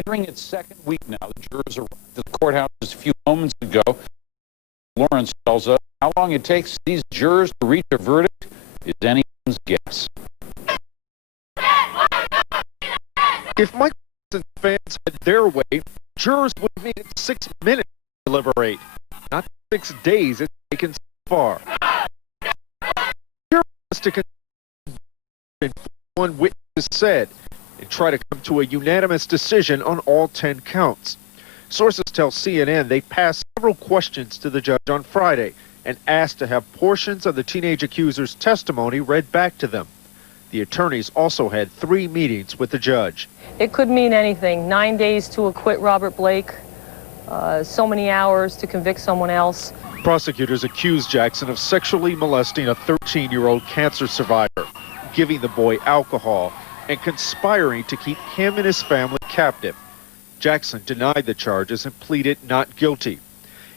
entering its second week now. The jurors arrived at the courthouse just a few moments ago. Lawrence tells us how long it takes these jurors to reach a verdict is anyone's guess. If Michael Jackson's fans had their way, jurors would have needed 6 minutes to deliberate, not 6 days it's taken so far. Jurors to consider one witness said and try to come to a unanimous decision on all 10 counts. Sources tell CNN they passed several questions to the judge on Friday and asked to have portions of the teenage accuser's testimony read back to them. The attorneys also had 3 meetings with the judge. It could mean anything. 9 days to acquit Robert Blake, so many hours to convict someone else. Prosecutors accused Jackson of sexually molesting a 13-year-old cancer survivor, giving the boy alcohol, and conspiring to keep him and his family captive. Jackson denied the charges and pleaded not guilty.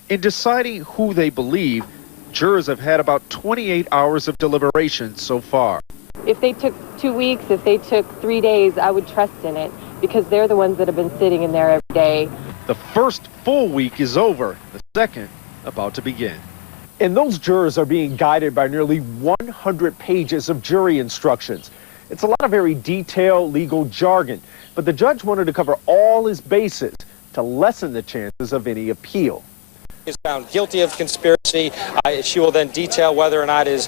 In deciding who they believe, jurors have had about 28 hours of deliberation so far. If they took 2 weeks, if they took 3 days, I would trust in it because they're the ones that have been sitting in there every day. The first full week is over, the second about to begin. And those jurors are being guided by nearly 100 pages of jury instructions. It's a lot of very detailed legal jargon, but the judge wanted to cover all his bases to lessen the chances of any appeal. Is found guilty of conspiracy. She will then detail whether or not is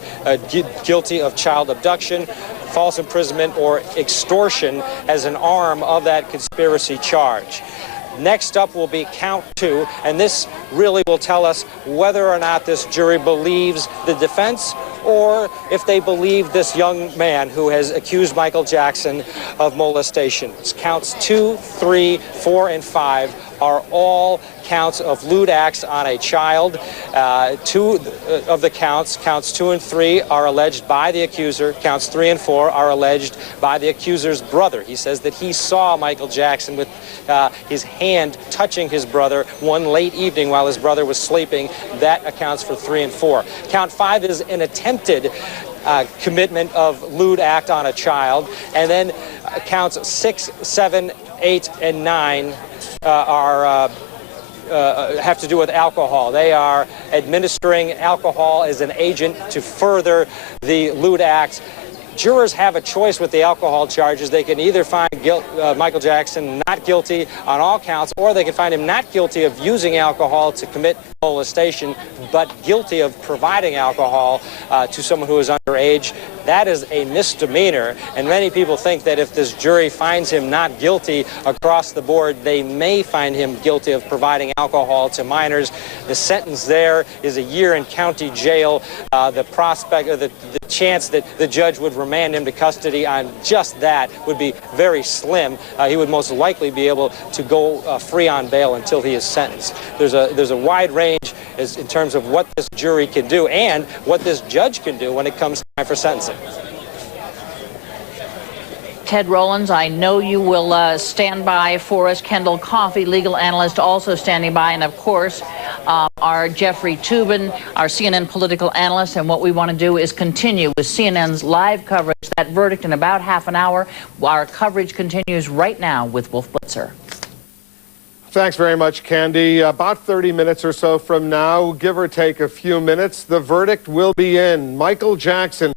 guilty of child abduction, false imprisonment, or extortion as an arm of that conspiracy charge. Next up will be count 2, and this really will tell us whether or not this jury believes the defense or if they believe this young man who has accused Michael Jackson of molestation. Counts 2, 3, 4, and 5 are all counts of lewd acts on a child. 2 of the counts 2 and 3, are alleged by the accuser. Counts 3 and 4 are alleged by the accuser's brother. He says that he saw Michael Jackson with his hand touching his brother one late evening while his brother was sleeping. That accounts for 3 and 4. Count 5 is an attempted commitment of lewd act on a child. And then counts 6, 7, 8, and 9 have to do with alcohol. They are administering alcohol as an agent to further the lewd acts. Jurors have a choice with the alcohol charges. They can either find Michael Jackson not guilty on all counts, or they can find him not guilty of using alcohol to commit molestation, but guilty of providing alcohol to someone who is underage. That is a misdemeanor, and many people think that if this jury finds him not guilty across the board, they may find him guilty of providing alcohol to minors. The sentence there is a year in county jail. The prospect, or the chance that the judge would remand him to custody on just that would be very slim. He would most likely be able to go free on bail until he is sentenced. There's a wide range in terms of what this jury can do and what this judge can do when it comes time for sentencing. Ted Rowlands, I know you will stand by for us. Kendall Coffey, legal analyst, also standing by. And, of course, our Jeffrey Toobin, our CNN political analyst. And what we want to do is continue with CNN's live coverage. That verdict in about half an hour. Our coverage continues right now with Wolf Blitzer. Thanks very much, Candy. About 30 minutes or so from now, give or take a few minutes, the verdict will be in. Michael Jackson,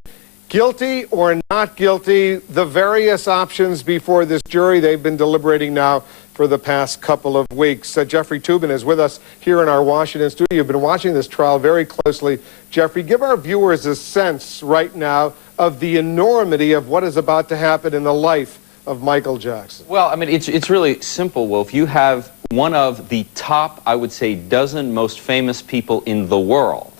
guilty or not guilty, the various options before this jury. They've been deliberating now for the past couple of weeks. Jeffrey Toobin is with us here in our Washington studio. You've been watching this trial very closely. Jeffrey, give our viewers a sense right now of the enormity of what is about to happen in the life of Michael Jackson. Well, I mean, it's really simple, Wolf. You have one of the top, I would say, dozen most famous people in the world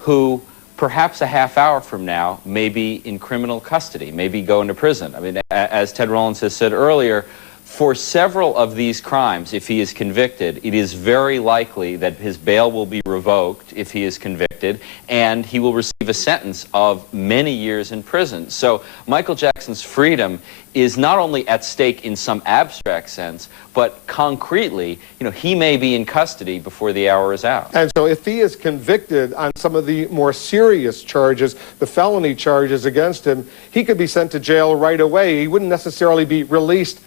who perhaps a half hour from now may be in criminal custody, maybe go into prison. I mean, as Ted Rowlands has said earlier, for several of these crimes, if he is convicted, it is very likely that his bail will be revoked if he is convicted, and he will receive a sentence of many years in prison. So Michael Jackson's freedom is not only at stake in some abstract sense, but concretely, you know, he may be in custody before the hour is out. And so if he is convicted on some of the more serious charges, the felony charges against him, he could be sent to jail right away. He wouldn't necessarily be released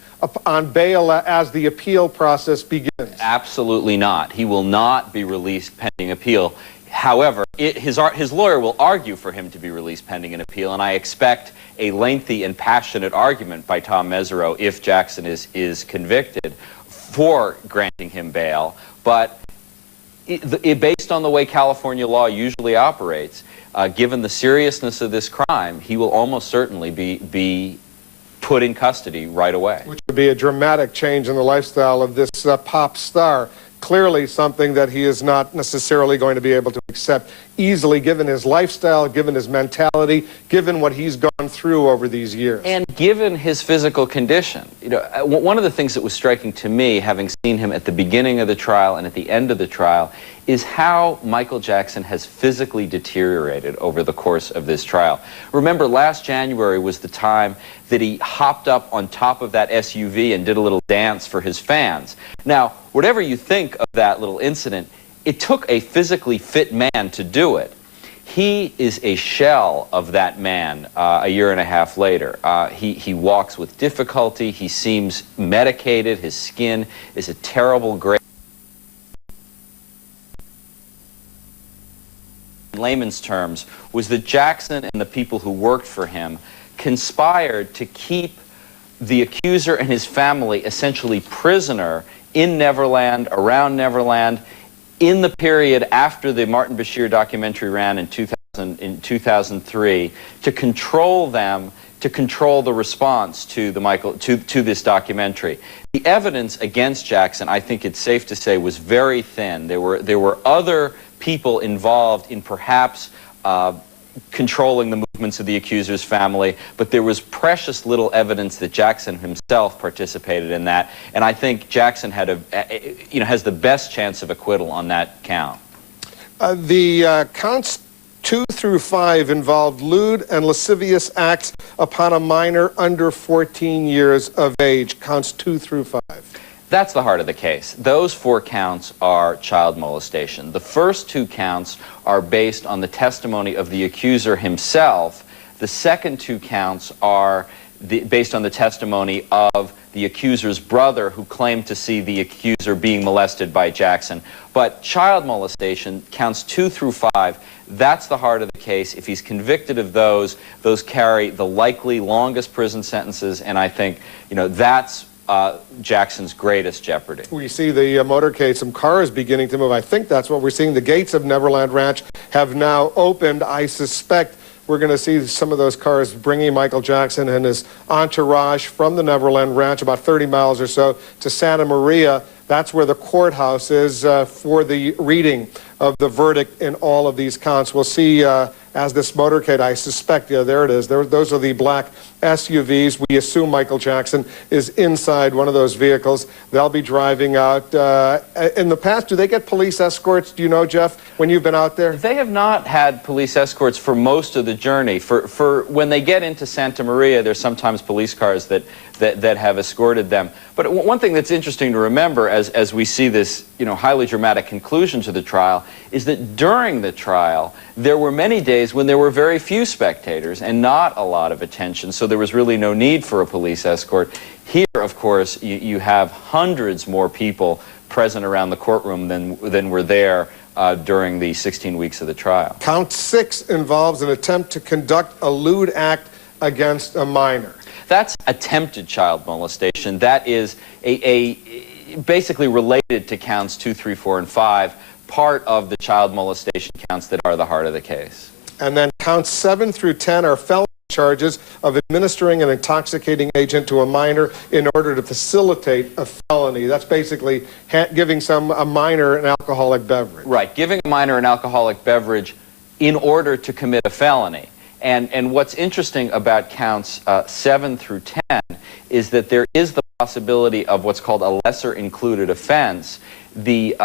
on bail as the appeal process begins? Absolutely not. He will not be released pending appeal. However, his lawyer will argue for him to be released pending an appeal, and I expect a lengthy and passionate argument by Tom Mesereau if Jackson is convicted for granting him bail. But based on the way California law usually operates, given the seriousness of this crime, he will almost certainly be put in custody right away. Which would be a dramatic change in the lifestyle of this pop star. Clearly something that he is not necessarily going to be able to accept easily, given his lifestyle, given his mentality, given what he's gone through over these years. And given his physical condition. You know, one of the things that was striking to me, having seen him at the beginning of the trial and at the end of the trial, is how Michael Jackson has physically deteriorated over the course of this trial. Remember, last January was the time that he hopped up on top of that SUV and did a little dance for his fans. Now, whatever you think of that little incident, it took a physically fit man to do it. He is a shell of that man a year and a half later. He walks with difficulty. He seems medicated. His skin is a terrible gray. In layman's terms, was that Jackson and the people who worked for him conspired to keep the accuser and his family essentially prisoner in Neverland, around Neverland, in the period after the Martin Bashir documentary ran in 2003, to control them, to control the response to this documentary. The evidence against Jackson, I think it's safe to say, was very thin. There were other people involved in perhaps controlling the movements of the accuser's family, but there was precious little evidence that Jackson himself participated in that, and I think Jackson had has the best chance of acquittal on that count. The counts 2 through 5 involved lewd and lascivious acts upon a minor under 14 years of age. Counts 2 through 5. That's the heart of the case. Those 4 counts are child molestation. The first 2 counts are based on the testimony of the accuser himself. The second 2 counts are based on the testimony of the accuser's brother, who claimed to see the accuser being molested by Jackson. But child molestation, counts 2 through 5, that's the heart of the case. If he's convicted of those carry the likely longest prison sentences, and I think, that's Jackson's greatest jeopardy. We see the motorcade, some cars beginning to move. I think that's what we're seeing. The gates of Neverland Ranch have now opened. I suspect we're going to see some of those cars bringing Michael Jackson and his entourage from the Neverland Ranch, about 30 miles or so, to Santa Maria. That's where the courthouse is for the reading of the verdict in all of these counts. We'll see as this motorcade, I suspect, yeah, there it is. Those are the black SUVs. We assume Michael Jackson is inside one of those vehicles. They'll be driving out. In the past, do they get police escorts? Do you know, Jeff, when you've been out there? They have not had police escorts for most of the journey. For when they get into Santa Maria, there's sometimes police cars that have escorted them. But one thing that's interesting to remember as we see this, highly dramatic conclusion to the trial is that during the trial, there were many days when there were very few spectators and not a lot of attention, so there was really no need for a police escort. Here, of course, you have hundreds more people present around the courtroom than were there during the 16 weeks of the trial. Count 6 involves an attempt to conduct a lewd act against a minor. That's attempted child molestation. That is basically related to counts 2, 3, 4, and 5, part of the child molestation counts that are the heart of the case. And then counts 7 through 10 are felony charges of administering an intoxicating agent to a minor in order to facilitate a felony. That's basically giving a minor an alcoholic beverage. Right, giving a minor an alcoholic beverage in order to commit a felony. And what's interesting about counts 7 through 10 is that there is the possibility of what's called a lesser included offense. The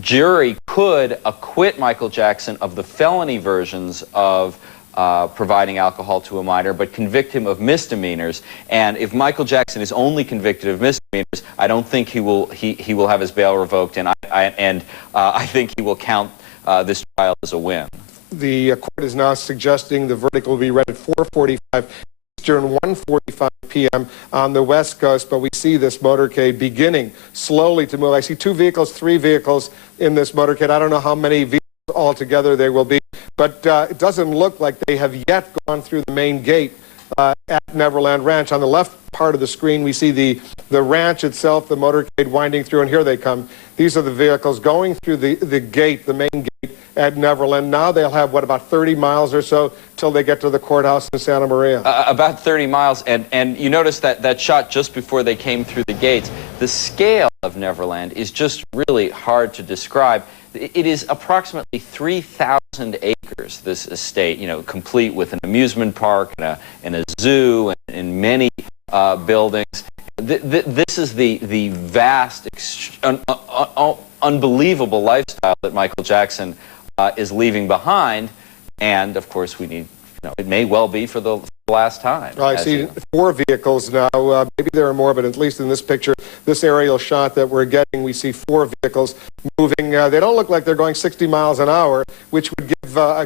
jury could acquit Michael Jackson of the felony versions of providing alcohol to a minor, but convict him of misdemeanors. And if Michael Jackson is only convicted of misdemeanors, I don't think he will have his bail revoked, and I think he will count this trial as a win. The court is now suggesting the verdict will be read at 4:45 Eastern, 1:45 p.m. on the West Coast, but we see this motorcade beginning slowly to move. I see 2 vehicles, 3 vehicles in this motorcade. I don't know how many vehicles altogether there will be, but it doesn't look like they have yet gone through the main gate at Neverland Ranch. On the left part of the screen, we see the ranch itself, the motorcade winding through, and here they come. These are the vehicles going through the gate, the main gate at Neverland. Now they'll have, what, about 30 miles or so till they get to the courthouse in Santa Maria. About 30 miles, and you notice that shot just before they came through the gates. The scale of Neverland is just really hard to describe. It is approximately 3,000 acres, this estate, you know, complete with an amusement park and a zoo and many buildings. This is the vast, unbelievable lifestyle that Michael Jackson is leaving behind, and of course we need, you know, it may well be for the last time. I see 4 vehicles now. Maybe there are more, but at least in this picture, this aerial shot that we're getting, we see 4 vehicles moving. They don't look like they're going 60 miles an hour, which would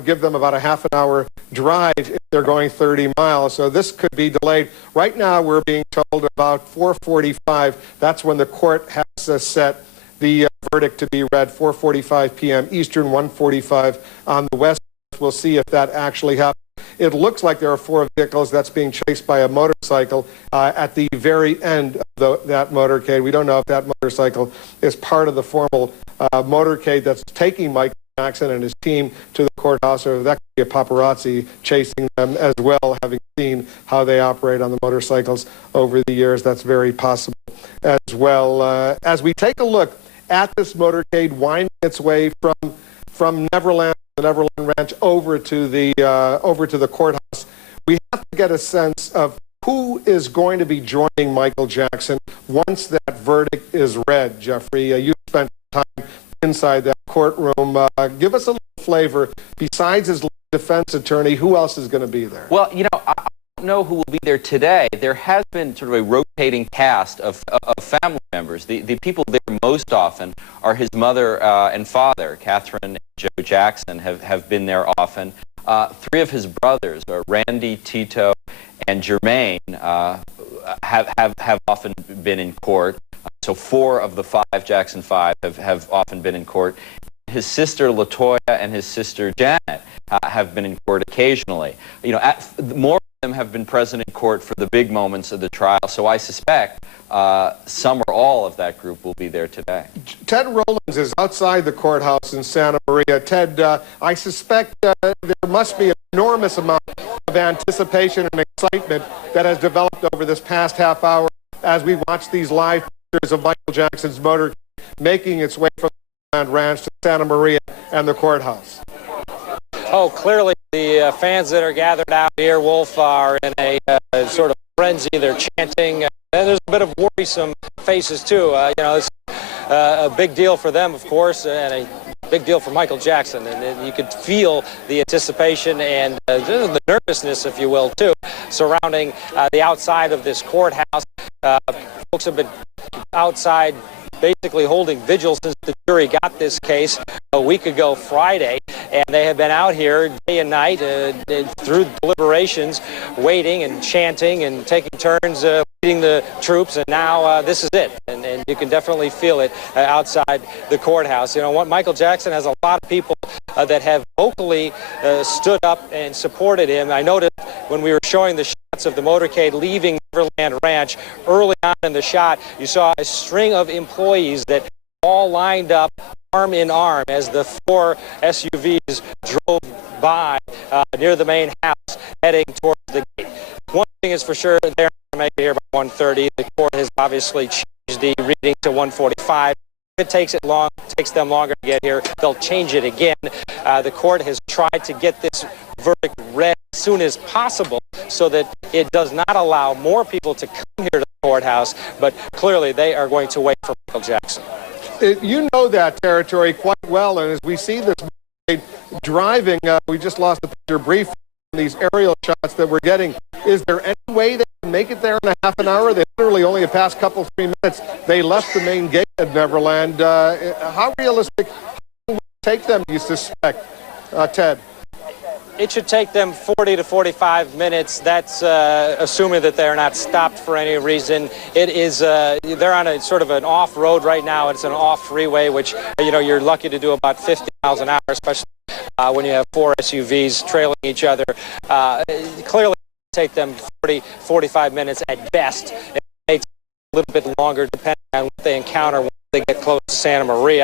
give them about a half an hour drive if they're going 30 miles. So this could be delayed. Right now, we're being told about 4:45. That's when the court has set the verdict to be read, 4:45 p.m. Eastern, 1:45 on the West. We'll see if that actually happens. It looks like there are 4 vehicles that's being chased by a motorcycle at the very end of that motorcade. We don't know if that motorcycle is part of the formal motorcade that's taking Michael Jackson and his team to the courthouse, or that could be a paparazzi chasing them as well, having seen how they operate on the motorcycles over the years. That's very possible as well. As we take a look at this motorcade winding its way from Neverland, the Neverland Ranch, over to the courthouse, we have to get a sense of who is going to be joining Michael Jackson once that verdict is read. Jeffrey, you spent time inside that courtroom. Give us a little flavor. Besides his defense attorney, who else is going to be there? Well, you know, I don't know who will be there today. There has been sort of a rotating cast of family members. The people there most often are his mother and father. Catherine and Joe Jackson have been there often. 3 of his brothers, Randy, Tito, and Jermaine, have often been in court. So 4 of the 5 Jackson 5 have often been in court. His sister LaToya and his sister Janet have been in court occasionally. You know, more of them have been present in court for the big moments of the trial. So I suspect some or all of that group will be there today. Ted Rollins is outside the courthouse in Santa Maria. Ted, I suspect there must be an enormous amount of anticipation and excitement that has developed over this past half hour as we watch these live pictures of Michael Jackson's motor making its way from the Neverland Ranch to Santa Maria and the courthouse. Oh, clearly the fans that are gathered out here, Wolf, are in a sort of frenzy. They're chanting. And there's a bit of worrisome faces, too. You know, it's a big deal for them, of course, and a big deal for Michael Jackson. And you could feel the anticipation and the nervousness, if you will, too, surrounding the outside of this courthouse. Folks have been outside basically holding vigil since the jury got this case a week ago Friday, and they have been out here day and night through deliberations, waiting and chanting and taking turns leading the troops, and now this is it, and you can definitely feel it outside the courthouse. You know what, Michael Jackson has a lot of people that have vocally stood up and supported him. I noticed when we were showing the shots of the motorcade leaving Neverland Ranch, early on in the shot, you saw a string of employees that all lined up arm in arm as the 4 SUVs drove by near the main house heading towards the gate. One thing is for sure, they're not going to make it here by 1:30. The court has obviously changed the reading to 1:45. If it takes them longer to get here, they'll change it again. The court has tried to get this verdict read as soon as possible so that it does not allow more people to come here to the courthouse, but clearly they are going to wait for Michael Jackson. You know that territory quite well, and as we see this driving, we just lost the picture briefly on these aerial shots that we're getting. Is there any way they can make it there in a half an hour? They literally only a past 3 minutes. They left the main gate at Neverland. How realistic will it take them, do you suspect, Ted? It should take them 40 to 45 minutes. That's assuming that they're not stopped for any reason. It is, they're on a sort of an off road right now. It's an off freeway, which, you know, you're lucky to do about 50 miles an hour, especially when you have 4 SUVs trailing each other. Clearly, it take them 40, 45 minutes at best. It may take a little bit longer depending on what they encounter when they get close to Santa Maria.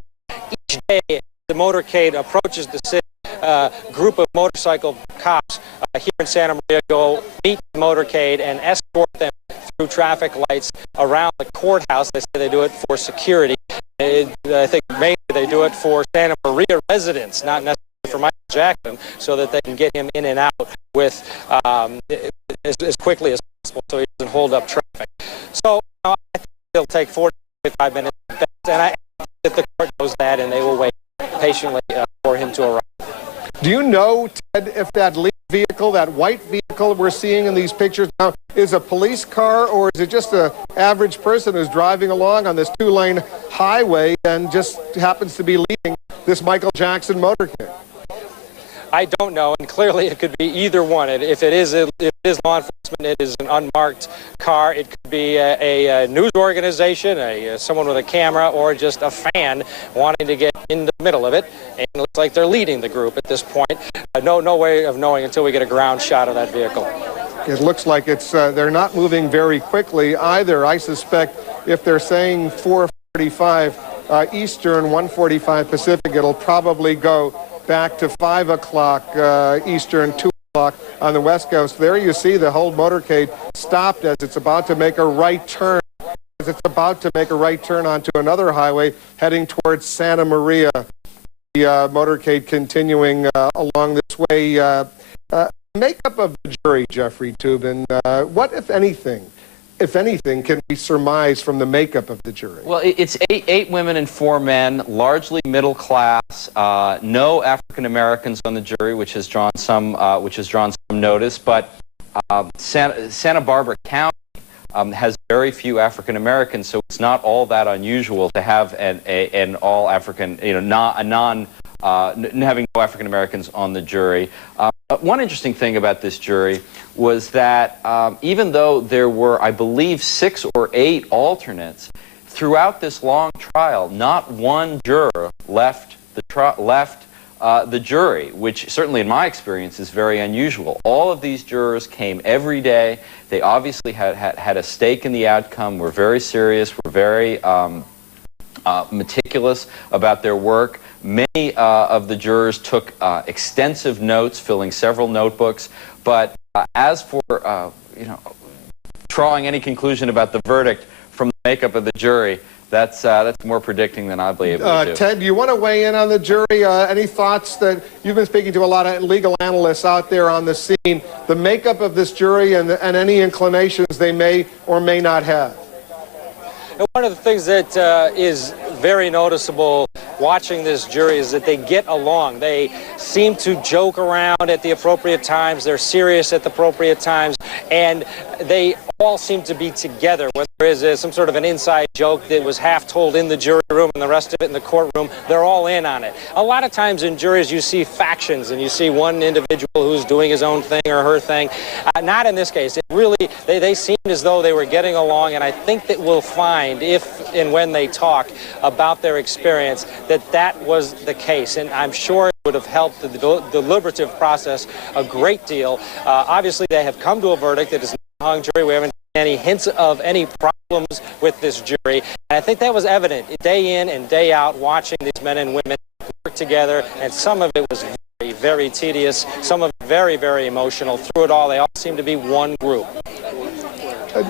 Each day, the motorcade approaches the city. Group of motorcycle cops here in Santa Maria go meet the motorcade and escort them through traffic lights around the courthouse. They say they do it for security. I think mainly they do it for Santa Maria residents, not necessarily for Michael Jackson, so that they can get him in and out with as quickly as possible so he doesn't hold up traffic. So I think it'll take 45 minutes, and I think that the court knows that, and they will wait patiently for him to arrive. Do you know, Ted, if that lead vehicle, that white vehicle we're seeing in these pictures now, is a police car, or is it just an average person who's driving along on this 2-lane highway and just happens to be leading this Michael Jackson motorcade? I don't know, and clearly it could be either one. If it is law enforcement, it is an unmarked car. It could be a news organization, someone with a camera, or just a fan wanting to get in the middle of it. And it looks like they're leading the group at this point. No way of knowing until we get a ground shot of that vehicle. It looks like it's they're not moving very quickly either. I suspect if they're saying 4:45 Eastern, 1:45 Pacific, it'll probably go back to 5 o'clock Eastern, 2 o'clock on the West Coast. There you see the whole motorcade stopped as it's about to make a right turn. As it's about to make a right turn onto another highway heading towards Santa Maria. The motorcade continuing along this way. Makeup of the jury, Jeffrey Toobin. What, if anything, can we surmise from the makeup of the jury? Well, it's eight women and 4 men, largely middle class. No African Americans on the jury, which has drawn some notice. But Santa Barbara County has very few African Americans, so it's not all that unusual to have an all African, having no African Americans on the jury. One interesting thing about this jury was that even though there were, I believe, 6 or 8 alternates, throughout this long trial, not one juror left the jury, which certainly in my experience is very unusual. All of these jurors came every day. They obviously had a stake in the outcome, were very serious, were very meticulous about their work. Many of the jurors took extensive notes, filling several notebooks. But as for drawing any conclusion about the verdict from the makeup of the jury, that's more predicting than I'll be able to do. Ted, do you want to weigh in on the jury? Any thoughts that you've been speaking to a lot of legal analysts out there on the scene, the makeup of this jury and any inclinations they may or may not have? And one of the things that is very noticeable watching this jury is that they get along. They seem to joke around at the appropriate times. They're serious at the appropriate times. And they all seem to be together. Whether there is some sort of an inside joke that was half told in the jury room and the rest of it in the courtroom, they're all in on it. A lot of times in juries you see factions and you see one individual who's doing his own thing or her thing. Not in this case. It really, they seemed as though they were getting along, and I think that we'll find, if and when they talk about their experience, that was the case. And I'm sure it would have helped the deliberative process a great deal. Obviously, they have come to a verdict that is not a hung jury. We haven't seen any hints of any problems with this jury. And I think that was evident day in and day out, watching these men and women work together. And some of it was very, very tedious. Some of it very, very emotional. Through it all, they all seem to be one group.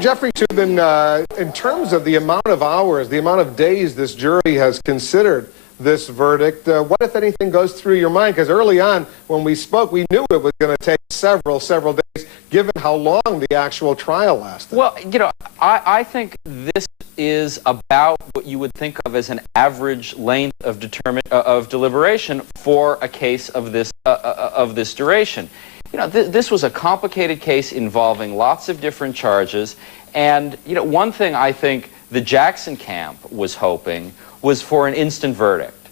Jeffrey Toobin, in terms of the amount of hours, the amount of days this jury has considered this verdict, what, if anything, goes through your mind? Because early on, when we spoke, we knew it was going to take several days, given how long the actual trial lasted. Well, I think this is about what you would think of as an average length of deliberation for a case of this duration. This was a complicated case involving lots of different charges, and one thing I think the Jackson camp was hoping was for an instant verdict.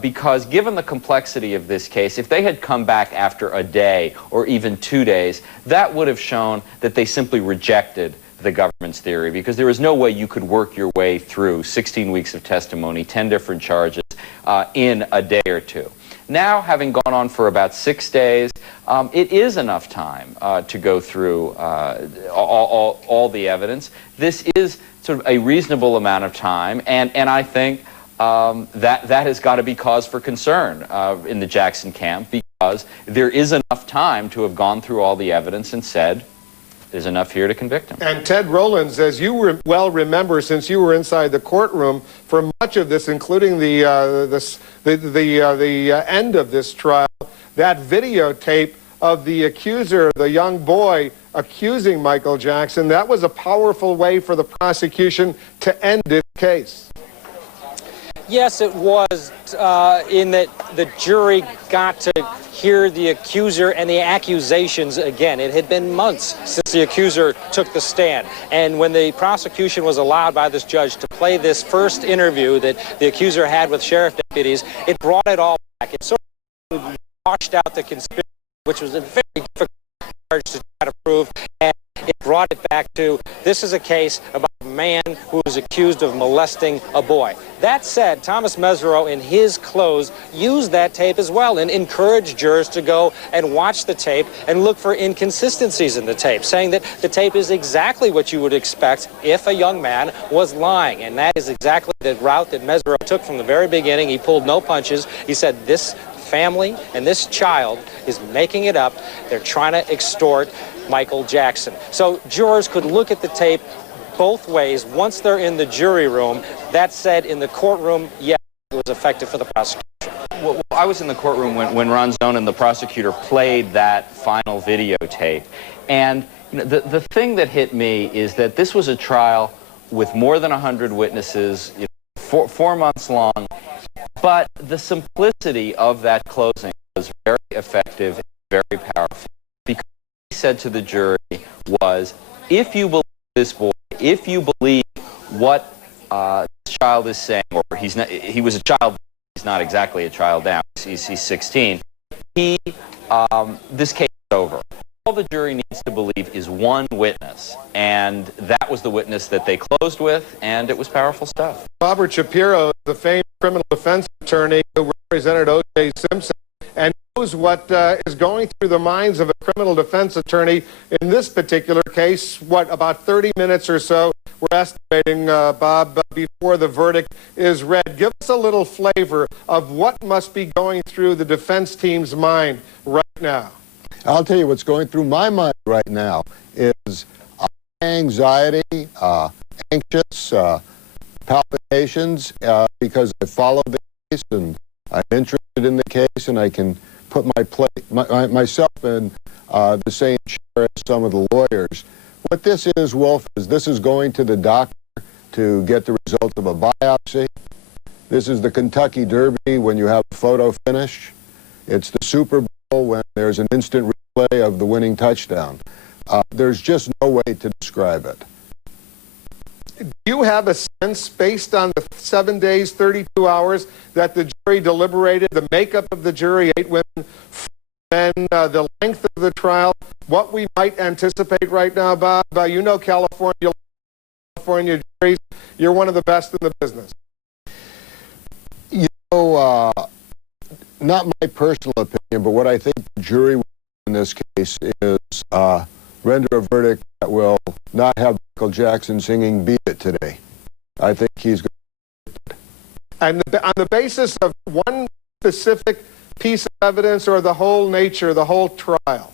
because given the complexity of this case, if they had come back after a day or even 2 days, that would have shown that they simply rejected the government's theory, because there is no way you could work your way through 16 weeks of testimony, 10 different charges in a day or two. Now, having gone on for about 6 days, it is enough time to go through all the evidence. This is sort of a reasonable amount of time, and I think that has got to be cause for concern in the Jackson camp, because there is enough time to have gone through all the evidence and said, there's enough here to convict him. And Ted Rowlands, as you well remember, since you were inside the courtroom for much of this, including the end of this trial, that videotape of the accuser, the young boy accusing Michael Jackson, that was a powerful way for the prosecution to end this case. Yes, it was, in that the jury got to hear the accuser and the accusations again. It had been months since the accuser took the stand. And when the prosecution was allowed by this judge to play this first interview that the accuser had with sheriff deputies, it brought it all back. It sort of washed out the conspiracy, which was a very difficult charge to try to prove. And it brought it back to, this is a case about a man who was accused of molesting a boy. That said, Thomas Mesereau, in his close, used that tape as well and encouraged jurors to go and watch the tape and look for inconsistencies in the tape, saying that the tape is exactly what you would expect if a young man was lying. And that is exactly the route that Mesereau took from the very beginning. He pulled no punches. He said, this family and this child is making it up. They're trying to extort Michael Jackson. So jurors could look at the tape both ways once they're in the jury room. That said, in the courtroom, yes, it was effective for the prosecution. Well, I was in the courtroom when Ron Zonen, the prosecutor, played that final videotape. And you know, the thing that hit me is that this was a trial with more than 100 witnesses, you know, 4 months long. But the simplicity of that closing was very effective and very powerful. Because what he said to the jury was, if you believe this boy, if you believe what this child is saying, or he was a child, he's not exactly a child now, he's 16, this case is over. All the jury needs to believe is one witness, and that was the witness that they closed with, and it was powerful stuff. Robert Shapiro, the famed criminal defense attorney who represented O.J. Simpson, and knows what is going through the minds of a criminal defense attorney in this particular case. What, about 30 minutes or so, we're estimating, Bob, before the verdict is read. Give us a little flavor of what must be going through the defense team's mind right now. I'll tell you what's going through my mind right now is anxiety, anxious, palpitations, because I follow the case and I'm interested in the case, and I can put myself in the same chair as some of the lawyers. What this is, Wolf, is this is going to the doctor to get the results of a biopsy. This is the Kentucky Derby when you have a photo finish. It's the Super Bowl when there's an instant replay of the winning touchdown. There's just no way to describe it. Do you have a sense, based on the 7 days, 32 hours, that the jury deliberated, the makeup of the jury, 8 women, 4 men, the length of the trial, what we might anticipate right now, Bob? You know California juries. You're one of the best in the business. You know, not my personal opinion, but what I think the jury will do in this case is render a verdict that will not have Michael Jackson singing "Beat It" today. I think he's going to. And on the basis of one specific piece of evidence, or the whole nature, the whole trial?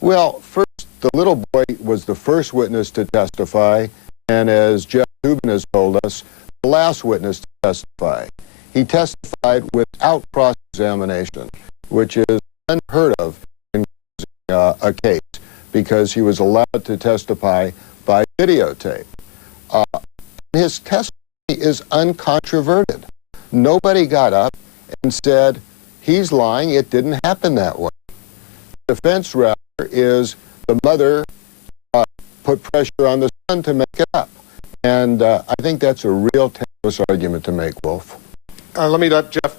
Well, first, the little boy was the first witness to testify, and as Jeff Toobin has told us, the last witness to testify. He testified without cross-examination, which is unheard of in a case, because he was allowed to testify by videotape. His testimony is uncontroverted. Nobody got up and said, he's lying, it didn't happen that way. The defense, rather, is the mother put pressure on the son to make it up. And I think that's a real tenuous argument to make, Wolf. Let me let Jeff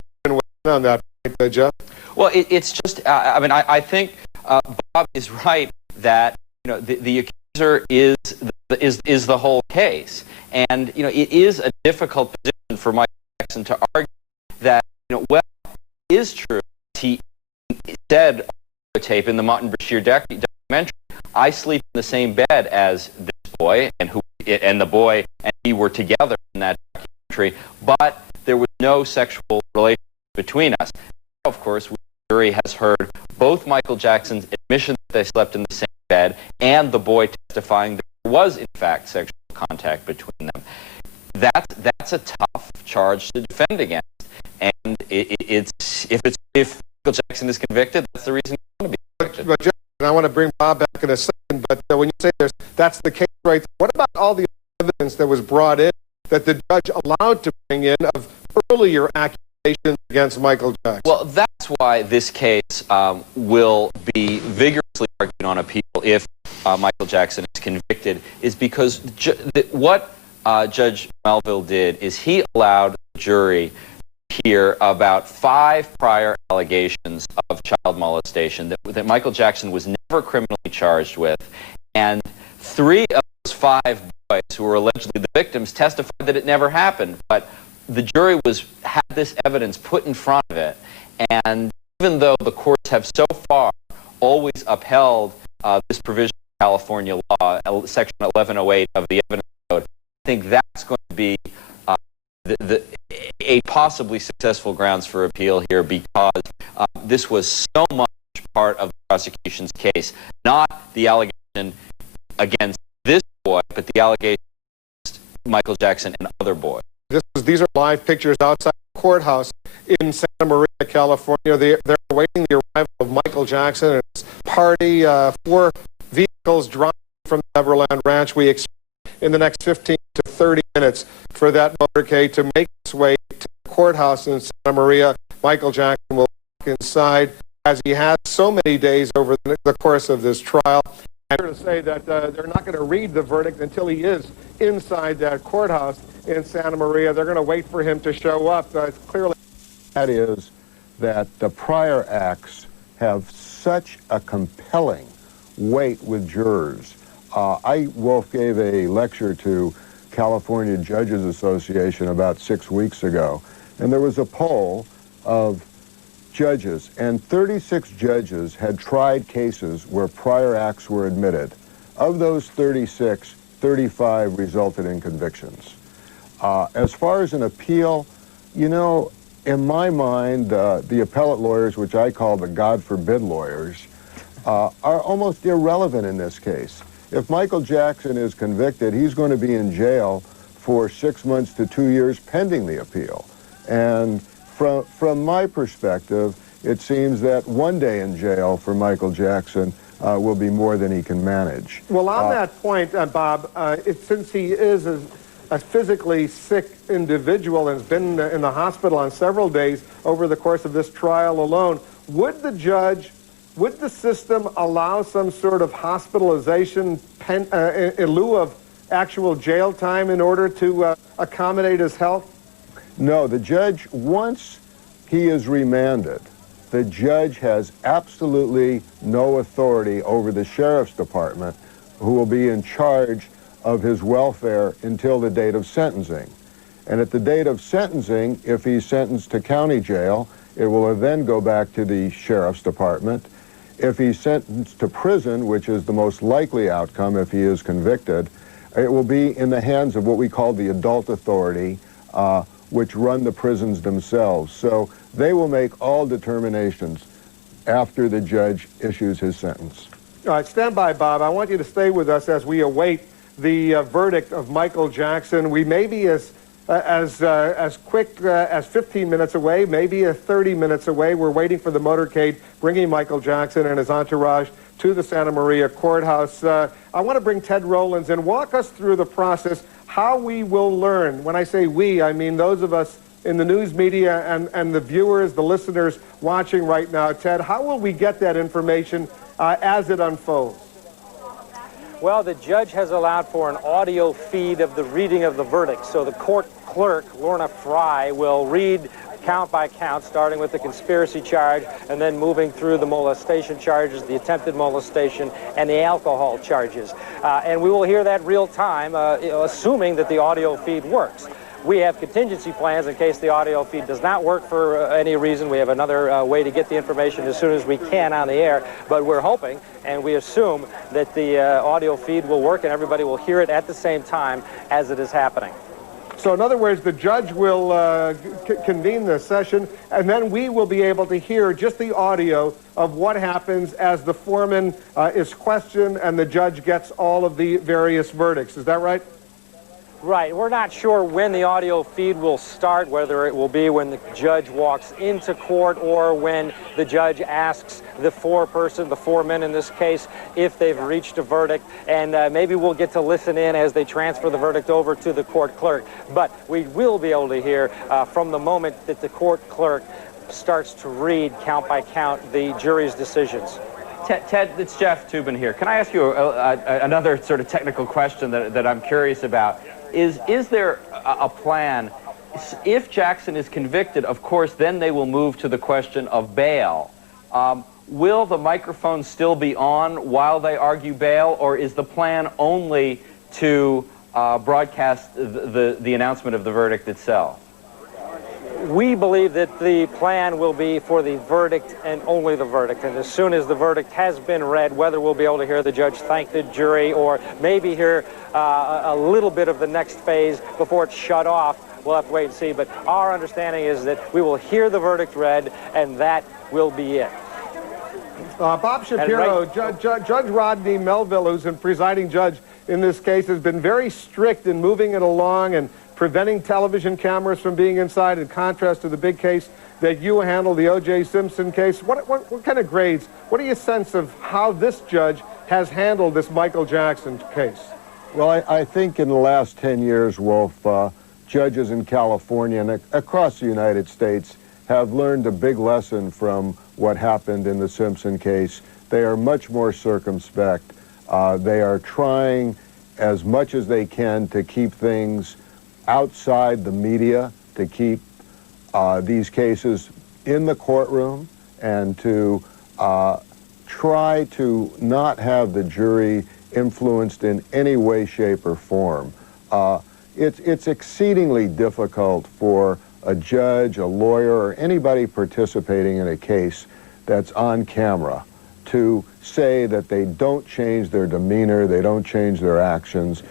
on that point, Jeff? Well, it's just, I mean, I think Bob is right that, you know, the accuser is the whole case. And, you know, it is a difficult position for Michael Jackson to argue that, you know, well, it is true. He said on the tape in the Martin Bashir documentary, I sleep in the same bed as this boy, and the boy and he were together in that documentary, but there was no sexual relationship between us. Now, of course, the jury has heard both Michael Jackson's admission that they slept in the same bed and the boy testifying that there was, in fact, sexual contact between them. That's a tough charge to defend against, and if Michael Jackson is convicted, that's the reason he's going to be convicted. But Jeff, I want to bring Bob back in a second, but when you say that's the case right there, what about all the evidence that was brought in that the judge allowed to bring in of earlier accusations against Michael Jackson? Well, that's why this case will be vigorously argued on appeal if Michael Jackson is convicted, is because what Judge Melville did is he allowed the jury to hear about 5 prior allegations of child molestation that Michael Jackson was never criminally charged with, and 3 of those 5 boys who were allegedly the victims testified that it never happened. But the jury had this evidence put in front of it, and even though the courts have so far always upheld this provision of California law, Section 1108 of the Evidence Code, I think that's going to be a possibly successful grounds for appeal here, because this was so much part of the prosecution's case, not the allegation against this boy, but the allegation against Michael Jackson and other boys. These are live pictures outside the courthouse in Santa Maria, California. They're awaiting the arrival of Michael Jackson and his party. 4 vehicles driving from the Neverland Ranch. We expect in the next 15 to 30 minutes for that motorcade to make its way to the courthouse in Santa Maria. Michael Jackson will walk inside, as he has so many days over the course of this trial. I'm here to say that they're not going to read the verdict until he is inside that courthouse in Santa Maria. They're going to wait for him to show up. Clearly, that is that the prior acts have such a compelling weight with jurors. Wolf gave a lecture to California Judges Association about 6 weeks ago, and there was a poll of judges, and 36 judges had tried cases where prior acts were admitted. Of those 36, 35 resulted in convictions. As far as an appeal, you know, in my mind, the appellate lawyers, which I call the God forbid lawyers, are almost irrelevant in this case. If Michael Jackson is convicted, he's going to be in jail for 6 months to 2 years pending the appeal. And from my perspective, it seems that 1 day in jail for Michael Jackson will be more than he can manage. Well, on that point, Bob, since he is a physically sick individual and has been in the hospital on several days over the course of this trial alone, would the system allow some sort of hospitalization in lieu of actual jail time in order to accommodate his health? No, the judge, once he is remanded, the judge has absolutely no authority over the sheriff's department, who will be in charge of his welfare until the date of sentencing. And at the date of sentencing, if he's sentenced to county jail, it will then go back to the sheriff's department. If he's sentenced to prison, which is the most likely outcome if he is convicted, it will be in the hands of what we call the adult authority, which run the prisons themselves. So they will make all determinations after the judge issues his sentence. All right, stand by, Bob. I want you to stay with us as we await the verdict of Michael Jackson. We may be as quick as 15 minutes away, maybe 30 minutes away. We're waiting for the motorcade bringing Michael Jackson and his entourage to the Santa Maria courthouse. I want to bring Ted Rowlands and walk us through the process, how we will learn. When I say we, I mean those of us in the news media and the viewers, the listeners watching right now. Ted, how will we get that information as it unfolds? Well, the judge has allowed for an audio feed of the reading of the verdict. So the court clerk, Lorna Fry, will read count by count, starting with the conspiracy charge and then moving through the molestation charges, the attempted molestation, and the alcohol charges. And we will hear that real time, assuming that the audio feed works. We have contingency plans in case the audio feed does not work for any reason. We have another way to get the information as soon as we can on the air, but we're hoping and we assume that the audio feed will work and everybody will hear it at the same time as it is happening. So in other words, the judge will convene the session, and then we will be able to hear just the audio of what happens as the foreman is questioned and the judge gets all of the various verdicts. Is that right? Right. We're not sure when the audio feed will start, whether it will be when the judge walks into court or when the judge asks the foremen in this case, if they've reached a verdict. And maybe we'll get to listen in as they transfer the verdict over to the court clerk. But we will be able to hear from the moment that the court clerk starts to read count by count the jury's decisions. Ted, it's Jeff Toobin here. Can I ask you another sort of technical question that I'm curious about? Is there a plan, if Jackson is convicted, of course, then they will move to the question of bail. Will the microphone still be on while they argue bail, or is the plan only to broadcast the announcement of the verdict itself? We believe that the plan will be for the verdict and only the verdict. And as soon as the verdict has been read, whether we'll be able to hear the judge thank the jury or maybe hear a little bit of the next phase before it's shut off, we'll have to wait and see. But our understanding is that we will hear the verdict read, and that will be it. Bob Shapiro, Judge Rodney Melville, who's the presiding judge in this case, has been very strict in moving it along and preventing television cameras from being inside, in contrast to the big case that you handled, the O.J. Simpson case. What kind of grades, what do you sense of how this judge has handled this Michael Jackson case? Well, I think in the last 10 years, Wolf, judges in California and across the United States have learned a big lesson from what happened in the Simpson case. They are much more circumspect. They are trying as much as they can to keep things outside the media, to keep these cases in the courtroom, and to try to not have the jury influenced in any way, shape, or form. It's exceedingly difficult for a judge, a lawyer, or anybody participating in a case that's on camera to say that they don't change their demeanor, they don't change their actions,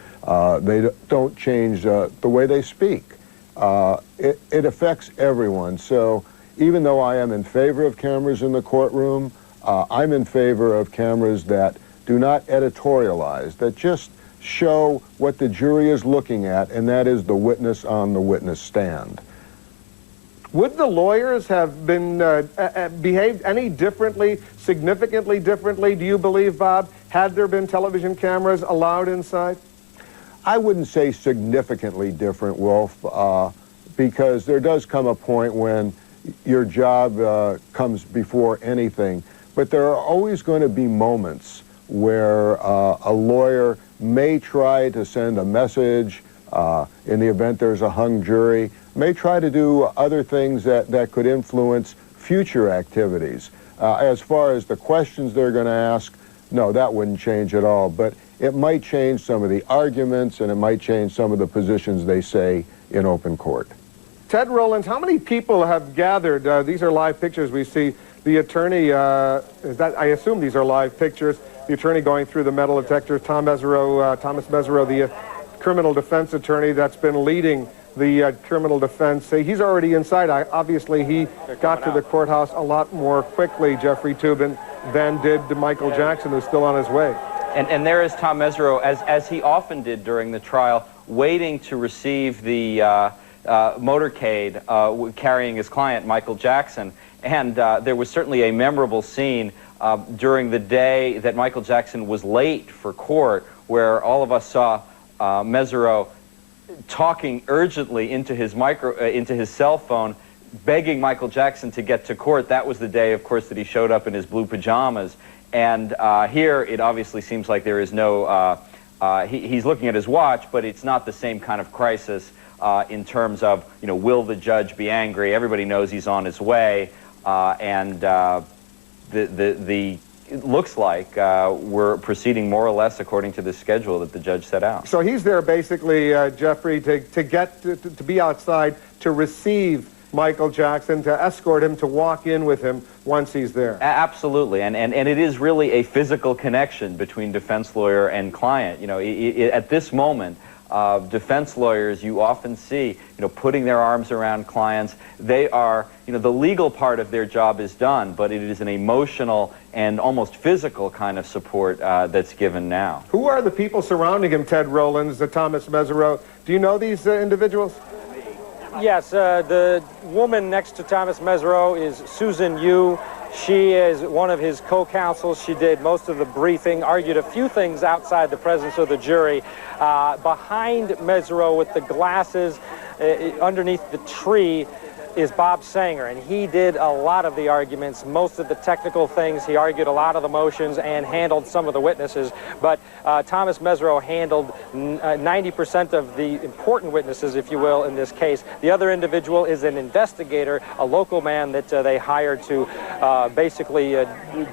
they don't change the way they speak. It affects everyone. So even though I am in favor of cameras in the courtroom, I'm in favor of cameras that do not editorialize, that just show what the jury is looking at, and that is the witness on the witness stand. Would the lawyers have been behaved any differently, significantly differently, do you believe, Bob, had there been television cameras allowed inside? I wouldn't say significantly different, Wolf, because there does come a point when your job comes before anything. But there are always going to be moments where a lawyer may try to send a message in the event there's a hung jury, may try to do other things that could influence future activities. As far as the questions they're going to ask, no, that wouldn't change at all. But it might change some of the arguments, and it might change some of the positions they say in open court. Ted Rowlands, how many people have gathered? These are live pictures we see. The attorney, I assume these are live pictures. The attorney going through the metal detectors, Thomas Mesereau, the criminal defense attorney that's been leading the criminal defense. He's already inside. Obviously, he got to the courthouse a lot more quickly, Jeffrey Toobin, than did Michael Jackson, who's still on his way. And there is Tom Mesereau, as he often did during the trial, waiting to receive the motorcade carrying his client, Michael Jackson. And there was certainly a memorable scene during the day that Michael Jackson was late for court, where all of us saw Mesereau talking urgently into his cell phone, begging Michael Jackson to get to court. That was the day, of course, that he showed up in his blue pajamas. And here, it obviously seems like there is no, he's looking at his watch, but it's not the same kind of crisis in terms of, you know, will the judge be angry? Everybody knows he's on his way, it looks like we're proceeding more or less according to the schedule that the judge set out. So he's there basically, Jeffrey, to be outside to receive Michael Jackson, to escort him, to walk in with him once he's there. Absolutely, and it is really a physical connection between defense lawyer and client. You know, at this moment, defense lawyers, you often see, you know, putting their arms around clients. They are, you know, the legal part of their job is done, but it is an emotional and almost physical kind of support that's given now. Who are the people surrounding him, Ted Rowlands, Thomas Mesereau? Do you know these individuals? Yes, the woman next to Thomas Mesereau is Susan Yu. She is one of his co-counsels. She did most of the briefing, argued a few things outside the presence of the jury. Behind Mesereau with the glasses underneath the tree is Bob Sanger, and he did a lot of the arguments, most of the technical things. He argued a lot of the motions and handled some of the witnesses, but Thomas Mesereau handled 90% of the important witnesses, if you will, in this case. The other individual is an investigator, a local man that they hired to basically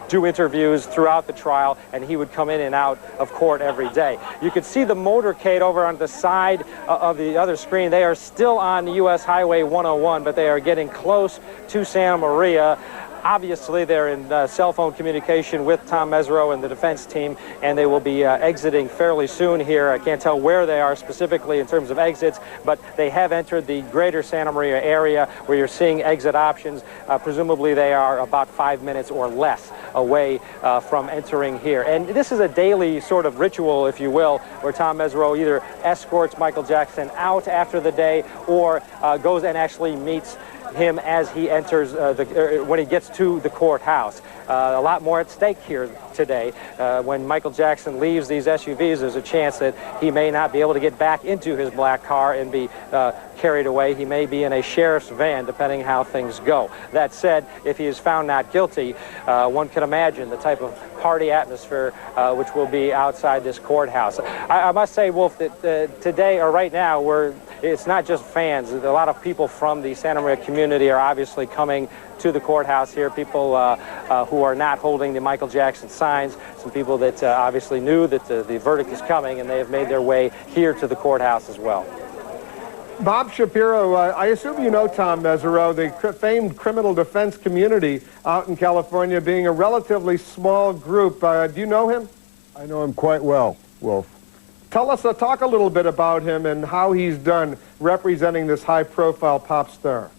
do interviews throughout the trial, and he would come in and out of court every day. You could see the motorcade over on the side of the other screen. They are still on U.S. Highway 101, but they are getting close to Santa Maria. Obviously, they're in cell phone communication with Tom Mesereau and the defense team, and they will be exiting fairly soon here. I can't tell where they are specifically in terms of exits, but they have entered the greater Santa Maria area where you're seeing exit options. Presumably, they are about 5 minutes or less away from entering here. And this is a daily sort of ritual, if you will, where Tom Mesereau either escorts Michael Jackson out after the day or goes and actually meets him as he enters when he gets to the courthouse. A lot more at stake here today. When Michael Jackson leaves these SUVs, there's a chance that he may not be able to get back into his black car and be carried away. He may be in a sheriff's van, depending how things go. That said, if he is found not guilty, one can imagine the type of party atmosphere which will be outside this courthouse. I must say, Wolf, that today or right now, it's not just fans. A lot of people from the Santa Maria community are obviously coming to the courthouse here, people who are not holding the Michael Jackson signs, some people that obviously knew that the verdict is coming, and they have made their way here to the courthouse as well. Bob Shapiro, I assume you know Tom Mesereau, the famed criminal defense community out in California being a relatively small group. Do you know him? I know him quite well, Wolf. Tell us, talk a little bit about him and how he's done representing this high-profile pop star.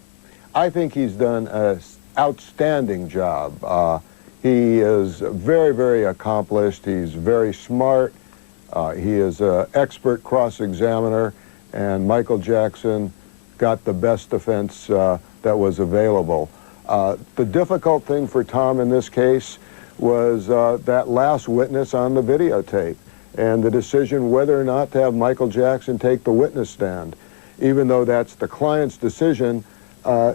I think he's done an outstanding job. He is very, very accomplished. He's very smart. He is an expert cross-examiner, and Michael Jackson got the best defense that was available. The difficult thing for Tom in this case was that last witness on the videotape and the decision whether or not to have Michael Jackson take the witness stand. Even though that's the client's decision,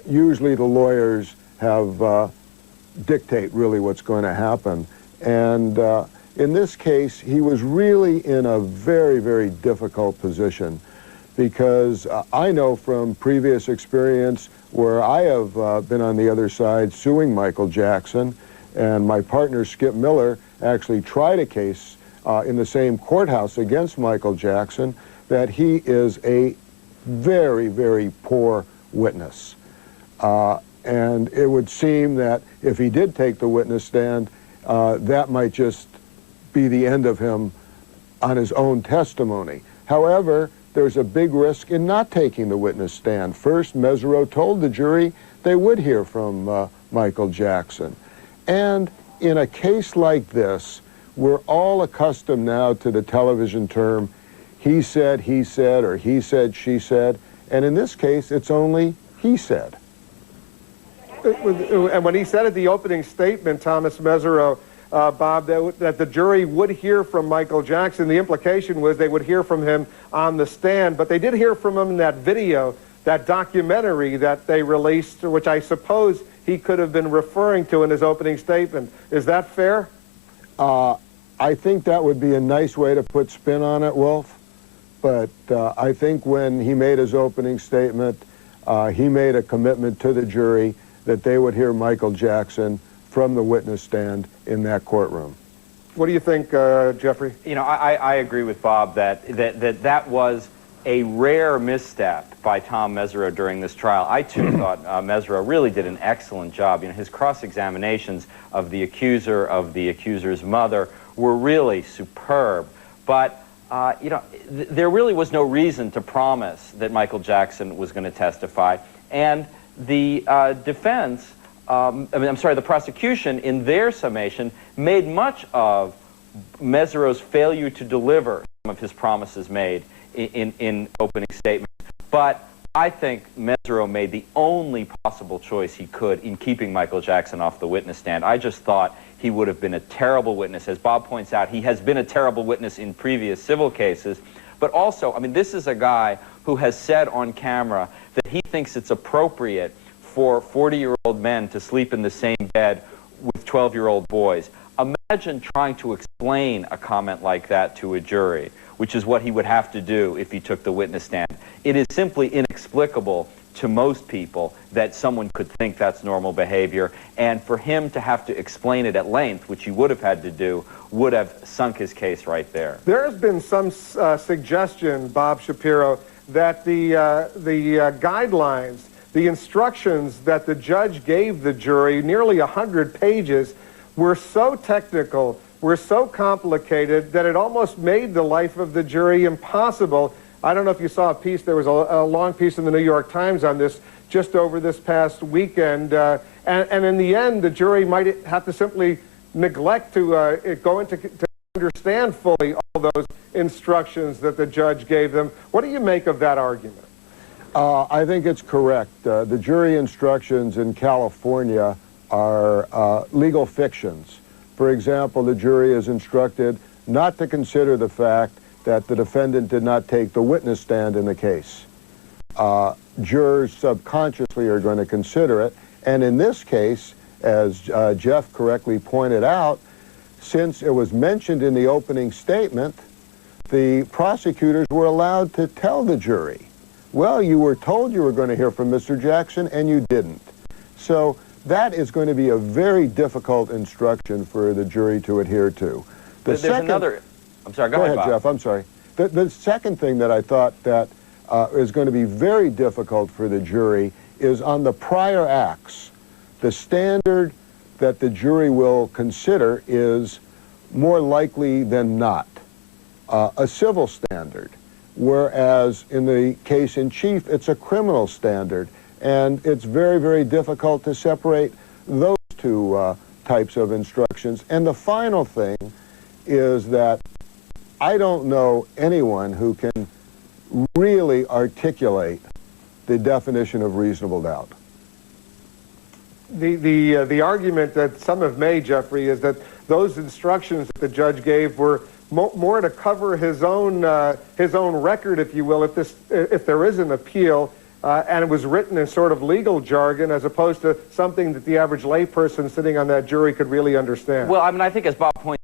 usually the lawyers have dictate really what's going to happen. And in this case, he was really in a very, very difficult position because I know from previous experience where I have been on the other side suing Michael Jackson, and my partner Skip Miller actually tried a case in the same courthouse against Michael Jackson, that he is a very, very poor witness. And it would seem that if he did take the witness stand, that might just be the end of him on his own testimony. However, there's a big risk in not taking the witness stand. First, Mesereau told the jury they would hear from Michael Jackson. And in a case like this, we're all accustomed now to the television term, he said, or he said, she said. And in this case, it's only he said. And when he said at the opening statement, Thomas Mesereau, Bob, that the jury would hear from Michael Jackson, the implication was they would hear from him on the stand, but they did hear from him in that video, that documentary that they released, which I suppose he could have been referring to in his opening statement. Is that fair? I think that would be a nice way to put spin on it, Wolf. but I think when he made his opening statement, he made a commitment to the jury that they would hear Michael Jackson from the witness stand in that courtroom. What do you think, Jeffrey? You know, I agree with Bob that was a rare misstep by Tom Mesereau during this trial. I, too, thought Mesereau really did an excellent job. You know, his cross-examinations of the accuser's mother, were really superb. But, you know, there really was no reason to promise that Michael Jackson was going to testify. And the defense, the prosecution, in their summation, made much of Mesereau's failure to deliver some of his promises made in opening statements. But I think Mesereau made the only possible choice he could in keeping Michael Jackson off the witness stand. I just thought he would have been a terrible witness. As Bob points out, he has been a terrible witness in previous civil cases. But also, I mean, this is a guy who has said on camera that he thinks it's appropriate for 40-year-old men to sleep in the same bed with 12-year-old boys. Imagine trying to explain a comment like that to a jury, which is what he would have to do if he took the witness stand. It is simply inexplicable to most people that someone could think that's normal behavior, and for him to have to explain it at length, which he would have had to do, would have sunk his case right there. There has been some suggestion, Bob Shapiro, that the guidelines, the instructions that the judge gave the jury, nearly 100 pages, were so technical, were so complicated, that it almost made the life of the jury impossible. I don't know if you saw a piece, there was a long piece in the New York Times on this just over this past weekend, and in the end, the jury might have to simply neglect to go into to understand fully all those instructions that the judge gave them. What do you make of that argument? I think it's correct. The jury instructions in California are legal fictions. For example, the jury is instructed not to consider the fact that the defendant did not take the witness stand in the case. Jurors subconsciously are going to consider it, and in this case, as Jeff correctly pointed out, since it was mentioned in the opening statement, the prosecutors were allowed to tell the jury, well, you were told you were going to hear from Mr. Jackson, and you didn't. So that is going to be a very difficult instruction for the jury to adhere to. There's another... I'm sorry, go ahead, Bob. Jeff, I'm sorry. The second thing that I thought that is going to be very difficult for the jury is on the prior acts. The standard that the jury will consider is more likely than not a civil standard, whereas in the case in chief, it's a criminal standard, and it's very, very difficult to separate those two types of instructions. And the final thing is that I don't know anyone who can really articulate the definition of reasonable doubt. The argument that some have made, Jeffrey, is that those instructions that the judge gave were more to cover his own record, if you will, if there is an appeal, and it was written in sort of legal jargon as opposed to something that the average layperson sitting on that jury could really understand. Well, I mean, I think as Bob pointed out,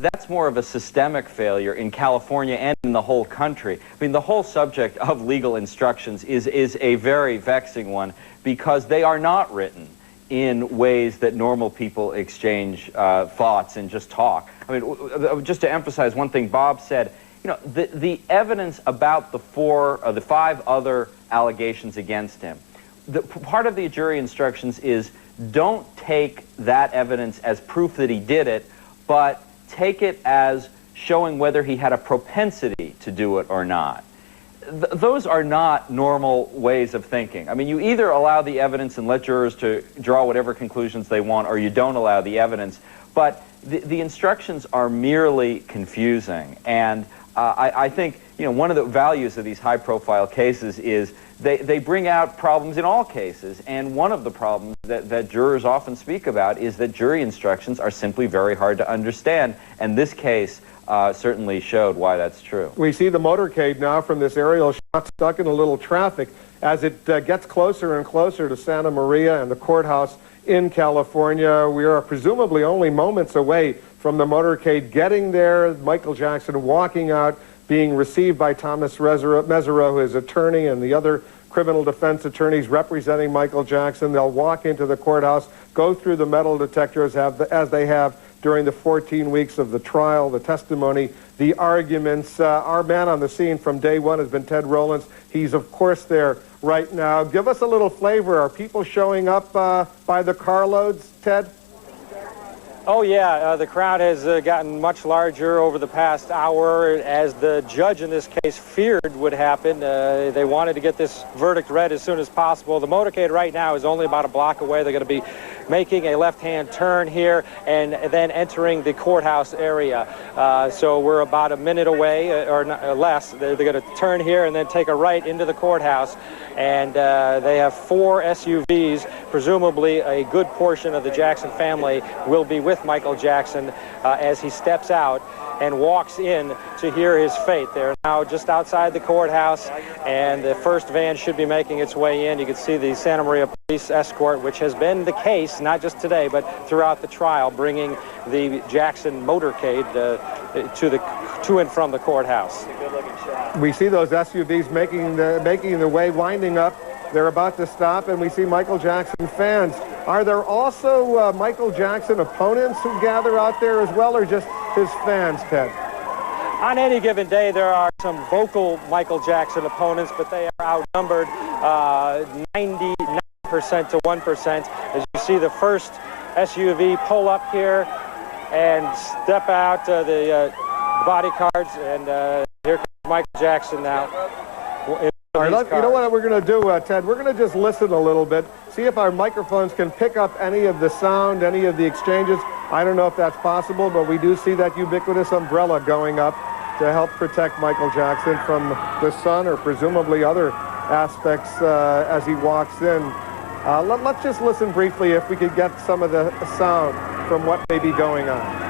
that's more of a systemic failure in California and in the whole country. I mean, the whole subject of legal instructions is a very vexing one because they are not written in ways that normal people exchange thoughts and just talk. I mean, just to emphasize one thing Bob said, you know, the evidence about the five other allegations against him, part of the jury instructions is don't take that evidence as proof that he did it, but take it as showing whether he had a propensity to do it or not. Those are not normal ways of thinking. I mean, you either allow the evidence and let jurors to draw whatever conclusions they want, or you don't allow the evidence. But the instructions are merely confusing. And I think, you know, one of the values of these high-profile cases is they bring out problems in all cases. And one of the problems that jurors often speak about is that jury instructions are simply very hard to understand. And this case certainly showed why that's true. We see the motorcade now from this aerial shot stuck in a little traffic as it gets closer and closer to Santa Maria and the courthouse in California. We are presumably only moments away from the motorcade getting there, Michael Jackson walking out being received by Thomas Mesereau, his attorney, and the other criminal defense attorneys representing Michael Jackson. They'll walk into the courthouse, go through the metal detectors as they have during the 14 weeks of the trial, the testimony, the arguments. Our man on the scene from day one has been Ted Rowlands. He's, of course, there right now. Give us a little flavor. Are people showing up by the carloads, Ted? Oh, yeah, the crowd has gotten much larger over the past hour, as the judge in this case feared would happen. They wanted to get this verdict read as soon as possible. The motorcade right now is only about a block away. They're going to be making a left-hand turn here and then entering the courthouse area. So we're about a minute away, or less. They're going to turn here and then take a right into the courthouse. And they have 4 SUVs. Presumably a good portion of the Jackson family will be with Michael Jackson as he steps out and walks in to hear his fate. They're now just outside the courthouse, and the first van should be making its way in. You can see the Santa Maria police escort, which has been the case, not just today, but throughout the trial, bringing the Jackson motorcade to and from the courthouse. We see those SUVs making the way, winding up. They're about to stop, and we see Michael Jackson fans. Are there also Michael Jackson opponents who gather out there as well, or just his fans, Ted? On any given day, there are some vocal Michael Jackson opponents, but they are outnumbered 99% to 1%. As you see the first SUV pull up here and step out the bodyguards, and here comes Michael Jackson now. All right, you know what we're going to do, Ted? We're going to just listen a little bit, see if our microphones can pick up any of the sound, any of the exchanges. I don't know if that's possible, but we do see that ubiquitous umbrella going up to help protect Michael Jackson from the sun or presumably other aspects as he walks in. Let's just listen briefly if we could get some of the sound from what may be going on.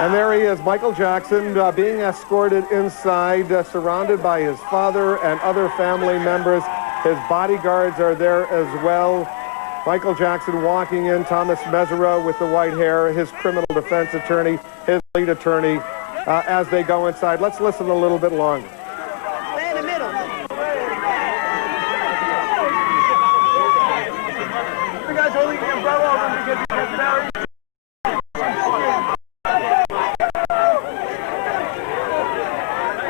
And there he is, Michael Jackson, being escorted inside, surrounded by his father and other family members. His bodyguards are there as well. Michael Jackson walking in, Thomas Mesereau with the white hair, his criminal defense attorney, his lead attorney, as they go inside. Let's listen a little bit longer. Stay in the middle. You guys holding the umbrella over because he gets married.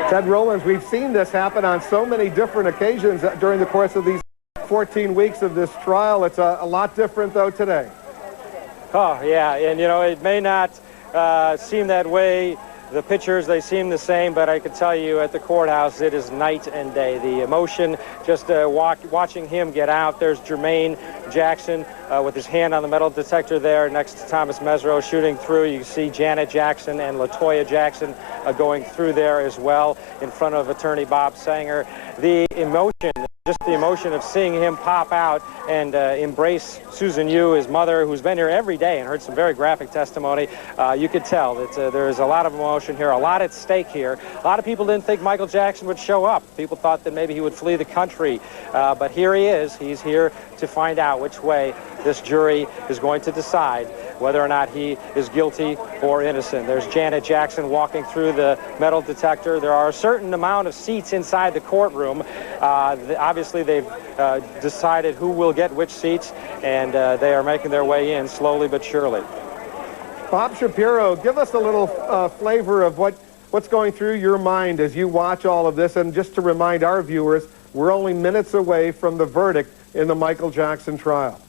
Ted Rowlands, we've seen this happen on so many different occasions during the course of these 14 weeks of this trial. It's a lot different, though, today. Oh, yeah, and, you know, it may not seem that way. The pictures, they seem the same, but I can tell you at the courthouse, it is night and day. The emotion, just watching him get out. There's Jermaine Jackson with his hand on the metal detector there next to Thomas Mesereau shooting through. You see Janet Jackson and LaToya Jackson going through there as well in front of attorney Bob Sanger. The emotion, just the emotion of seeing him pop out and embrace Susan Yu, his mother, who's been here every day and heard some very graphic testimony. You could tell that there is a lot of emotion here, a lot at stake here. A lot of people didn't think Michael Jackson would show up. People thought that maybe he would flee the country. But here he is. He's here to find out which way this jury is going to decide whether or not he is guilty or innocent. There's Janet Jackson walking through the metal detector. There are a certain amount of seats inside the courtroom. Obviously, they've decided who will get which seats, and they are making their way in slowly but surely. Bob Shapiro, give us a little flavor of what's going through your mind as you watch all of this. And just to remind our viewers, we're only minutes away from the verdict in the Michael Jackson trial.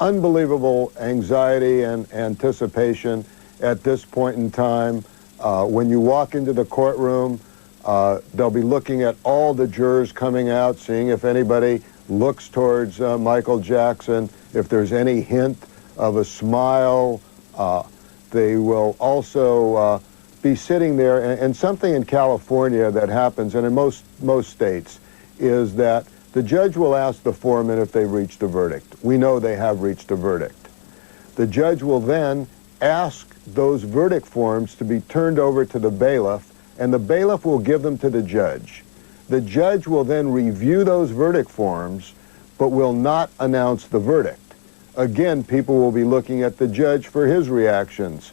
Unbelievable anxiety and anticipation at this point in time. When you walk into the courtroom, they'll be looking at all the jurors coming out, seeing if anybody looks towards Michael Jackson, if there's any hint of a smile. They will also be sitting there, and something in California that happens, and in most states, is that the judge will ask the foreman if they've reached a verdict. We know they have reached a verdict. The judge will then ask those verdict forms to be turned over to the bailiff, and the bailiff will give them to the judge. The judge will then review those verdict forms, but will not announce the verdict. Again, people will be looking at the judge for his reactions.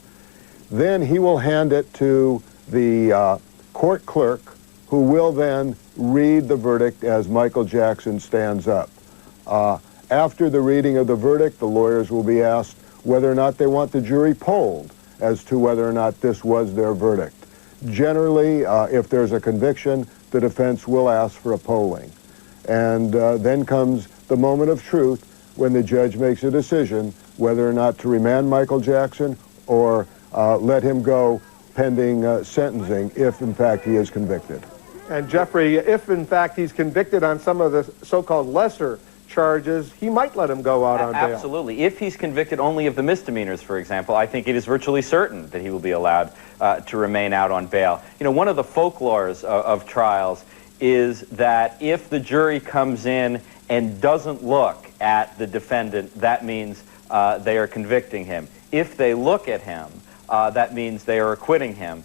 Then he will hand it to the court clerk, who will then read the verdict as Michael Jackson stands up. After the reading of the verdict, the lawyers will be asked whether or not they want the jury polled as to whether or not this was their verdict. Generally, if there's a conviction, the defense will ask for a polling. And then comes the moment of truth when the judge makes a decision whether or not to remand Michael Jackson or let him go pending sentencing if, in fact, he is convicted. And Jeffrey, if in fact he's convicted on some of the so-called lesser charges, he might let him go out on bail. Absolutely. If he's convicted only of the misdemeanors, for example, I think it is virtually certain that he will be allowed to remain out on bail. You know, one of the folklores of trials is that if the jury comes in and doesn't look at the defendant, that means they are convicting him. If they look at him, that means they are acquitting him.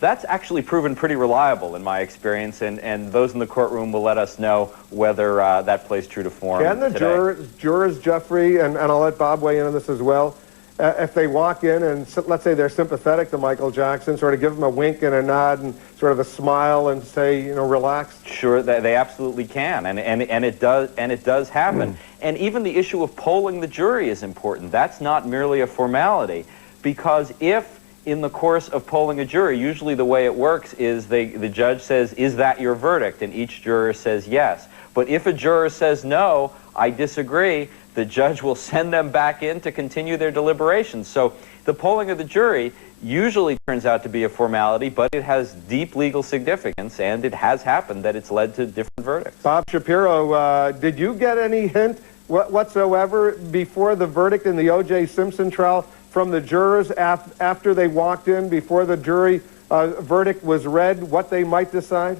That's actually proven pretty reliable in my experience, and those in the courtroom will let us know whether that plays true to form. Can the jurors, Jeffrey, and I'll let Bob weigh in on this as well, if they walk in and let's say they're sympathetic to Michael Jackson, sort of give him a wink and a nod and sort of a smile and say, you know, relax? Sure, they absolutely can, and it does happen. And even the issue of polling the jury is important. That's not merely a formality, because if in the course of polling a jury, usually the way it works is the judge says, "Is that your verdict?" and each juror says yes. But if a juror says, "No, I disagree," the judge will send them back in to continue their deliberations. So the polling of the jury usually turns out to be a formality, but it has deep legal significance, and it has happened that it's led to different verdicts. Bob Shapiro, did you get any hint whatsoever before the verdict in the O.J. Simpson trial from the jurors after they walked in, before the jury verdict was read, what they might decide?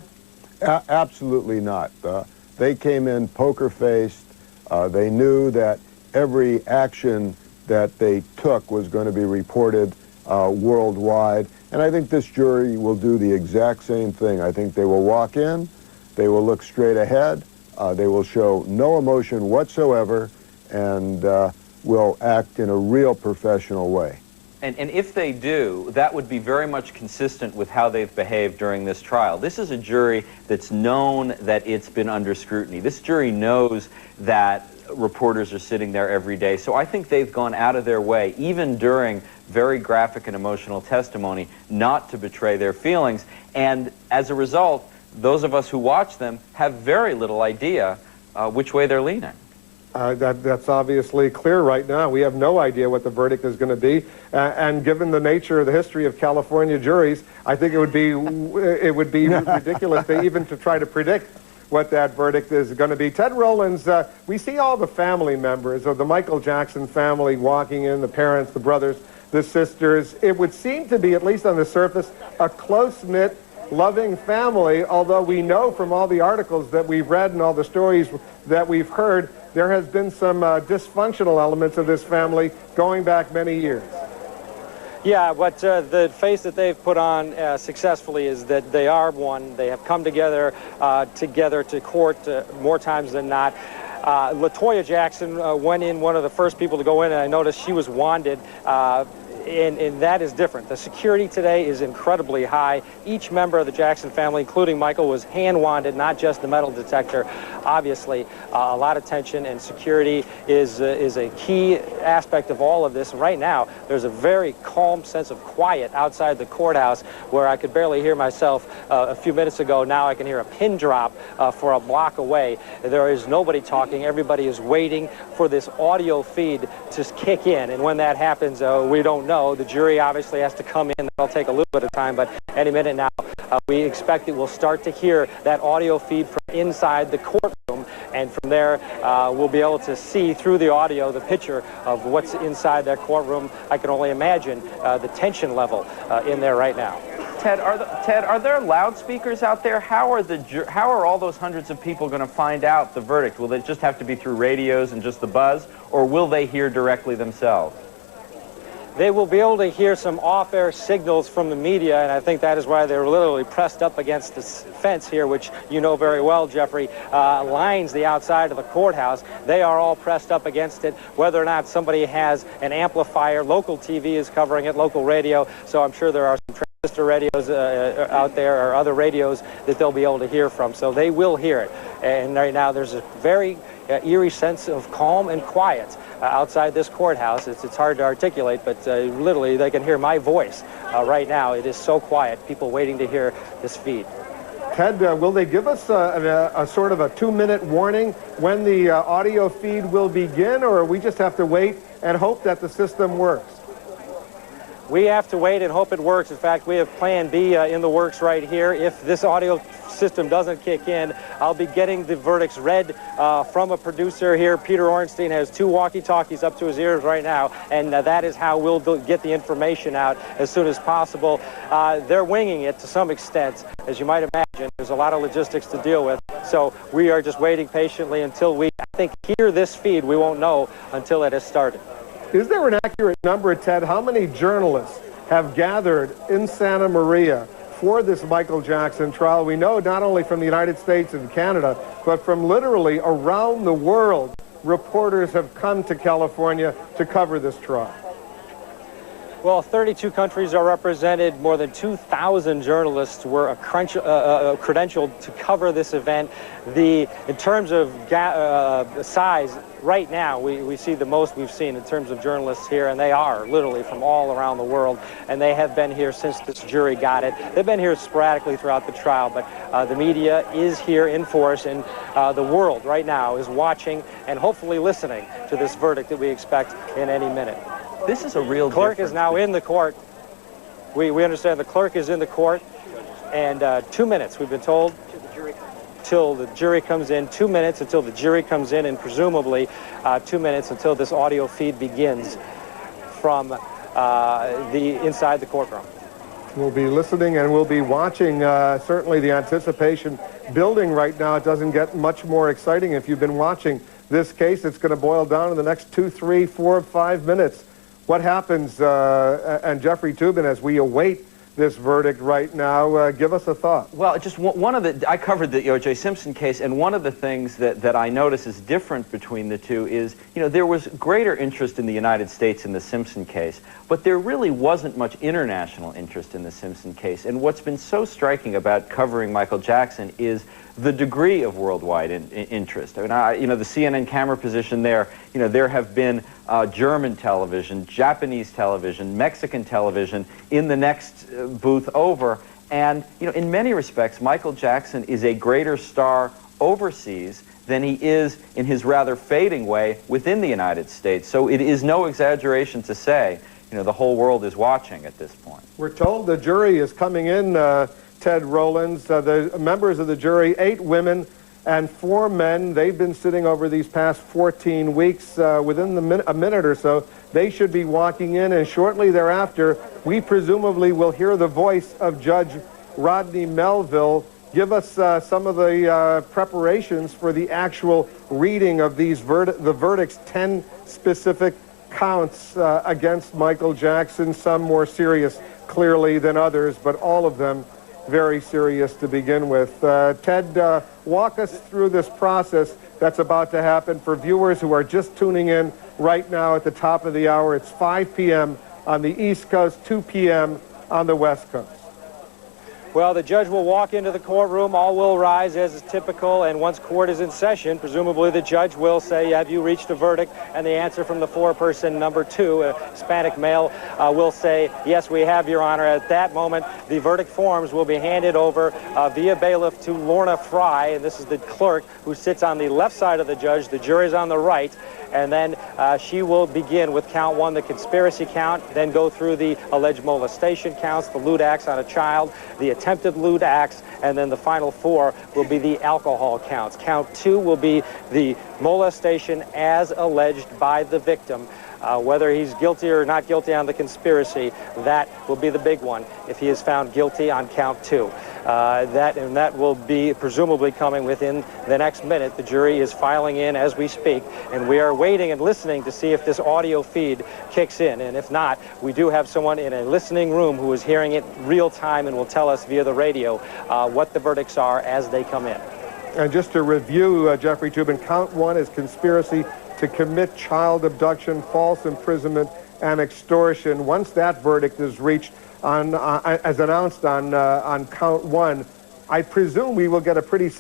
Absolutely not. They came in poker-faced. They knew that every action that they took was going to be reported worldwide. And I think this jury will do the exact same thing. I think they will walk in, they will look straight ahead, they will show no emotion whatsoever, and will act in a real professional way. And if they do, that would be very much consistent with how they've behaved during this trial. This is a jury that's known that it's been under scrutiny. This jury knows that reporters are sitting there every day. So I think they've gone out of their way, even during very graphic and emotional testimony, not to betray their feelings. And as a result, those of us who watch them have very little idea which way they're leaning. That's obviously clear right now. We have no idea what the verdict is going to be, and given the nature of the history of California juries, I think it would be ridiculous even to try to predict what that verdict is going to be. Ted Rowlands, we see all the family members of the Michael Jackson family walking in, the parents, the brothers, the sisters. It would seem to be, at least on the surface, a close-knit, loving family, although we know from all the articles that we've read and all the stories that we've heard, there has been some dysfunctional elements of this family going back many years. Yeah, but the face that they've put on successfully is that they are one. They have come together to court more times than not. LaToya Jackson went in, one of the first people to go in, and I noticed she was wanded. And that is different. The security today is incredibly high. Each member of the Jackson family, including Michael, was hand-wanded, not just the metal detector. Obviously, a lot of tension, and security is a key aspect of all of this. And right now, there's a very calm sense of quiet outside the courthouse, where I could barely hear myself a few minutes ago. Now I can hear a pin drop for a block away. There is nobody talking. Everybody is waiting for this audio feed to kick in. And when that happens, we don't know. The jury obviously has to come in. That'll take a little bit of time, but any minute now, we expect that we'll start to hear that audio feed from inside the courtroom, and from there, we'll be able to see through the audio the picture of what's inside that courtroom. I can only imagine the tension level in there right now. Ted, are there loudspeakers out there? How are all those hundreds of people going to find out the verdict? Will it just have to be through radios and just the buzz, or will they hear directly themselves? They will be able to hear some off-air signals from the media, and I think that is why they're literally pressed up against this fence here, which you know very well, Jeffrey, lines the outside of the courthouse. They are all pressed up against it, whether or not somebody has an amplifier. Local TV is covering it, local radio, so I'm sure there are some transistor radios out there or other radios that they'll be able to hear from, so they will hear it. And right now there's a very eerie sense of calm and quiet outside this courthouse. It's hard to articulate, but literally they can hear my voice right now. It is so quiet, people waiting to hear this feed. Ted, will they give us a sort of a 2-minute warning when the audio feed will begin, or we just have to wait and hope that the system works? We have to wait and hope it works. In fact, we have Plan B in the works right here. If this audio system doesn't kick in, I'll be getting the verdicts read from a producer here. Peter Ornstein has 2 walkie-talkies up to his ears right now, and that is how we'll get the information out as soon as possible. They're winging it to some extent, as you might imagine. There's a lot of logistics to deal with, so we are just waiting patiently until we, I think, hear this feed. We won't know until it has started. Is there an accurate number, Ted? How many journalists have gathered in Santa Maria for this Michael Jackson trial? We know not only from the United States and Canada, but from literally around the world, reporters have come to California to cover this trial. Well, 32 countries are represented. More than 2,000 journalists were credentialed to cover this event. In terms of size, right now, we see the most we've seen in terms of journalists here, and they are literally from all around the world, and they have been here since this jury got it. They've been here sporadically throughout the trial, but the media is here in force, and the world right now is watching and hopefully listening to this verdict that we expect in any minute. This is a real clerk is now in the court. We understand the clerk is in the court, and 2 minutes, we've been told, till the jury comes in. 2 minutes until the jury comes in, and presumably 2 minutes until this audio feed begins from inside the courtroom. We'll be listening and we'll be watching. Certainly the anticipation building right now. It doesn't get much more exciting. If you've been watching this case, it's going to boil down in the next 2, 3, 4, 5 minutes. What happens, and Jeffrey Toobin, as we await this verdict right now, give us a thought. Well, just one of the, I covered the O.J. Simpson case, and one of the things that I notice is different between the two is, you know, there was greater interest in the United States in the Simpson case, but there really wasn't much international interest in the Simpson case. And what's been so striking about covering Michael Jackson is the degree of worldwide interest. I mean, you know, the CNN camera position there, you know, there have been German television, Japanese television, Mexican television in the next booth over. And, you know, in many respects, Michael Jackson is a greater star overseas than he is in his rather fading way within the United States. So it is no exaggeration to say, you know, the whole world is watching at this point. We're told the jury is coming in, Ted Rowlands. The members of the jury, 8 women and 4 men. They've been sitting over these past 14 weeks. Within a minute or so, they should be walking in, and shortly thereafter, we presumably will hear the voice of Judge Rodney Melville give us some of the preparations for the actual reading of these the verdicts, 10 specific counts against Michael Jackson, some more serious clearly than others, but all of them very serious to begin with. Ted, walk us through this process that's about to happen for viewers who are just tuning in right now at the top of the hour. It's 5 p.m. on the East Coast, 2 p.m. on the West Coast. Well, the judge will walk into the courtroom, all will rise as is typical, and once court is in session, presumably the judge will say, have you reached a verdict? And the answer from the foreperson, number 2, a Hispanic male, will say, yes, we have, Your Honor. At that moment, the verdict forms will be handed over via bailiff to Lorna Fry, and this is the clerk who sits on the left side of the judge. The jury's on the right. And then she will begin with count 1, the conspiracy count, then go through the alleged molestation counts, the lewd acts on a child, the attempted lewd acts, and then the final 4 will be the alcohol counts. Count 2 will be the molestation as alleged by the victim. Whether he's guilty or not guilty on the conspiracy, that will be the big one if he is found guilty on count 2. That will be presumably coming within the next minute. The jury is filing in as we speak, and we are waiting and listening to see if this audio feed kicks in. And if not, we do have someone in a listening room who is hearing it real time and will tell us via the radio what the verdicts are as they come in. And just to review, Jeffrey Toobin, count 1 is conspiracy to commit child abduction, false imprisonment, and extortion. Once that verdict is reached, as announced on count 1, I presume we will get a pretty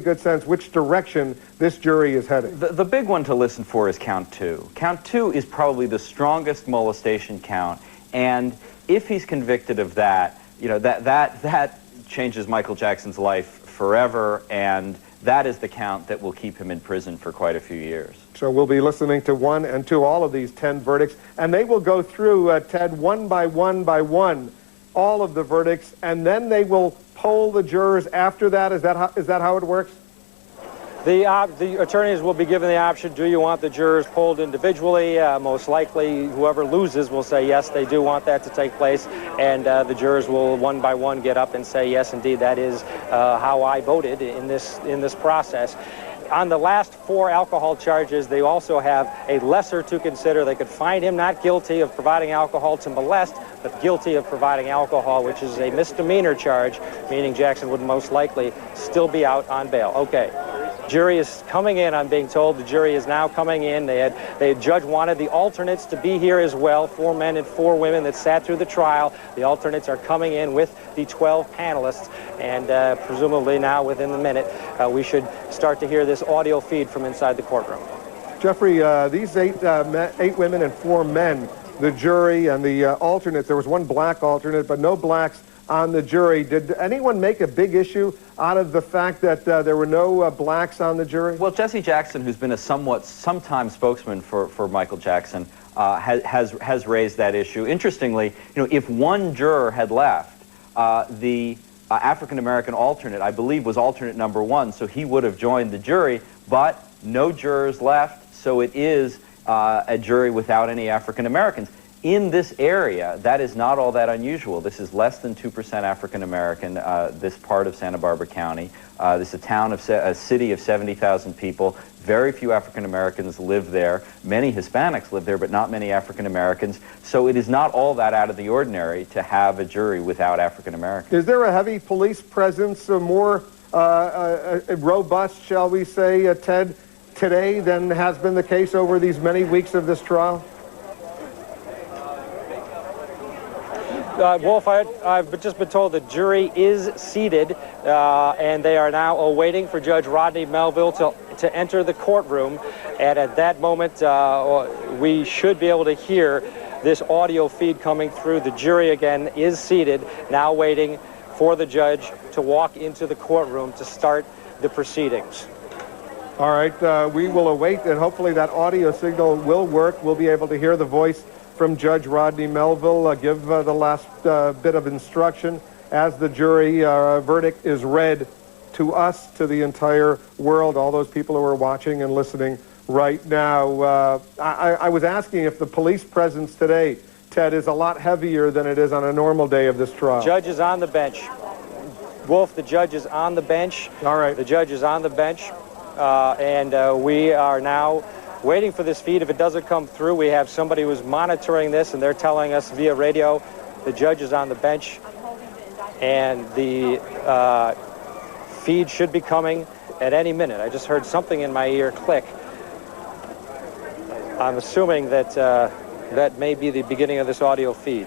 good sense which direction this jury is heading. The big one to listen for is count 2. Count 2 is probably the strongest molestation count, and if he's convicted of that, you know, that changes Michael Jackson's life forever, and that is the count that will keep him in prison for quite a few years. So we'll be listening to 1 and 2, all of these 10 verdicts, and they will go through, Ted, one by one, all of the verdicts, and then they will poll the jurors after that. Is that how it works? The attorneys will be given the option, do you want the jurors polled individually? Most likely, whoever loses will say, yes, they do want that to take place, and the jurors will one by one get up and say, yes, indeed, that is how I voted in this process. On the last 4 alcohol charges, they also have a lesser to consider. They could find him not guilty of providing alcohol to molest, but guilty of providing alcohol, which is a misdemeanor charge, meaning Jackson would most likely still be out on bail. Okay. Jury is coming in. I'm being told the jury is now coming in. The judge wanted the alternates to be here as well, 4 men and 4 women that sat through the trial. The alternates are coming in with the 12 panelists, and presumably now within the minute we should start to hear this audio feed from inside the courtroom. Jeffrey, these 8 women and 4 men, the jury and the alternates, there was 1 black alternate, but no blacks on the jury. Did anyone make a big issue out of the fact that there were no blacks on the jury? Well, Jesse Jackson, who's been a sometime spokesman for Michael Jackson, has raised that issue. Interestingly, you know, if 1 juror had left, the African-American alternate, I believe, was alternate number 1, so he would have joined the jury, but no jurors left, so it is a jury without any African-Americans. In this area, that is not all that unusual. This is less than 2% African-American, this part of Santa Barbara County. This is a city of 70,000 people. Very few African-Americans live there. Many Hispanics live there, but not many African-Americans. So it is not all that out of the ordinary to have a jury without African-Americans. Is there a heavy police presence, more robust, shall we say, Ted, today than has been the case over these many weeks of this trial? Wolf, I've just been told the jury is seated, and they are now awaiting for Judge Rodney Melville to enter the courtroom. And at that moment, we should be able to hear this audio feed coming through. The jury, again, is seated, now waiting for the judge to walk into the courtroom to start the proceedings. All right, we will await, and hopefully that audio signal will work. We'll be able to hear the voice from Judge Rodney Melville give the last bit of instruction as the jury verdict is read to us, to the entire world, all those people who are watching and listening right now. I was asking if the police presence today, Ted, is a lot heavier than it is on a normal day of this trial. Judge is on the bench. Wolf, the judge is on the bench. All right. The judge is on the bench, and we are now waiting for this feed. If it doesn't come through, we have somebody who's monitoring this, and they're telling us via radio the judge is on the bench, and the feed should be coming at any minute. I just heard something in my ear click. I'm assuming that that may be the beginning of this audio feed.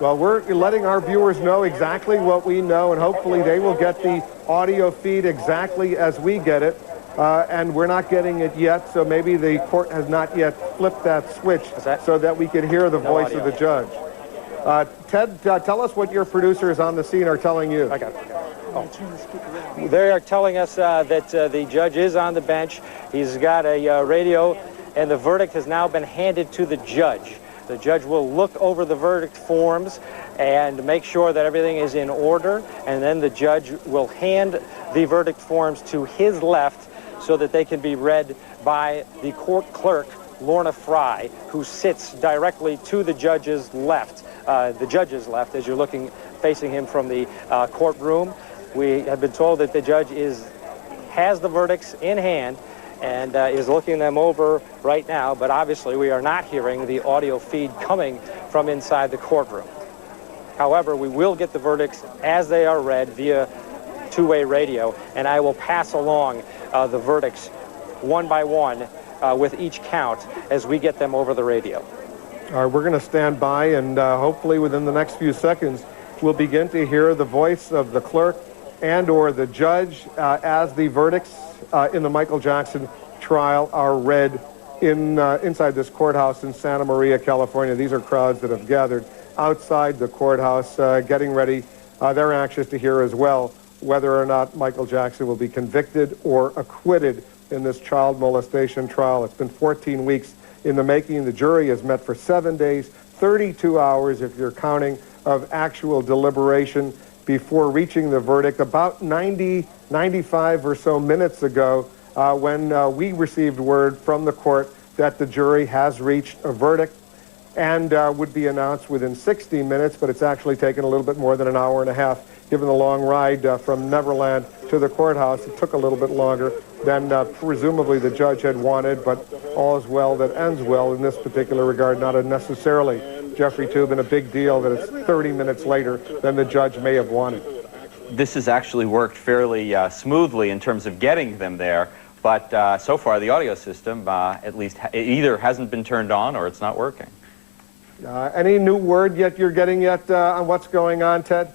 Well, we're letting our viewers know exactly what we know, and hopefully they will get the audio feed exactly as we get it. And we're not getting it yet, so maybe the court has not yet flipped that switch so that we can hear the voice of the judge. Ted, tell us what your producers on the scene are telling you. I got it. Oh. They are telling us that the judge is on the bench. He's got a radio, and the verdict has now been handed to the judge. The judge will look over the verdict forms and make sure that everything is in order, and then the judge will hand the verdict forms to his left so that they can be read by the court clerk, Lorna Fry, who sits directly to the judge's left, as you're looking, facing him from the courtroom. We have been told that the judge has the verdicts in hand and is looking them over right now, but obviously we are not hearing the audio feed coming from inside the courtroom. However, we will get the verdicts as they are read via two-way radio, and I will pass along the verdicts one by one with each count as we get them over the radio. All right, we're going to stand by, and hopefully within the next few seconds, we'll begin to hear the voice of the clerk and or the judge as the verdicts in the Michael Jackson trial are read inside this courthouse in Santa Maria, California. These are crowds that have gathered outside the courthouse getting ready. They're anxious to hear as well whether or not Michael Jackson will be convicted or acquitted in this child molestation trial. It's been 14 weeks in the making. The jury has met for 7 days, 32 hours if you're counting, of actual deliberation before reaching the verdict. About 95 or so minutes ago, when we received word from the court that the jury has reached a verdict and would be announced within 60 minutes, but it's actually taken a little bit more than an hour and a half. Given the long ride from Neverland to the courthouse, it took a little bit longer than presumably the judge had wanted, but all is well that ends well in this particular regard, not necessarily, Jeffrey Toobin, a big deal that it's 30 minutes later than the judge may have wanted. This has actually worked fairly smoothly in terms of getting them there, but so far the audio system, at least, it either hasn't been turned on or it's not working. Any new word you're getting yet on what's going on, Ted?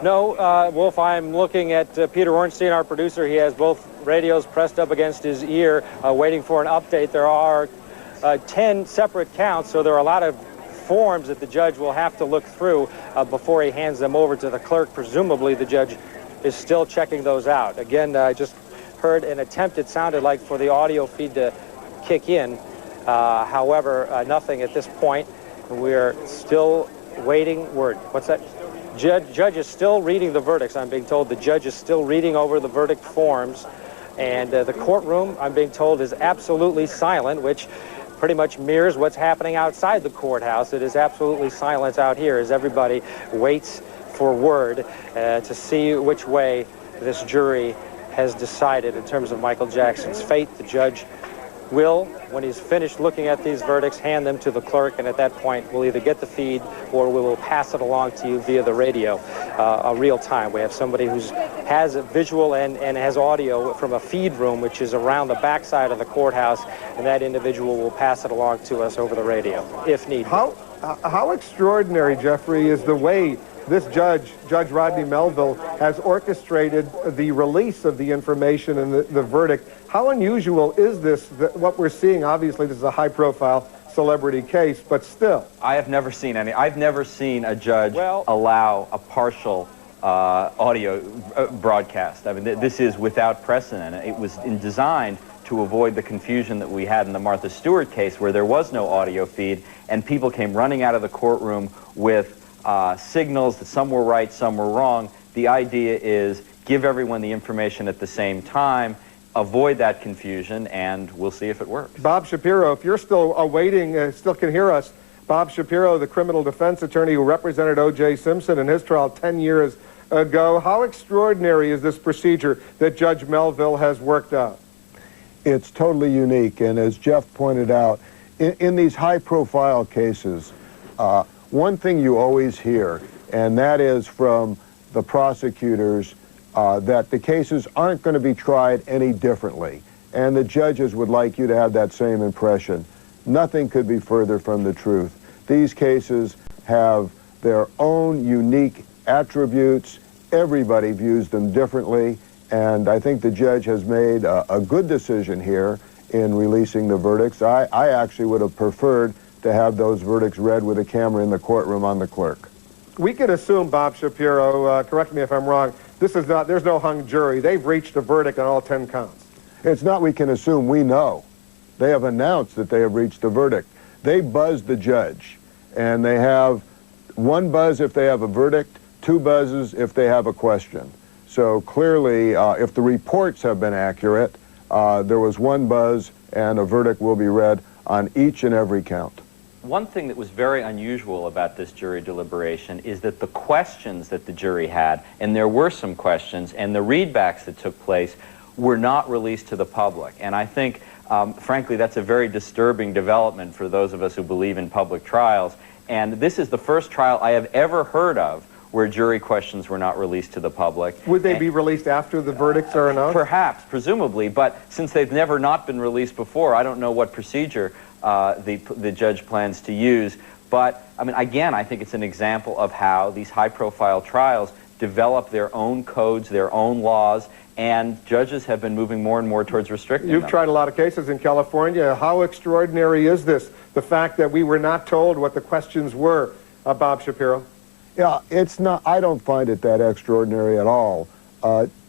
No, Wolf, I'm looking at Peter Ornstein, our producer. He has both radios pressed up against his ear, waiting for an update. There are 10 separate counts, so there are a lot of forms that the judge will have to look through before he hands them over to the clerk. Presumably, the judge is still checking those out. Again, I just heard an attempt, it sounded like, for the audio feed to kick in. However, nothing at this point. We're still waiting. Word. What's that? Judge is still reading the verdicts. I'm being told the judge is still reading over the verdict forms, and the courtroom, I'm being told, is absolutely silent, which pretty much mirrors what's happening outside the courthouse. It is absolutely silent out here as everybody waits for word to see which way this jury has decided in terms of Michael Jackson's fate. The judge will, when he's finished looking at these verdicts, hand them to the clerk, and at that point we'll either get the feed or we will pass it along to you via the radio, real time. We have somebody who has a visual and has audio from a feed room, which is around the backside of the courthouse, and that individual will pass it along to us over the radio, if need be. How extraordinary, Jeffrey, is the way this Judge Rodney Melville, has orchestrated the release of the information and the verdict. How unusual is this, what we're seeing? Obviously, this is a high-profile celebrity case, but still. I've never seen a judge allow a partial audio broadcast. I mean, this is without precedent. It was designed to avoid the confusion that we had in the Martha Stewart case, where there was no audio feed, and people came running out of the courtroom with signals that some were right, some were wrong. The idea is give everyone the information at the same time, avoid that confusion, and we'll see if it works. Bob Shapiro, if you're still awaiting, still can hear us, Bob Shapiro, the criminal defense attorney who represented O.J. Simpson in his trial 10 years ago, how extraordinary is this procedure that Judge Melville has worked out? It's totally unique, and as Jeff pointed out, in these high-profile cases, one thing you always hear, and that is from the prosecutors, that the cases aren't going to be tried any differently, and the judges would like you to have that same impression. Nothing could be further from the truth. These cases have their own unique attributes. Everybody views them differently, and I think the judge has made a good decision here in releasing the verdicts. I actually would have preferred to have those verdicts read with a camera in the courtroom on the clerk. We could assume, Bob Shapiro, correct me if I'm wrong, there's no hung jury. They've reached a verdict on all 10 counts. It's not we can assume, we know. They have announced that they have reached a verdict. They buzzed the judge, and they have one buzz if they have a verdict, two buzzes if they have a question. So clearly, if the reports have been accurate, There was one buzz, and a verdict will be read on each and every count. One thing that was very unusual about this jury deliberation is that the questions that the jury had, and there were some questions, and the readbacks that took place were not released to the public. And I think, frankly, that's a very disturbing development for those of us who believe in public trials. And this is the first trial I have ever heard of where jury questions were not released to the public. Would they be released after the verdicts are announced? Perhaps, presumably, but since they've never not been released before, I don't know what procedure the judge plans to use. But, I mean, again, I think it's an example of how these high-profile trials develop their own codes, their own laws, and judges have been moving more and more towards restricting them. You've tried a lot of cases in California. How extraordinary is this, the fact that we were not told what the questions were, Bob Shapiro? Yeah, it's not, I don't find it that extraordinary at all.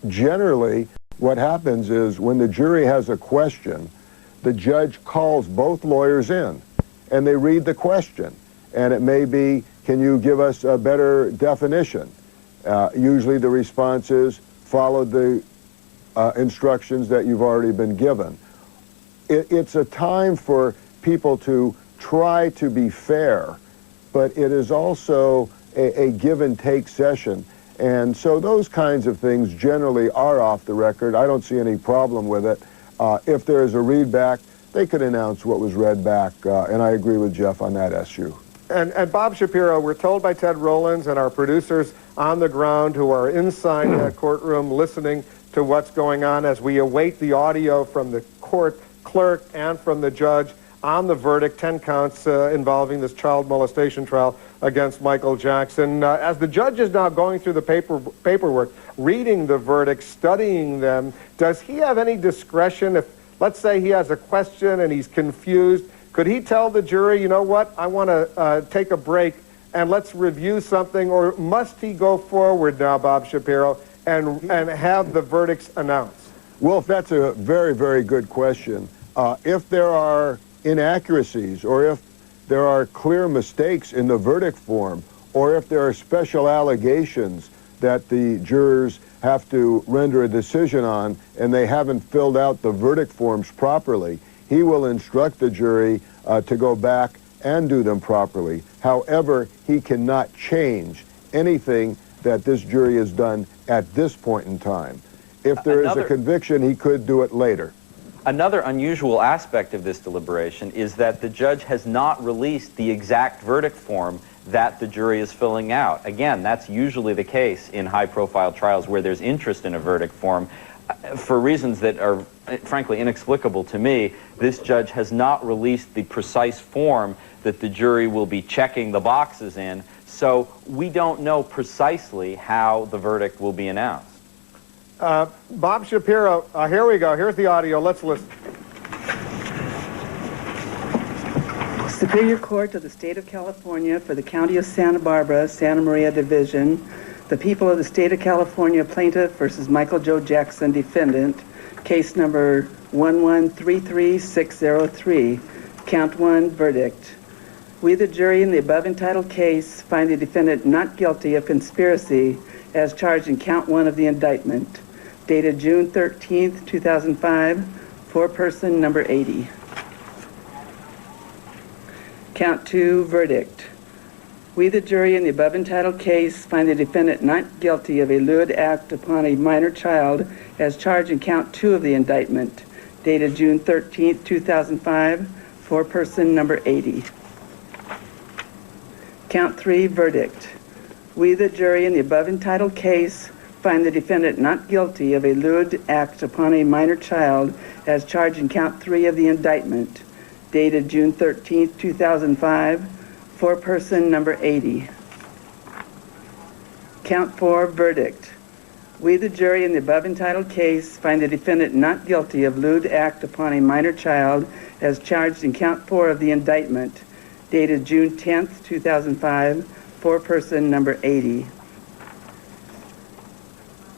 Generally, what happens is when the jury has a question, the judge calls both lawyers in, and they read the question. And it may be, can you give us a better definition? Usually the response is, follow the instructions that you've already been given. It's a time for people to try to be fair, but it is also a give and take session. And so those kinds of things generally are off the record. I don't see any problem with it. If there is a readback, they could announce what was read back, and I agree with Jeff on that issue. And Bob Shapiro, we're told by Ted Rowlands and our producers on the ground who are inside that courtroom listening to what's going on as we await the audio from the court clerk and from the judge on the verdict, 10 counts involving this child molestation trial against Michael Jackson. As the judge is now going through the paperwork, reading the verdict, studying them, does he have any discretion if, let's say he has a question and he's confused, could he tell the jury, you know what, I want to take a break and let's review something, or must he go forward now, Bob Shapiro, and have the verdicts announced? Well, that's a very, very good question. If there are inaccuracies, or if there are clear mistakes in the verdict form, or if there are special allegations that the jurors have to render a decision on and they haven't filled out the verdict forms properly, he will instruct the jury to go back and do them properly. However, he cannot change anything that this jury has done at this point in time. If there is a conviction, he could do it later. Another unusual aspect of this deliberation is that the judge has not released the exact verdict form that the jury is filling out. Again, that's usually the case in high-profile trials where there's interest in a verdict form. For reasons that are, frankly, inexplicable to me, this judge has not released the precise form that the jury will be checking the boxes in, so we don't know precisely how the verdict will be announced. Bob Shapiro, here we go. Here's the audio. Let's listen. Superior Court of the State of California for the County of Santa Barbara, Santa Maria Division, the people of the State of California plaintiff versus Michael Joe Jackson defendant, case number 1133603, count 1, verdict. We, the jury in the above entitled case, find the defendant not guilty of conspiracy as charged in count 1 of the indictment, dated June 13th, 2005, foreperson number 80. Count 2, verdict. We, the jury in the above entitled case, find the defendant not guilty of a lewd act upon a minor child as charged in count 2 of the indictment, dated June 13th, 2005, foreperson number 80. Count 3, verdict. We, the jury in the above entitled case, find the defendant not guilty of a lewd act upon a minor child as charged in count 3 of the indictment, dated June 13th, 2005, foreperson number 80. Count 4, verdict. We, the jury in the above entitled case, find the defendant not guilty of lewd act upon a minor child as charged in count 4 of the indictment, dated June 10th, 2005, foreperson number 80.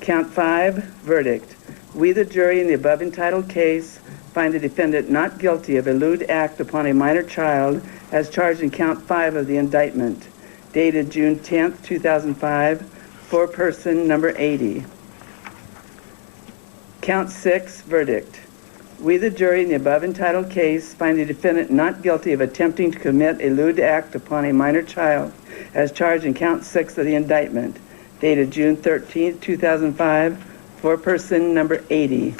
Count 5, verdict. We, the jury in the above entitled case, find the defendant not guilty of a lewd act upon a minor child as charged in count 5 of the indictment, dated June 10th, 2005, foreperson number 80. Count 6, verdict. We, the jury, in the above entitled case, find the defendant not guilty of attempting to commit a lewd act upon a minor child as charged in count 6 of the indictment, dated June 13, 2005, for person number 80.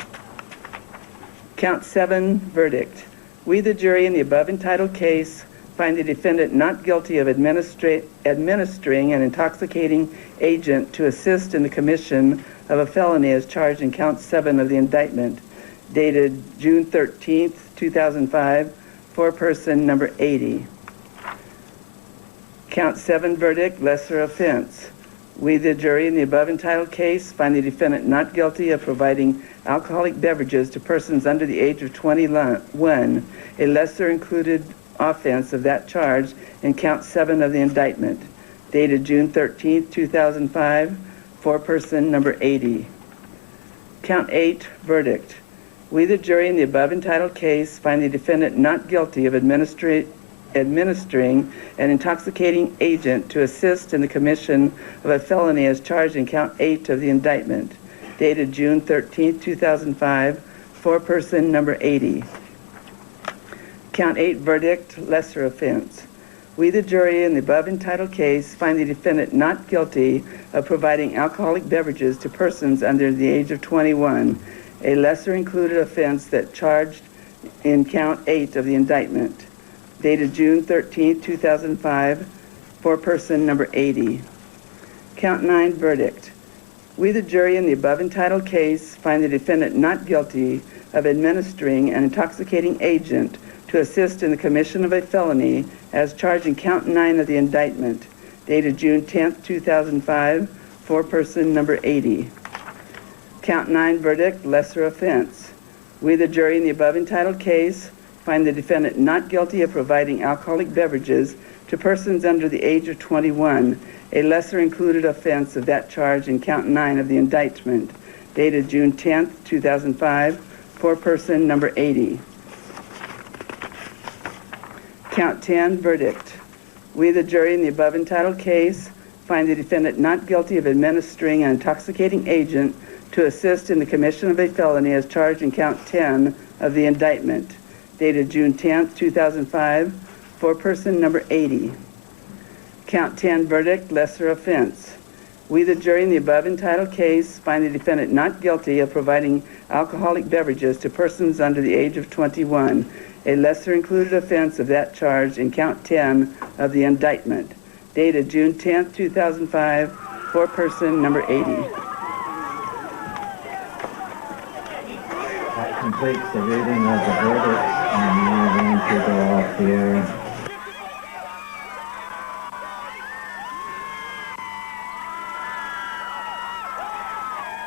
Count 7, verdict. We, the jury, in the above entitled case, find the defendant not guilty of administering an intoxicating agent to assist in the commission of a felony as charged in count 7 of the indictment, dated June 13, 2005, for person number 80. Count 7, verdict, lesser offense. We, the jury, in the above entitled case, find the defendant not guilty of providing alcoholic beverages to persons under the age of 21, a lesser included offense of that charge in count 7 of the indictment, dated June 13, 2005, for person number 80. Count 8, verdict. We, the jury, in the above entitled case, find the defendant not guilty of administering an intoxicating agent to assist in the commission of a felony as charged in count 8 of the indictment, dated June 13, 2005, for person number 80. Count 8, verdict, lesser offense. We, the jury, in the above entitled case, find the defendant not guilty of providing alcoholic beverages to persons under the age of 21, a lesser included offense that charged in count 8 of the indictment, dated June 13, 2005, for person number 80. Count 9, verdict. We, the jury, in the above entitled case, find the defendant not guilty of administering an intoxicating agent to assist in the commission of a felony as charged in count 9 of the indictment, dated June 10, 2005, for person number 80. Count 9, verdict, lesser offense. We, the jury, in the above entitled case, find the defendant not guilty of providing alcoholic beverages to persons under the age of 21, a lesser included offense of that charge in count 9 of the indictment, dated June 10, 2005, for person number 80. Count 10, verdict. We, the jury, in the above entitled case, find the defendant not guilty of administering an intoxicating agent to assist in the commission of a felony as charged in count 10 of the indictment, dated June 10, 2005, for person number 80. Count 10, verdict, lesser offense. We, the jury, in the above entitled case, find the defendant not guilty of providing alcoholic beverages to persons under the age of 21, a lesser included offense of that charge in count 10 of the indictment, dated June 10, 2005, for person number 80. That completes the reading of the verdict, and we're going to go off the air.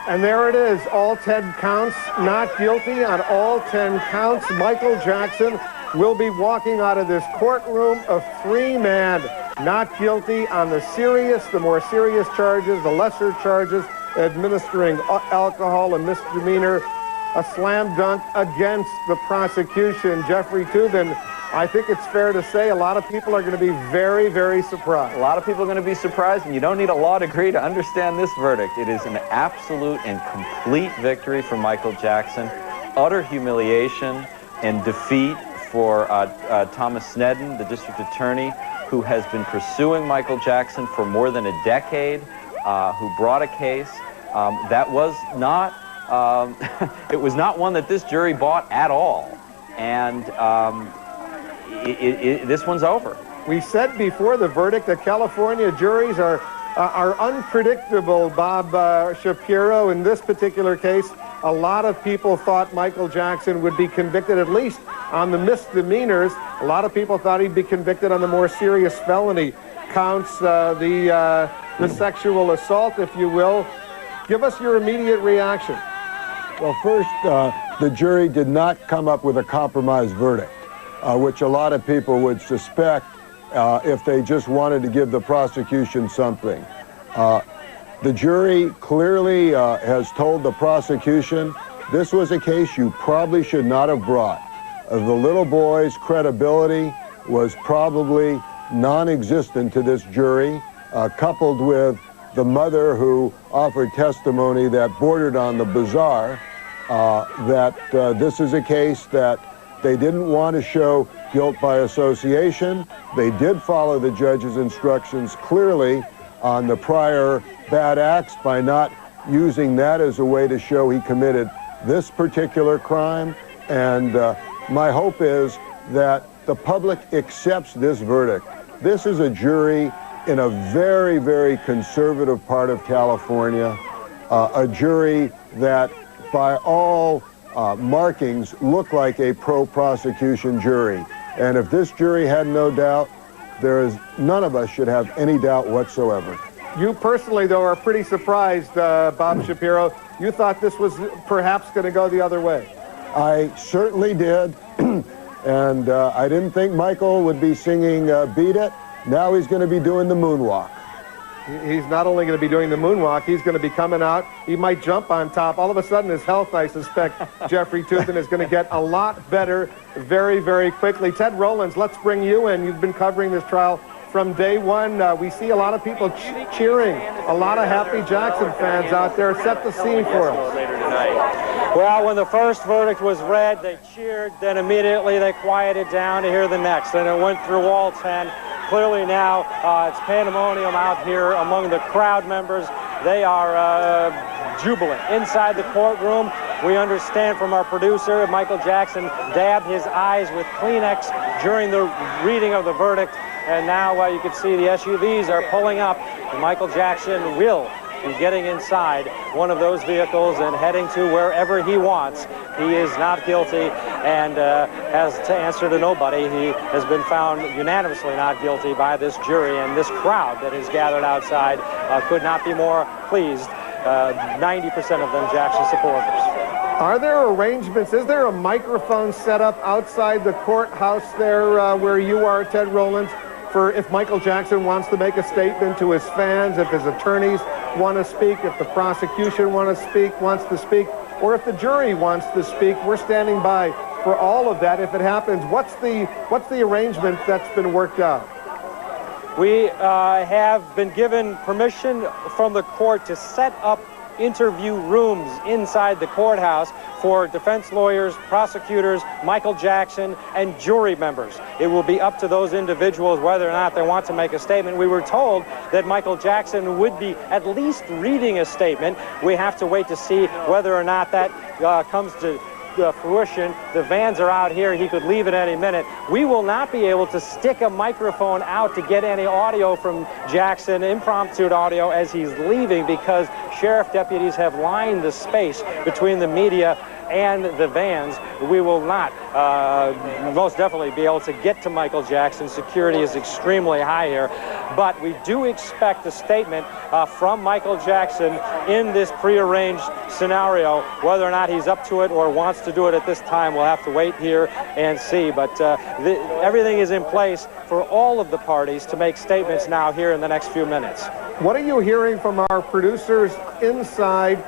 And there it is, all 10 counts, not guilty on all 10 counts. Michael Jackson will be walking out of this courtroom a free man, not guilty on the more serious charges, the lesser charges, administering alcohol, a misdemeanor, a slam dunk against the prosecution. Jeffrey Toobin, I think it's fair to say a lot of people are going to be very, very surprised. A lot of people are going to be surprised, and you don't need a law degree to understand this verdict. It is an absolute and complete victory for Michael Jackson, utter humiliation and defeat for Thomas Sneddon, the district attorney, who has been pursuing Michael Jackson for more than a decade, who brought a case that was not, it was not one that this jury bought at all. And this one's over. We said before the verdict that California juries are unpredictable, Bob Shapiro. In this particular case, a lot of people thought Michael Jackson would be convicted at least on the misdemeanors. A lot of people thought he'd be convicted on the more serious felony counts, the sexual assault, if you will. Give us your immediate reaction. Well, first, the jury did not come up with a compromise verdict, which a lot of people would suspect if they just wanted to give the prosecution something. The jury clearly has told the prosecution this was a case you probably should not have brought. The little boy's credibility was probably non-existent to this jury, coupled with the mother who offered testimony that bordered on the bizarre. that this is a case that they didn't want to show guilt by association. They did follow the judge's instructions clearly on the prior bad acts by not using that as a way to show he committed this particular crime. And my hope is that the public accepts this verdict. This is a jury in a very, very conservative part of California, a jury that by all markings look like a pro-prosecution jury. And if this jury had no doubt, none of us should have any doubt whatsoever. You personally, though, are pretty surprised, Bob Shapiro. You thought this was perhaps going to go the other way. I certainly did. And I didn't think Michael would be singing Beat It. Now he's going to be doing the moonwalk. He's not only going to be doing the moonwalk, he's going to be coming out. He might jump on top. All of a sudden, his health, I suspect, Jeffrey Toobin, is going to get a lot better very, very quickly. Ted Rowlands, let's bring you in. You've been covering this trial from day one. We see a lot of people cheering, a lot of happy Jackson fans out there. Set the scene for us. Well, when the first verdict was read, they cheered, then immediately they quieted down to hear the next, and it went through all 10. Clearly now, it's pandemonium out here among the crowd members. They are jubilant. Inside the courtroom, we understand from our producer, Michael Jackson dabbed his eyes with Kleenex during the reading of the verdict, and now you can see the SUVs are pulling up, and Michael Jackson will be getting inside one of those vehicles and heading to wherever he wants. He is not guilty and has to answer to nobody. He has been found unanimously not guilty by this jury, and this crowd that is gathered outside could not be more pleased. 90% of them Jackson supporters. Are there arrangements? Is there a microphone set up outside the courthouse there where you are, Ted Rowlands, for if Michael Jackson wants to make a statement to his fans, if his attorneys want to speak, if the prosecution wants to speak, or if the jury wants to speak? We're standing by for all of that if it happens. What's the arrangement that's been worked out? We have been given permission from the court to set up interview rooms inside the courthouse for defense lawyers, prosecutors, Michael Jackson, and jury members. It will be up to those individuals whether or not they want to make a statement. We were told that Michael Jackson would be at least reading a statement. We have to wait to see whether or not that comes to fruition. The vans are out here. He could leave at any minute. We will not be able to stick a microphone out to get any audio from Jackson, impromptu audio, as he's leaving, because sheriff deputies have lined the space between the media and the vans. We will not most definitely be able to get to Michael Jackson. Security is extremely high here, but we do expect a statement from Michael Jackson in this prearranged scenario. Whether or not he's up to it or wants to do it at this time, we'll have to wait here and see, but everything is in place for all of the parties to make statements now here in the next few minutes. What are you hearing from our producers inside?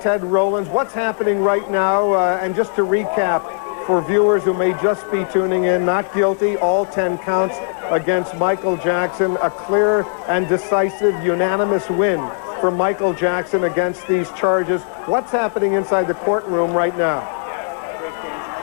Ted Rowlands, what's happening right now? And just to recap, for viewers who may just be tuning in, not guilty, all 10 counts against Michael Jackson, a clear and decisive unanimous win for Michael Jackson against these charges. What's happening inside the courtroom right now?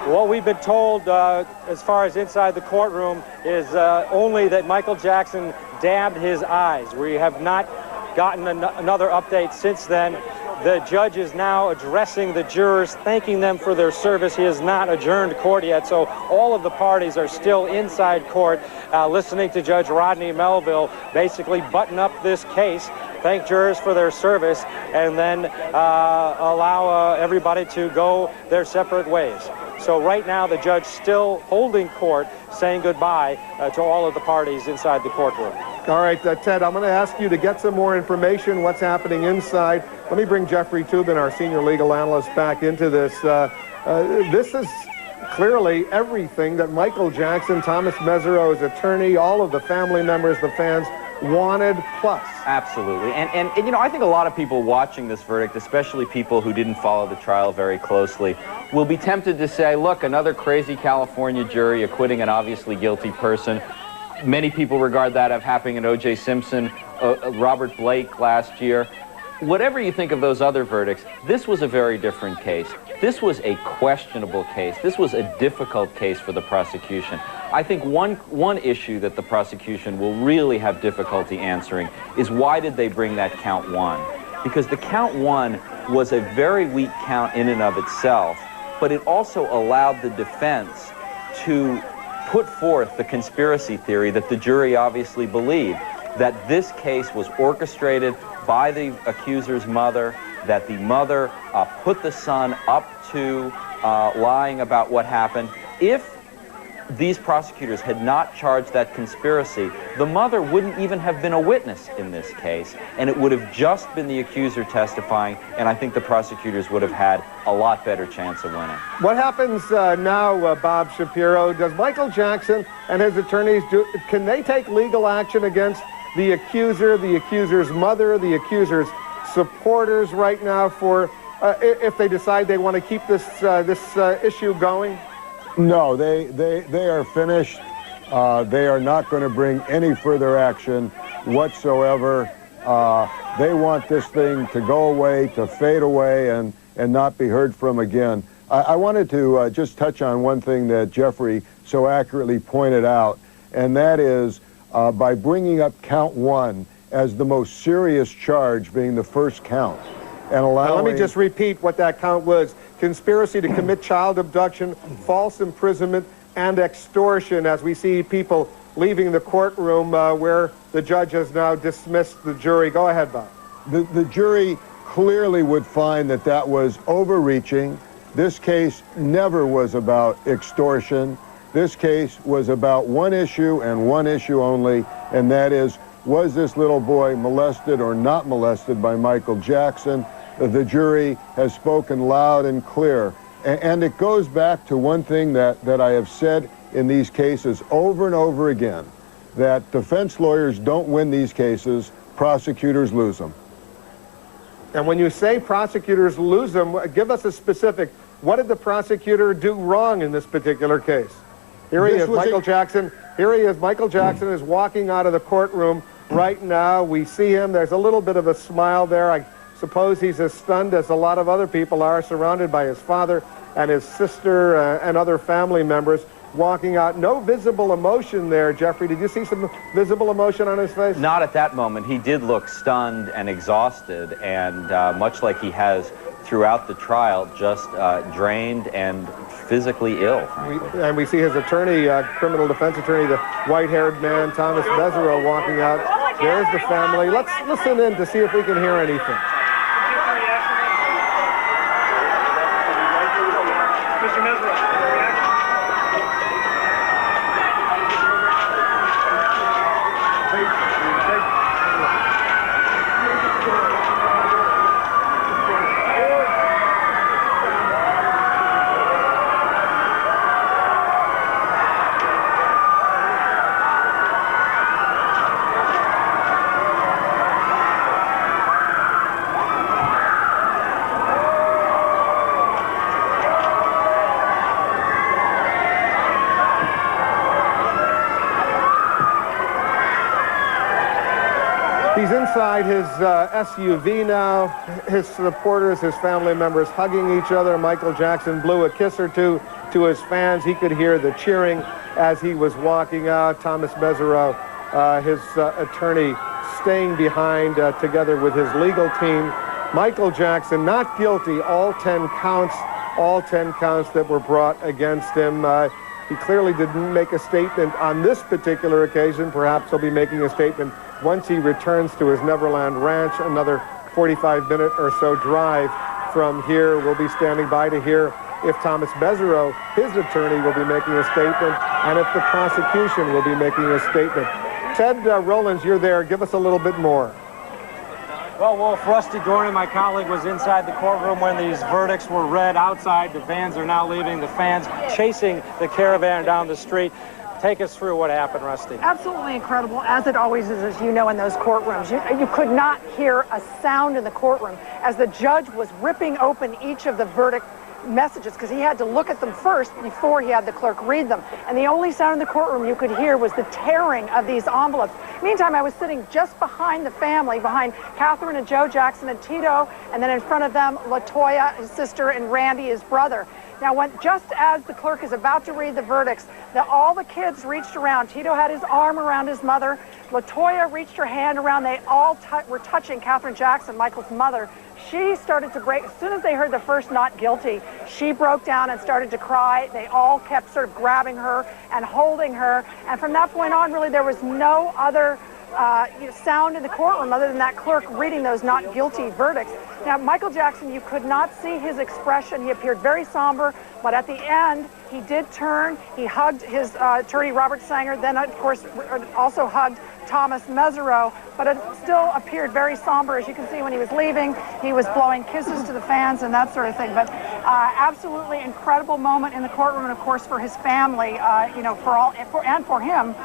What we've been told as far as inside the courtroom is only that Michael Jackson dabbed his eyes. We have not gotten another update since then. The judge is now addressing the jurors, thanking them for their service. He has not adjourned court yet, so all of the parties are still inside court, listening to Judge Rodney Melville basically button up this case, thank jurors for their service, and then allow everybody to go their separate ways. So right now, the judge still holding court, saying goodbye to all of the parties inside the courtroom. All right, Ted, I'm going to ask you to get some more information, what's happening inside. Let me bring Jeffrey Toobin, our senior legal analyst, back into this. This is clearly everything that Michael Jackson, Thomas Mesereau's attorney, all of the family members, the fans, wanted plus. Absolutely. And you know, I think a lot of people watching this verdict, especially people who didn't follow the trial very closely, will be tempted to say, look, another crazy California jury acquitting an obviously guilty person. Many people regard that as happening in O.J. Simpson, Robert Blake last year. whatever you think of those other verdicts, this was a very different case. This was a questionable case. This was a difficult case for the prosecution. I think one issue that the prosecution will really have difficulty answering is why did they bring that count 1? Because the count 1 was a very weak count in and of itself, but it also allowed the defense to put forth the conspiracy theory that the jury obviously believed, that this case was orchestrated by the accuser's mother, that the mother put the son up to lying about what happened. If these prosecutors had not charged that conspiracy, the mother wouldn't even have been a witness in this case, and it would have just been the accuser testifying, and I think the prosecutors would have had a lot better chance of winning. What happens now, Bob Shapiro? Does Michael Jackson and his attorneys, can they take legal action against the accuser's mother, the accuser's supporters right now for if they decide they want to keep this issue going? No, they are finished. They are not going to bring any further action whatsoever. They want this thing to go away, to fade away, and not be heard from again. I wanted to just touch on one thing that Jeffrey so accurately pointed out, and that is by bringing up count 1 as the most serious charge being the first count. And allowing... Let me just repeat what that count was. Conspiracy to commit child abduction, false imprisonment, and extortion, as we see people leaving the courtroom where the judge has now dismissed the jury. Go ahead, Bob. The jury clearly would find that that was overreaching. This case never was about extortion. This case was about one issue and one issue only, and that is, was this little boy molested or not molested by Michael Jackson? The jury has spoken loud and clear. And it goes back to one thing that I have said in these cases over and over again, that defense lawyers don't win these cases, prosecutors lose them. And when you say prosecutors lose them, give us a specific, what did the prosecutor do wrong in this particular case? Here he is, Michael Jackson. Here he is, Michael Jackson is walking out of the courtroom right now. We see him, there's a little bit of a smile there. I suppose he's as stunned as a lot of other people are, surrounded by his father and his sister and other family members walking out. No visible emotion there, Jeffrey. Did you see some visible emotion on his face? Not at that moment. He did look stunned and exhausted, and much like he has throughout the trial, just drained and physically ill. And we see his attorney, criminal defense attorney, the white-haired man, Thomas Mesereau, walking out. There's the family. Let's listen in to see if we can hear anything. Mr. Mesereau. He's inside his SUV now, his supporters, his family members hugging each other. Michael Jackson blew a kiss or two to his fans. He could hear the cheering as he was walking out. Thomas Mesereau, his attorney, staying behind together with his legal team. Michael Jackson not guilty, all 10 counts that were brought against him. He clearly didn't make a statement on this particular occasion. Perhaps he'll be making a statement once he returns to his Neverland ranch, another 45-minute or so drive from here. We'll be standing by to hear if Thomas Mesereau, his attorney, will be making a statement, and if the prosecution will be making a statement. Ted Rowlands, you're there. Give us a little bit more. Well, Wolf, Rusty Gordon, my colleague, was inside the courtroom when these verdicts were read outside. The vans are now leaving. The fans chasing the caravan down the street. Take us through what happened, Rusty. Absolutely incredible, as it always is, as you know, in those courtrooms. You could not hear a sound in the courtroom as the judge was ripping open each of the verdict messages because he had to look at them first before he had the clerk read them. And the only sound in the courtroom you could hear was the tearing of these envelopes. Meantime, I was sitting just behind the family, behind Catherine and Joe Jackson and Tito, and then in front of them, LaToya, his sister, and Randy, his brother. Now, just as the clerk is about to read the verdicts, all the kids reached around. Tito had his arm around his mother. LaToya reached her hand around. They all were touching Catherine Jackson, Michael's mother. She started to break. As soon as they heard the first not guilty, she broke down and started to cry. They all kept sort of grabbing her and holding her. And from that point on, really, there was no other sound in the courtroom other than that clerk reading those not guilty verdicts. Now, Michael Jackson, you could not see his expression. He appeared very somber, but at the end, he did turn. He hugged his attorney, Robert Sanger, then, of course, also hugged Thomas Mesereau, but it still appeared very somber. As you can see, when he was leaving, he was blowing kisses to the fans and that sort of thing. But absolutely incredible moment in the courtroom, and of course for his family, you know, and for him,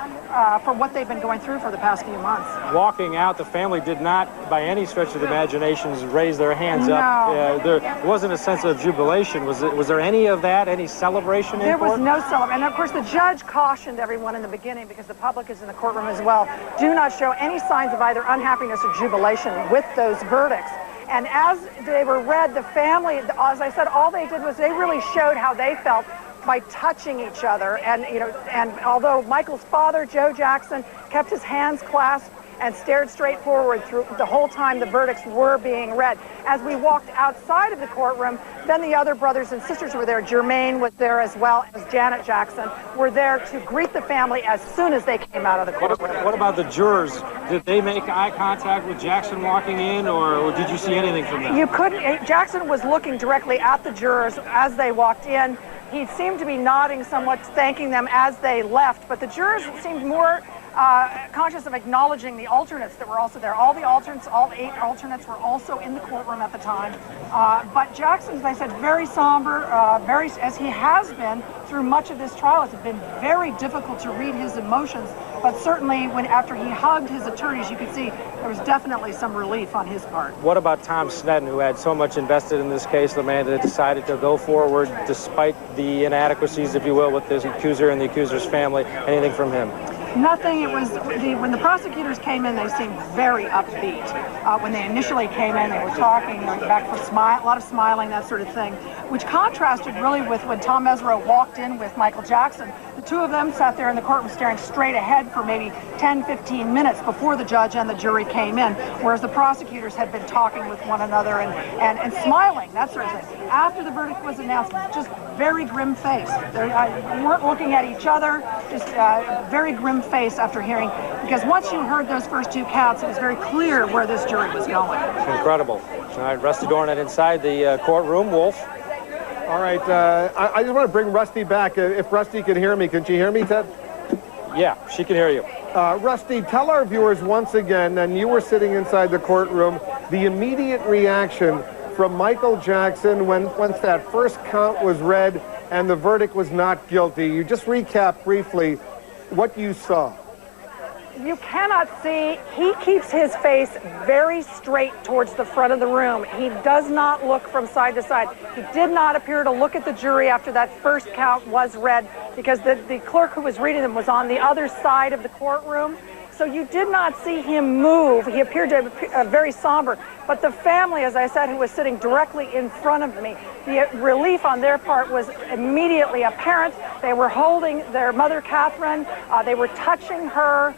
for what they've been going through for the past few months. Walking out, the family did not, by any stretch of the imagination, raise their hands up. There wasn't a sense of jubilation. Was there any of that, any celebration in court? There was no celebration. And of course, the judge cautioned everyone in the beginning, because the public is in the courtroom as well, do not show any signs of either unhappiness or jubilation with those verdicts. And as they were read, the family, as I said, all they did was they really showed how they felt by touching each other. And, you know, and although Michael's father, Joe Jackson, kept his hands clasped and stared straight forward through the whole time the verdicts were being read. As we walked outside of the courtroom, then the other brothers and sisters were there. Jermaine was there, as well as Janet Jackson were there to greet the family as soon as they came out of the courtroom. What about the jurors? Did they make eye contact with Jackson walking in, or did you see anything from them? You couldn't. Jackson was looking directly at the jurors as they walked in. He seemed to be nodding somewhat, thanking them as they left, but the jurors seemed more conscious of acknowledging the alternates that were also there. All the alternates, all 8 alternates, were also in the courtroom at the time. But Jackson, as I said, very somber, as he has been through much of this trial. It's been very difficult to read his emotions, but certainly after he hugged his attorneys, you could see there was definitely some relief on his part. What about Tom Sneddon, who had so much invested in this case, the man that decided to go forward despite the inadequacies, if you will, with the accuser and the accuser's family? Anything from him? Nothing. It was when the prosecutors came in, they seemed very upbeat. When they initially came in, they were talking, back for a lot of smiling, that sort of thing, which contrasted really with when Tom Mesereau walked in with Michael Jackson. The two of them sat there in the courtroom staring straight ahead for maybe 10, 15 minutes before the judge and the jury came in, whereas the prosecutors had been talking with one another and smiling, that sort of thing. After the verdict was announced, just very grim face. They weren't looking at each other, just very grim face after hearing, because once you heard those first 2 counts, it was very clear where this jury was going. Incredible. All right, Rusty Dornett inside the courtroom. Wolf. All right, I just want to bring Rusty back. If Rusty can hear me, can she hear me, Ted? Yeah, she can hear you. Rusty, tell our viewers once again, and you were sitting inside the courtroom, the immediate reaction from Michael Jackson once that first count was read and the verdict was not guilty. You just recap briefly what you saw. You cannot see. He keeps his face very straight towards the front of the room. He does not look from side to side. He did not appear to look at the jury after that first count was read, because the clerk who was reading them was on the other side of the courtroom. So you did not see him move. He appeared to be very somber. But the family, as I said, who was sitting directly in front of me, the relief on their part was immediately apparent. They were holding their mother, Catherine. They were touching her.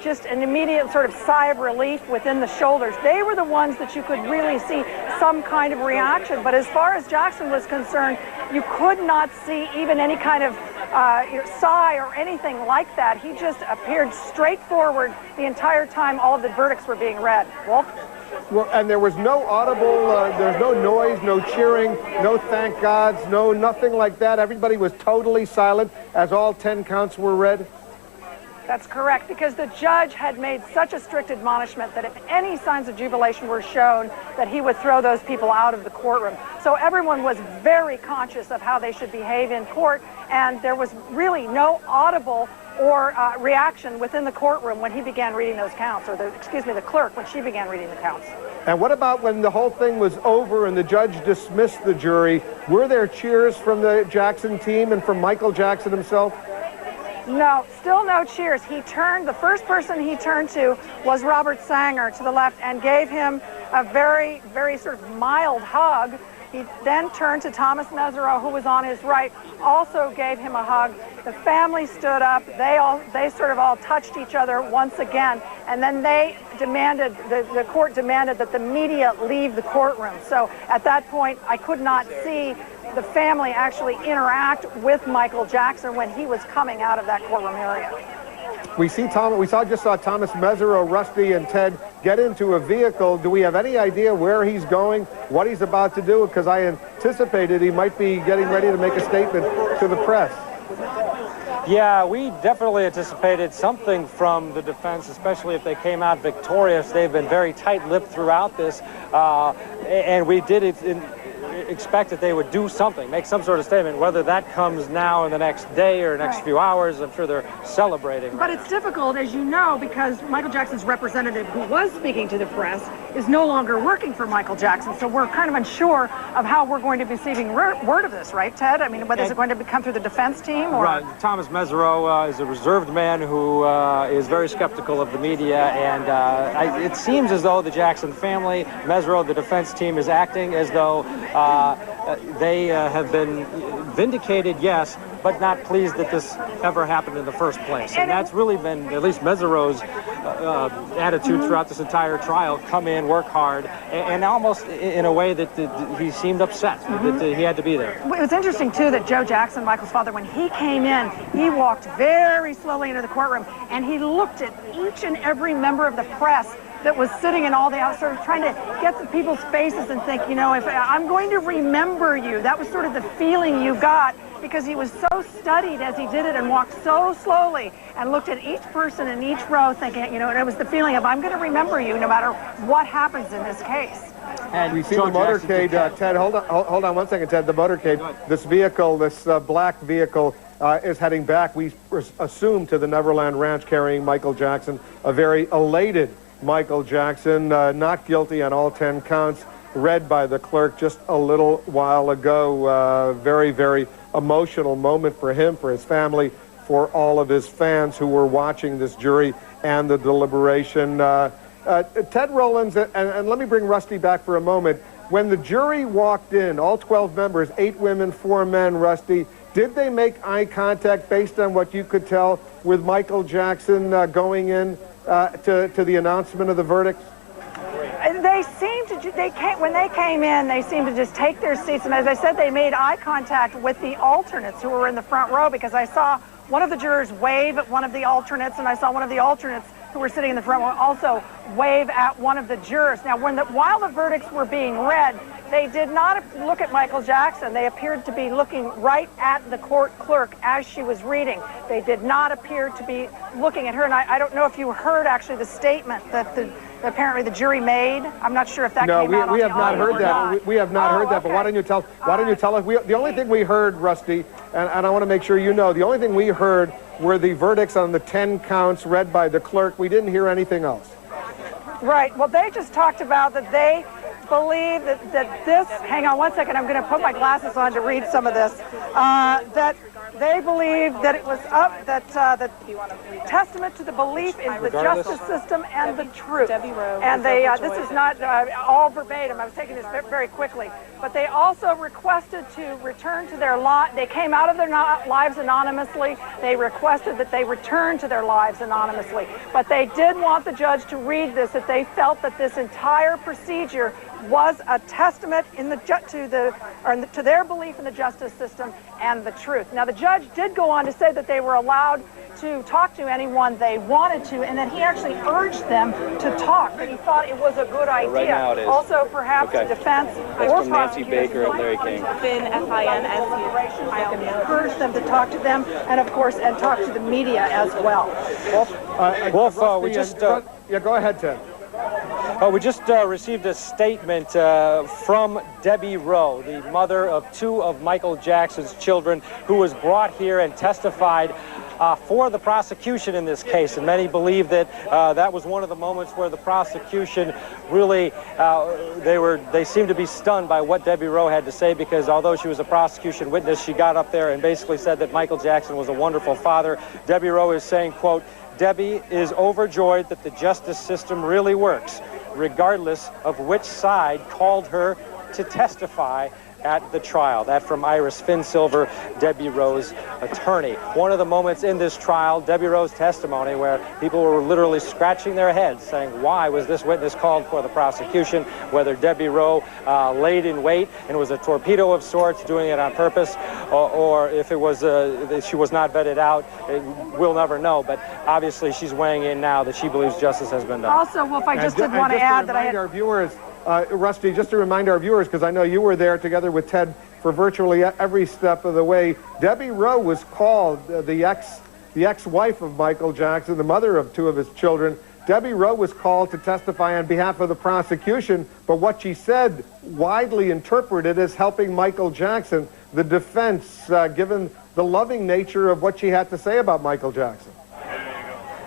Just an immediate sort of sigh of relief within the shoulders. They were the ones that you could really see some kind of reaction. But as far as Jackson was concerned, you could not see even any kind of sigh or anything like that. He just appeared straightforward the entire time all of the verdicts were being read. Wolf? Well, and there was no audible, there's no noise, no cheering, no thank gods, no nothing like that. Everybody was totally silent as all 10 counts were read. That's correct, because the judge had made such a strict admonishment that if any signs of jubilation were shown, that he would throw those people out of the courtroom. So everyone was very conscious of how they should behave in court, and there was really no audible or reaction within the courtroom when he began reading those counts, or the clerk when she began reading the counts. And what about when the whole thing was over and the judge dismissed the jury? Were there cheers from the Jackson team and from Michael Jackson himself? No, still no cheers. The first person he turned to was Robert Sanger to the left and gave him a very, very sort of mild hug. He then turned to Thomas Mesereau, who was on his right, also gave him a hug. The family stood up. They sort of all touched each other once again, and then they demanded, the court demanded that the media leave the courtroom. So at that point, I could not see the family actually interact with Michael Jackson when he was coming out of that courtroom area. We just saw Thomas Mesereau, Rusty, and Ted get into a vehicle. Do we have any idea where he's going, what he's about to do? Because I anticipated he might be getting ready to make a statement to the press. Yeah, we definitely anticipated something from the defense, especially if they came out victorious. They've been very tight-lipped throughout this, and we did expect that they would do something, make some sort of statement. Whether that comes now in the next day or next few hours, I'm sure they're celebrating. But it's difficult, as you know, because Michael Jackson's representative, who was speaking to the press, is no longer working for Michael Jackson. So we're kind of unsure of how we're going to be receiving word of this, right, Ted? I mean, whether is it going to come through the defense team? Or? Right. Thomas Mesereau is a reserved man who is very skeptical of the media, and it seems as though the Jackson family, Mesereau, the defense team, is acting as though they have been vindicated, yes, but not pleased that this ever happened in the first place. And that's really been, at least Mesereau's attitude throughout this entire trial: come in, work hard, and almost in a way that he seemed upset that he had to be there. It was interesting, too, that Joe Jackson, Michael's father, when he came in, he walked very slowly into the courtroom, and he looked at each and every member of the press that was sitting in all the outside, sort of trying to get to people's faces and think, you know, if I'm going to remember you. That was sort of the feeling you got, because he was so studied as he did it and walked so slowly and looked at each person in each row thinking, you know, and it was the feeling of, I'm going to remember you no matter what happens in this case. And we see the motorcade, Ted, hold on 1 second, Ted. The motorcade, this vehicle, this black vehicle, is heading back, we assume, to the Neverland Ranch, carrying Michael Jackson, a very elated Michael Jackson, not guilty on all 10 counts, read by the clerk just a little while ago. Very, very emotional moment for him, for his family, for all of his fans who were watching this jury and the deliberation. Ted Rowlands, and let me bring Rusty back for a moment. When the jury walked in, all 12 members, 8 women, 4 men, Rusty, did they make eye contact based on what you could tell with Michael Jackson going in to the announcement of the verdict? They seemed to, when they came in, they seemed to just take their seats. And as I said, they made eye contact with the alternates who were in the front row, because I saw one of the jurors wave at one of the alternates, and I saw one of the alternates who were sitting in the front row also wave at one of the jurors. Now, while the verdicts were being read, they did not look at Michael Jackson. They appeared to be looking right at the court clerk as she was reading. They did not appear to be looking at her. And I don't know if you heard actually the statement that apparently the jury made. I'm not sure if that came out on the audio. No, we have not heard that. We have not heard that. But why don't you tell us? The only thing we heard, Rusty, and I want to make sure you know, the only thing we heard were the verdicts on the 10 counts read by the clerk. We didn't hear anything else. Right. Well, they just talked about that they believe that this, hang on 1 second, I'm going to put my glasses on to read some of this, that they believe that it was that the testament to the belief in the justice system and the truth. And they, this is not all verbatim, I was taking this very quickly, but they also requested to return to their they came out of their lives anonymously. They requested that they return to their lives anonymously. But they did want the judge to read this, that they felt that this entire procedure was a testament to their belief in the justice system and the truth. Now, the judge did go on to say that they were allowed to talk to anyone they wanted to, and that he actually urged them to talk, that he thought it was a good idea. Right now it is. Also, perhaps the defense or from Nancy Baker and Larry King. Encourage them to talk to them, and of course, and talk to the media as well. Wolf, we just... yeah, go ahead, Ted. We just received a statement from Debbie Rowe, the mother of 2 of Michael Jackson's children, who was brought here and testified for the prosecution in this case. And many believe that that was one of the moments where the prosecution really, they seemed to be stunned by what Debbie Rowe had to say, because although she was a prosecution witness, she got up there and basically said that Michael Jackson was a wonderful father. Debbie Rowe is saying, quote, "Debbie is overjoyed that the justice system really works, regardless of which side called her to testify at the trial." That from Iris Finsilver, Debbie Rowe's attorney. One of the moments in this trial, Debbie Rowe's testimony, where people were literally scratching their heads saying, why was this witness called for the prosecution? Whether Debbie Rowe laid in wait and was a torpedo of sorts, doing it on purpose, or if it was she was not vetted out, we'll never know. But obviously she's weighing in now that she believes justice has been done. Also, Wolf, I just did want to add that I had... Our viewers, Rusty, just to remind our viewers, because I know you were there together with Ted for virtually every step of the way, Debbie Rowe was called, the ex-wife of Michael Jackson, the mother of 2 of his children. Debbie Rowe was called to testify on behalf of the prosecution, but what she said, widely interpreted as helping Michael Jackson, the defense, given the loving nature of what she had to say about Michael Jackson.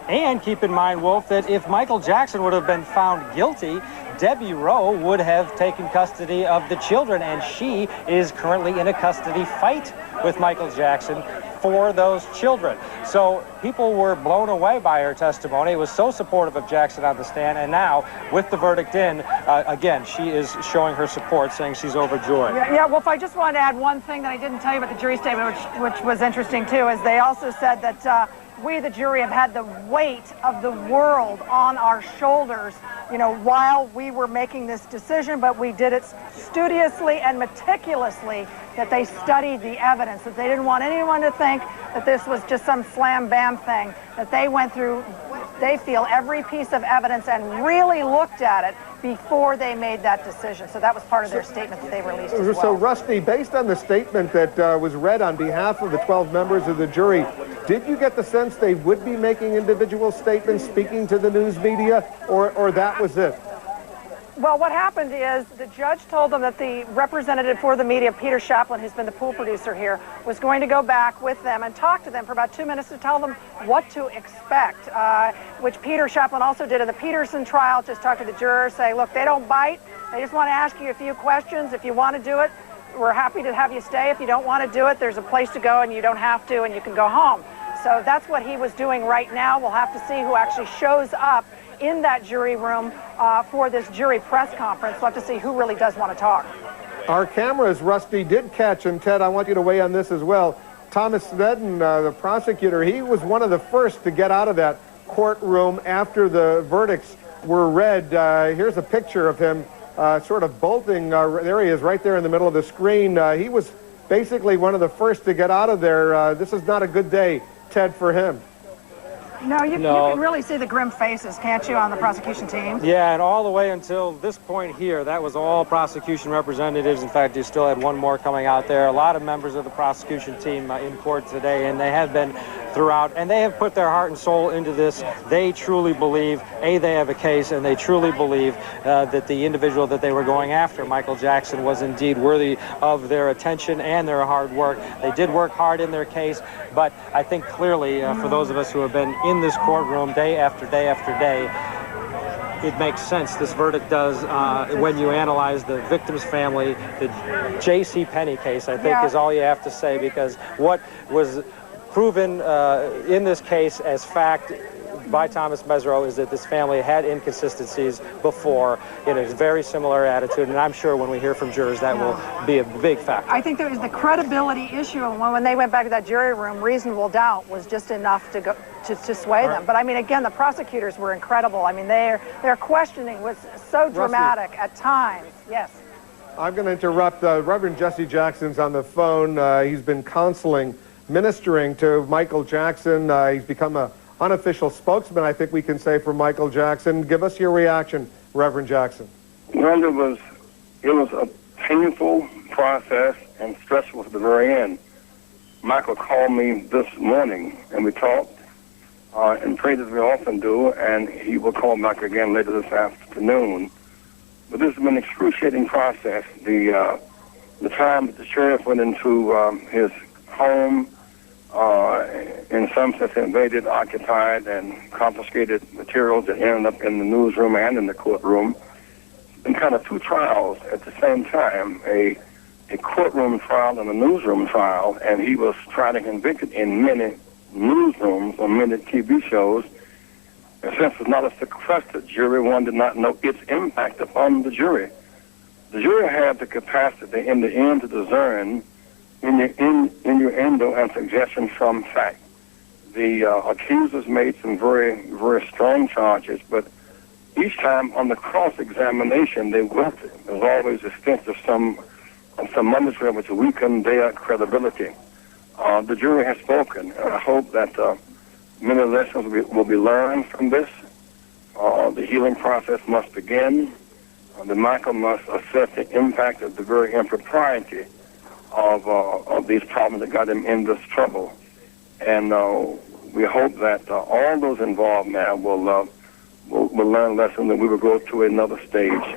And keep in mind, Wolf, that if Michael Jackson would have been found guilty, Debbie Rowe would have taken custody of the children, and she is currently in a custody fight with Michael Jackson for those children. So people were blown away by her testimony. It was so supportive of Jackson on the stand, and now, with the verdict in, again, she is showing her support, saying she's overjoyed. Yeah, Wolf, I just wanted to add one thing that I didn't tell you about the jury statement, which was interesting, too, is they also said that we, the jury, have had the weight of the world on our shoulders, you know, while we were making this decision, but we did it studiously and meticulously, that they studied the evidence, that they didn't want anyone to think that this was just some slam-bam thing, that they went through, they feel, every piece of evidence and really looked at it before they made that decision. So that was part of their statement that they released as well. So, Rusty, based on the statement that was read on behalf of the 12 members of the jury, did you get the sense they would be making individual statements, speaking to the news media, or that was it? Well, what happened is the judge told them that the representative for the media, Peter Chaplin, who's been the pool producer here, was going to go back with them and talk to them for about 2 minutes to tell them what to expect, which Peter Chaplin also did in the Peterson trial. Just talk to the jurors, say, look, they don't bite. They just want to ask you a few questions. If you want to do it, we're happy to have you stay. If you don't want to do it, there's a place to go and you don't have to, and you can go home. So that's what he was doing right now. We'll have to see who actually shows up in that jury room for this jury press conference. We'll have to see who really does want to talk. Our cameras, Rusty, did catch, and Ted, I want you to weigh on this as well. Thomas Sneddon, the prosecutor, he was one of the first to get out of that courtroom after the verdicts were read. Here's a picture of him sort of bolting. There he is right there in the middle of the screen. He was basically one of the first to get out of there. This is not a good day, Ted, for him. No, you can really see the grim faces, can't you, on the prosecution team? Yeah, and all the way until this point here, that was all prosecution representatives. In fact, you still had one more coming out there. A lot of members of the prosecution team in court today, and they have been throughout, and they have put their heart and soul into this. They truly believe, A, they have a case, and they truly believe that the individual that they were going after, Michael Jackson, was indeed worthy of their attention and their hard work. They did work hard in their case, but I think clearly for those of us who have been in this courtroom day after day after day, it makes sense. This verdict does when you analyze the victim's family. The J.C. Penney case, I think, is all you have to say, because what was proven in this case as fact, by Thomas Mesereau is that this family had inconsistencies before in a very similar attitude, and I'm sure when we hear from jurors that will be a big factor. I think there was the credibility issue, and when they went back to that jury room, reasonable doubt was just enough to go to sway them. But I mean, again, the prosecutors were incredible. I mean, their questioning was so dramatic at times. Yes. I'm going to interrupt. Reverend Jesse Jackson's on the phone. He's been counseling, ministering to Michael Jackson. He's become an unofficial spokesman, I think we can say, for Michael Jackson. Give us your reaction, Reverend Jackson. Well, it was a painful process and stressful at the very end. Michael called me this morning, and we talked and prayed as we often do, and he will call back again later this afternoon. But this has been an excruciating process. The time that the sheriff went into his home, in some sense invaded, occupied, and confiscated materials that ended up in the newsroom and in the courtroom. And kind of two trials at the same time, a courtroom trial and a newsroom trial, and he was tried and convicted in many newsrooms or many TV shows. And since it was not a sequestered jury, one did not know its impact upon the jury. The jury had the capacity in the end to discern innuendo and suggestion from fact. The accusers made some very, very strong charges, but each time on the cross-examination, they wilted. There was always a sense of some material which weakened their credibility. The jury has spoken, and I hope that many lessons will be learned from this. The healing process must begin. The Michael must assess the impact of the very impropriety of these problems that got him in this trouble. And we hope that all those involved now will learn lessons, and we will go to another stage.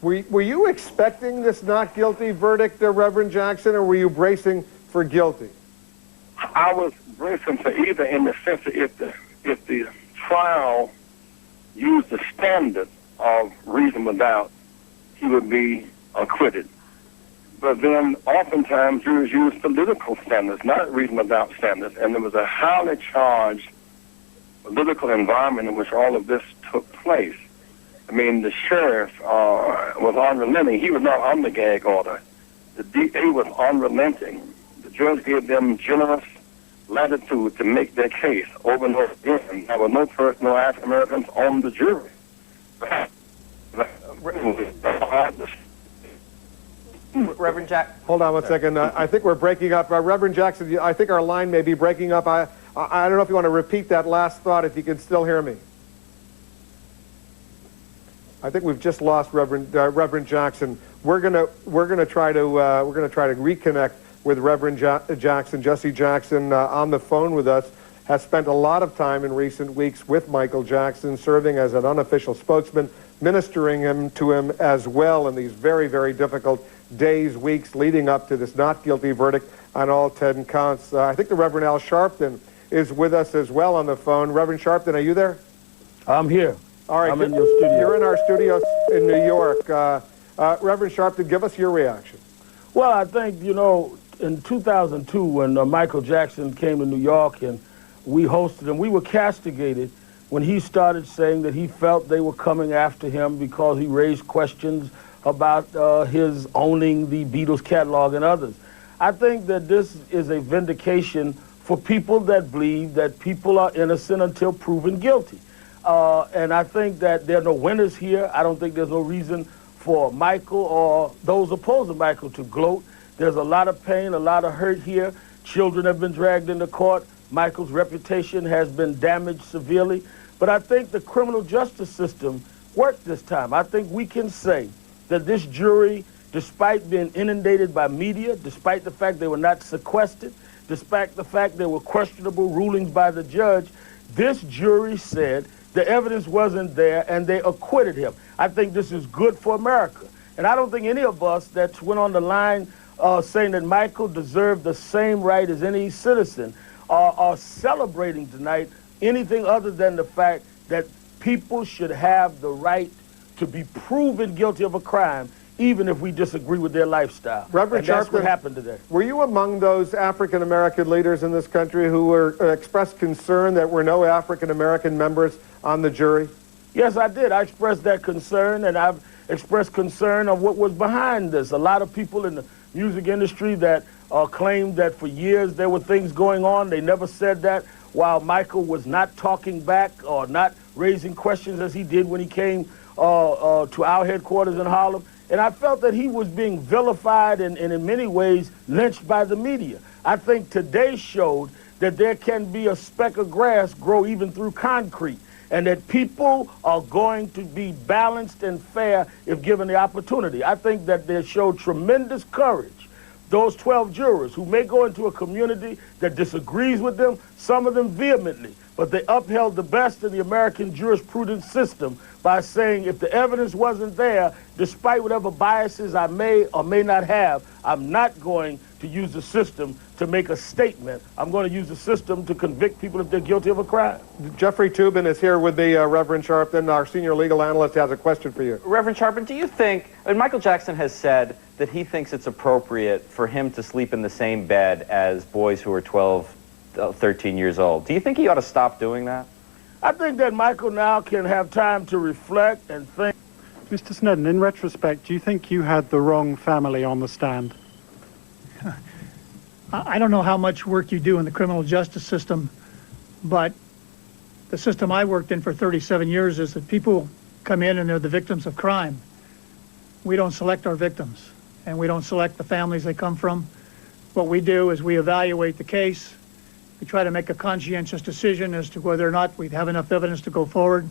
Were you expecting this not guilty verdict, Reverend Jackson, or were you bracing for guilty? I was bracing for either, in the sense that if the trial used the standard of reasonable doubt, he would be acquitted. But then oftentimes jurors use political standards, not reasonable doubt standards, and there was a highly charged political environment in which all of this took place. I mean, the sheriff was unrelenting. He was not on the gag order. The DA was unrelenting. The judge gave them generous latitude to make their case over and over again. There were no African Americans on the jury. Reverend Jack. Hold on one second. I think we're breaking up. Reverend Jackson, I think our line may be breaking up. I don't know if you want to repeat that last thought, if you can still hear me. I think we've just lost Reverend Jackson. We're gonna try to reconnect with Reverend Jackson. Jesse Jackson on the phone with us has spent a lot of time in recent weeks with Michael Jackson, serving as an unofficial spokesman, ministering to him as well in these very, very difficult days, weeks leading up to this not guilty verdict on all 10 counts. I think the Reverend Al Sharpton is with us as well on the phone. Reverend Sharpton, are you there? I'm here. All right, I'm in your studio. You're in our studios in New York. Reverend Sharpton, give us your reaction. Well, I think, you know, in 2002 when Michael Jackson came to New York and we hosted him, we were castigated when he started saying that he felt they were coming after him because he raised questions about his owning the Beatles catalog and others. I think that this is a vindication for people that believe that people are innocent until proven guilty. And I think that there are no winners here. I don't think there's no reason for Michael or those opposing Michael to gloat. There's a lot of pain, a lot of hurt here. Children have been dragged into court. Michael's reputation has been damaged severely. But I think the criminal justice system worked this time. I think we can say that this jury, despite being inundated by media, despite the fact they were not sequestered, despite the fact there were questionable rulings by the judge, this jury said the evidence wasn't there and they acquitted him. I think this is good for America. And I don't think any of us that went on the line saying that Michael deserved the same right as any citizen are celebrating tonight anything other than the fact that people should have the right to be proven guilty of a crime, even if we disagree with their lifestyle. Reverend And that's what Sharpton, happened today. were you among those African-American leaders in this country who were expressed concern that were no African-American members on the jury? Yes, I did. I expressed that concern, and I've expressed concern of what was behind this. A lot of people in the music industry that claimed that for years there were things going on. They never said that, while Michael was not talking back or not raising questions as he did when he came to our headquarters in Harlem. And I felt that he was being vilified and in many ways lynched by the media. I think today showed that there can be a speck of grass grow even through concrete, and that people are going to be balanced and fair if given the opportunity. I think that they showed tremendous courage. Those 12 jurors who may go into a community that disagrees with them, some of them vehemently, but they upheld the best in the American jurisprudence system by saying if the evidence wasn't there, despite whatever biases I may or may not have, I'm not going to use the system to make a statement. I'm going to use the system to convict people if they're guilty of a crime. Jeffrey Toobin is here with me, Reverend Sharpton. Our senior legal analyst has a question for you. Reverend Sharpton, do you think, and Michael Jackson has said that he thinks it's appropriate for him to sleep in the same bed as boys who are 12, 13 years old. Do you think he ought to stop doing that? I think that Michael now can have time to reflect and think. Mr. Sneddon, in retrospect, do you think you had the wrong family on the stand? I don't know how much work you do in the criminal justice system, but the system I worked in for 37 years is that people come in and they're the victims of crime. We don't select our victims, and we don't select the families they come from. What we do is we evaluate the case. We try to make a conscientious decision as to whether or not we have enough evidence to go forward.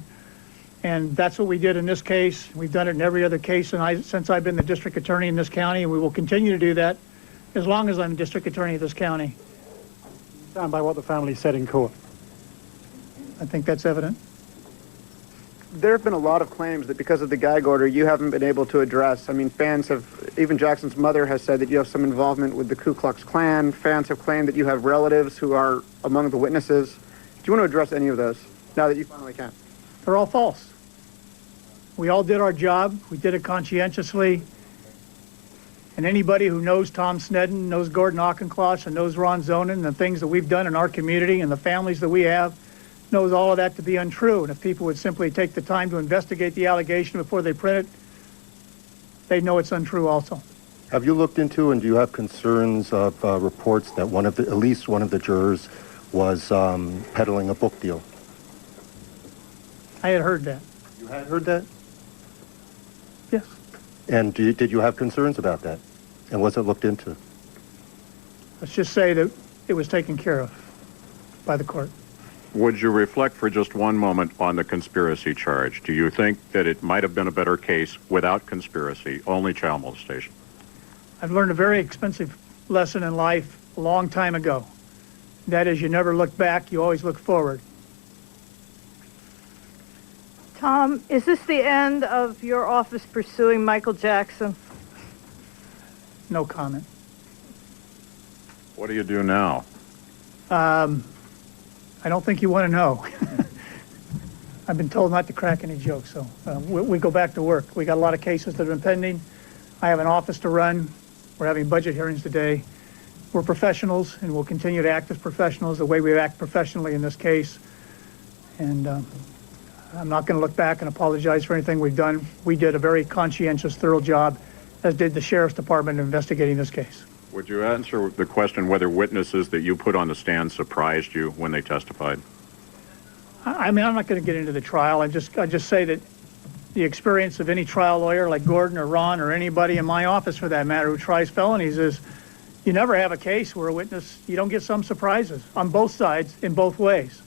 And that's what we did in this case. We've done it in every other case since I've been the district attorney in this county, and we will continue to do that as long as I'm district attorney of this county. Stand by what the family said in court. I think that's evident. There have been a lot of claims that because of the gag order, you haven't been able to address. I mean, fans have, even Jackson's mother has said that you have some involvement with the Ku Klux Klan. Fans have claimed that you have relatives who are among the witnesses. Do you want to address any of those now that you finally can? They're all false. We all did our job. We did it conscientiously. And anybody who knows Tom Sneddon, knows Gordon Auchincloss, and knows Ron Zonin, and the things that we've done in our community and the families that we have, knows all of that to be untrue. And if people would simply take the time to investigate the allegation before they print it, they know it's untrue also. Have you looked into, and do you have concerns of reports that at least one of the jurors was peddling a book deal? I had heard that. You had heard that? Yes. And did you have concerns about that? And was it looked into? Let's just say that it was taken care of by the court. Would you reflect for just one moment on the conspiracy charge? Do you think that it might have been a better case without conspiracy, only child molestation? I've learned a very expensive lesson in life a long time ago. That is, you never look back, you always look forward. Tom, is this the end of your office pursuing Michael Jackson? No comment. What do you do now? I don't think you want to know. I've been told not to crack any jokes, so we go back to work. We got a lot of cases that have been pending. I have an office to run. We're having budget hearings today. We're professionals, and we'll continue to act as professionals the way we act professionally in this case. And I'm not going to look back and apologize for anything we've done. We did a very conscientious, thorough job, as did the Sheriff's Department, in investigating this case. Would you answer the question whether witnesses that you put on the stand surprised you when they testified? I mean, I'm not going to get into the trial. I just say that the experience of any trial lawyer like Gordon or Ron or anybody in my office, for that matter, who tries felonies is you never have a case where a witness, you don't get some surprises on both sides in both ways.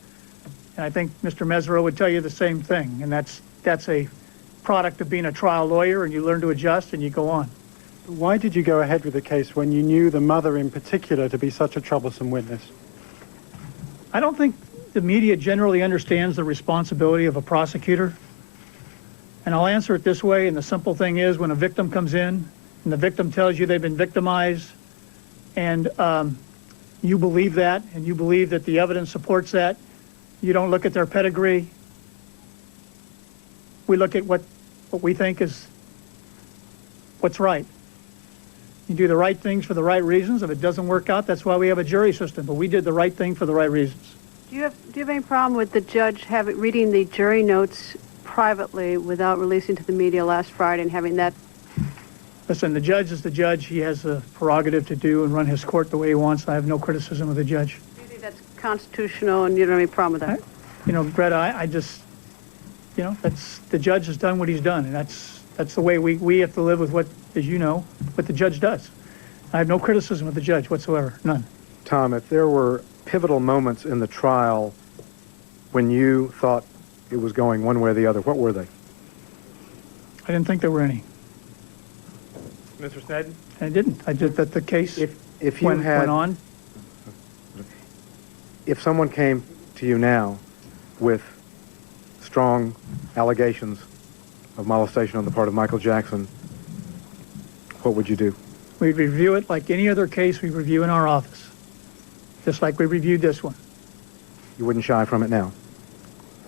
And I think Mr. Mesereau would tell you the same thing. And that's a product of being a trial lawyer, and you learn to adjust and you go on. Why did you go ahead with the case when you knew the mother in particular to be such a troublesome witness? I don't think the media generally understands the responsibility of a prosecutor. And I'll answer it this way, and the simple thing is, when a victim comes in and the victim tells you they've been victimized, and you believe that, and you believe that the evidence supports that, you don't look at their pedigree. We look at what we think is what's right. You do the right things for the right reasons. If it doesn't work out, that's why we have a jury system. But we did the right thing for the right reasons. Do you have any problem with the judge reading the jury notes privately without releasing to the media last Friday and having that? Listen, the judge is the judge. He has the prerogative to do and run his court the way he wants. I have no criticism of the judge. Do you think that's constitutional and you don't have any problem with that? You know, Greta, I just, you know, the judge has done what he's done, and that's the way we have to live with what, as you know, what the judge does. I have no criticism of the judge whatsoever, none. Tom, if there were pivotal moments in the trial when you thought it was going one way or the other, what were they? I didn't think there were any. Mr. Sneddon? I didn't. I did that the case if you went on. If someone came to you now with strong allegations of molestation on the part of Michael Jackson, what would you do? We'd review it like any other case we review in our office, just like we reviewed this one. You wouldn't shy from it now?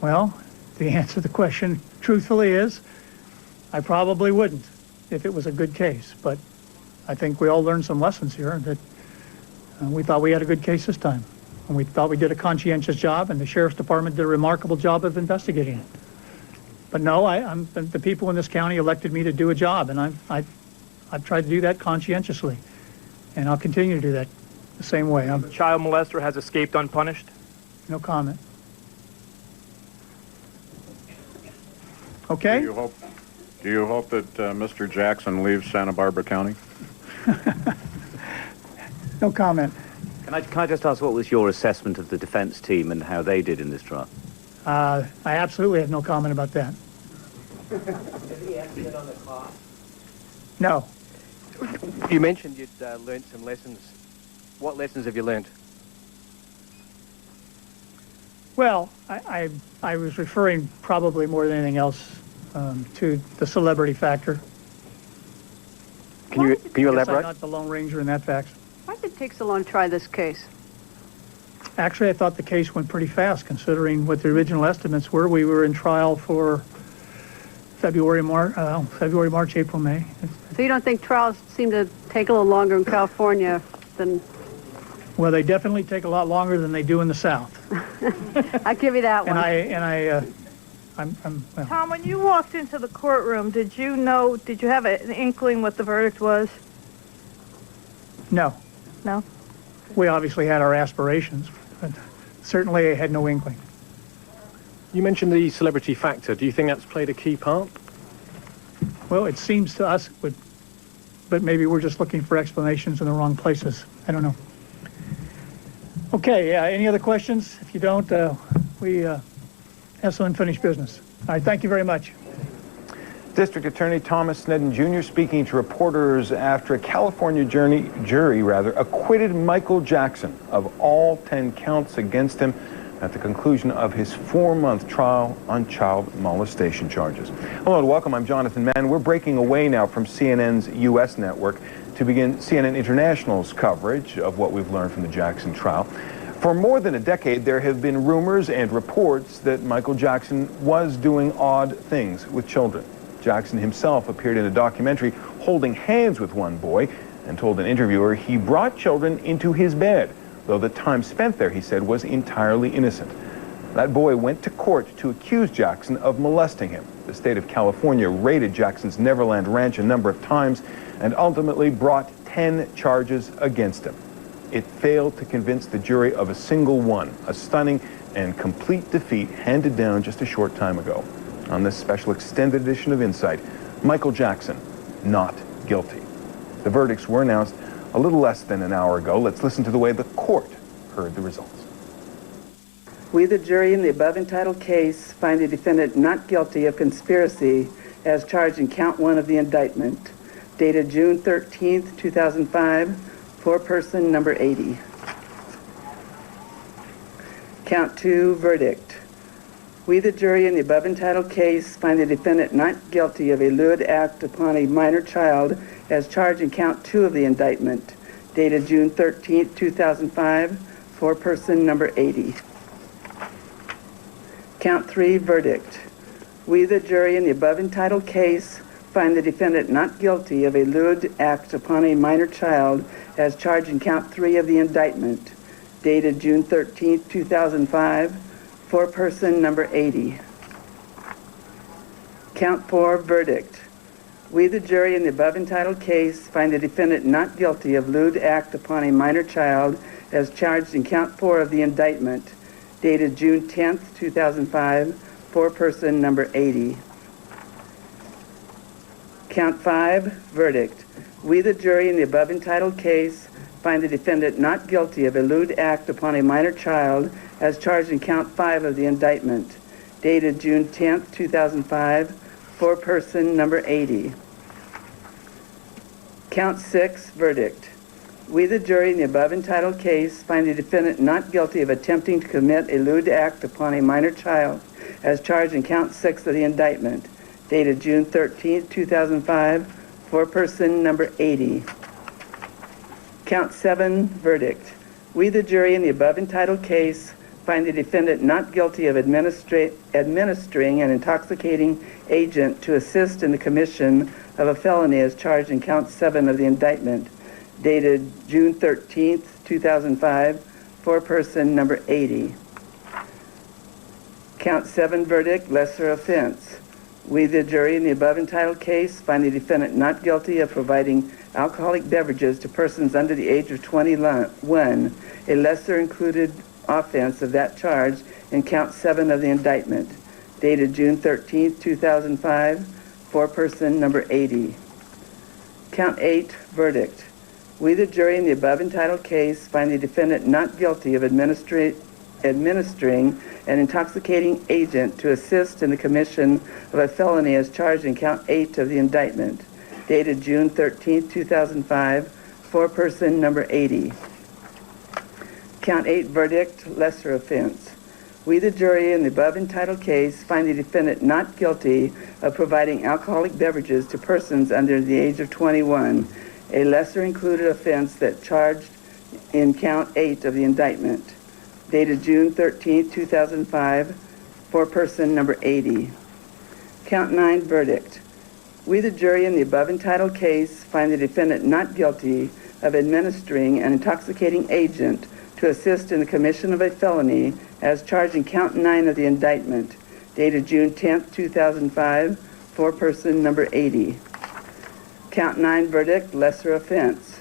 Well, the answer to the question, truthfully, is I probably wouldn't if it was a good case. But I think we all learned some lessons here that we thought we had a good case this time. And we thought we did a conscientious job, and the Sheriff's Department did a remarkable job of investigating it. But no, the people in this county elected me to do a job, and I've tried to do that conscientiously. And I'll continue to do that the same way. The child molester has escaped unpunished? No comment. Okay? Do you hope that Mr. Jackson leaves Santa Barbara County? No comment. Can I just ask, what was your assessment of the defense team and how they did in this trial? I absolutely have no comment about that. Did he ask it on the clock? No. You mentioned you'd learned some lessons. What lessons have you learned? Well, I was referring probably more than anything else to the celebrity factor. Can you elaborate? I'm not the Lone Ranger in that fact. Why did it take so long to try this case? Actually, I thought the case went pretty fast, considering what the original estimates were. We were in trial for February, March, April, May. So you don't think trials seem to take a little longer in California than... Well, they definitely take a lot longer than they do in the South. I'll give you that one. Well. Tom, when you walked into the courtroom, did you have an inkling what the verdict was? No. No? We obviously had our aspirations, but certainly I had no inkling. You mentioned the celebrity factor. Do you think that's played a key part? Well, it seems to us it would, but maybe we're just looking for explanations in the wrong places. I don't know. Okay, any other questions? If you don't, we have some unfinished business. All right, thank you very much. District Attorney Thomas Sneddon Jr. speaking to reporters after a California jury acquitted Michael Jackson of all 10 counts against him at the conclusion of his 4-month trial on child molestation charges. Hello and welcome. I'm Jonathan Mann. We're breaking away now from CNN's U.S. network to begin CNN International's coverage of what we've learned from the Jackson trial. For more than a decade, there have been rumors and reports that Michael Jackson was doing odd things with children. Jackson himself appeared in a documentary holding hands with one boy and told an interviewer he brought children into his bed, though the time spent there, he said, was entirely innocent. That boy went to court to accuse Jackson of molesting him. The state of California raided Jackson's Neverland ranch a number of times and ultimately brought 10 charges against him. It failed to convince the jury of a single one, a stunning and complete defeat handed down just a short time ago. On this special extended edition of Insight, Michael Jackson, not guilty. The verdicts were announced a little less than an hour ago. Let's listen to the way the court heard the results. We, the jury, in the above entitled case, find the defendant not guilty of conspiracy as charged in count 1 of the indictment, dated June 13th, 2005, foreperson number 80. Count 2, verdict. We, the jury, in the above entitled case, find the defendant not guilty of a lewd act upon a minor child as charged in count 2 of the indictment, dated June 13th, 2005, foreperson number 80. Count 3, verdict. We, the jury, in the above entitled case, find the defendant not guilty of a lewd act upon a minor child as charged in count 3 of the indictment, dated June 13, 2005, foreperson number 80. Count 4, verdict. We, the jury, in the above entitled case, find the defendant not guilty of lewd act upon a minor child as charged in count 4 of the indictment, dated June 10, 2005, foreperson number 80. Count 5, verdict. We, the jury, in the above entitled case, find the defendant not guilty of a lewd act upon a minor child as charged in count 5 of the indictment, dated June 10, 2005, foreperson number 80. Count 6, verdict. We, the jury, in the above entitled case, find the defendant not guilty of attempting to commit a lewd act upon a minor child as charged in count 6 of the indictment, dated June 13, 2005, foreperson number 80. Count 7, verdict. We, the jury, in the above entitled case, find the defendant not guilty of administering an intoxicating agent to assist in the commission of a felony as charged in count 7 of the indictment, dated June 13, 2005, foreperson number 80. Count 7, verdict, lesser offense. We, the jury, in the above entitled case, find the defendant not guilty of providing alcoholic beverages to persons under the age of 21, a lesser included offense of that charge in count 7 of the indictment, dated June 13, 2005, foreperson number 80. Count 8, verdict. We, the jury, in the above entitled case, find the defendant not guilty of administering an intoxicating agent to assist in the commission of a felony as charged in count 8 of the indictment, dated June 13, 2005, foreperson number 80. Count 8, verdict, lesser offense. We, the jury, in the above entitled case, find the defendant not guilty of providing alcoholic beverages to persons under the age of 21, a lesser included offense that charged in count 8 of the indictment, dated June 13, 2005, foreperson number 80. Count 9, verdict. We, the jury, in the above entitled case, find the defendant not guilty of administering an intoxicating agent to assist in the commission of a felony as charged in count 9 of the indictment, dated June 10, 2005, foreperson number 80. Count 9, verdict, lesser offense.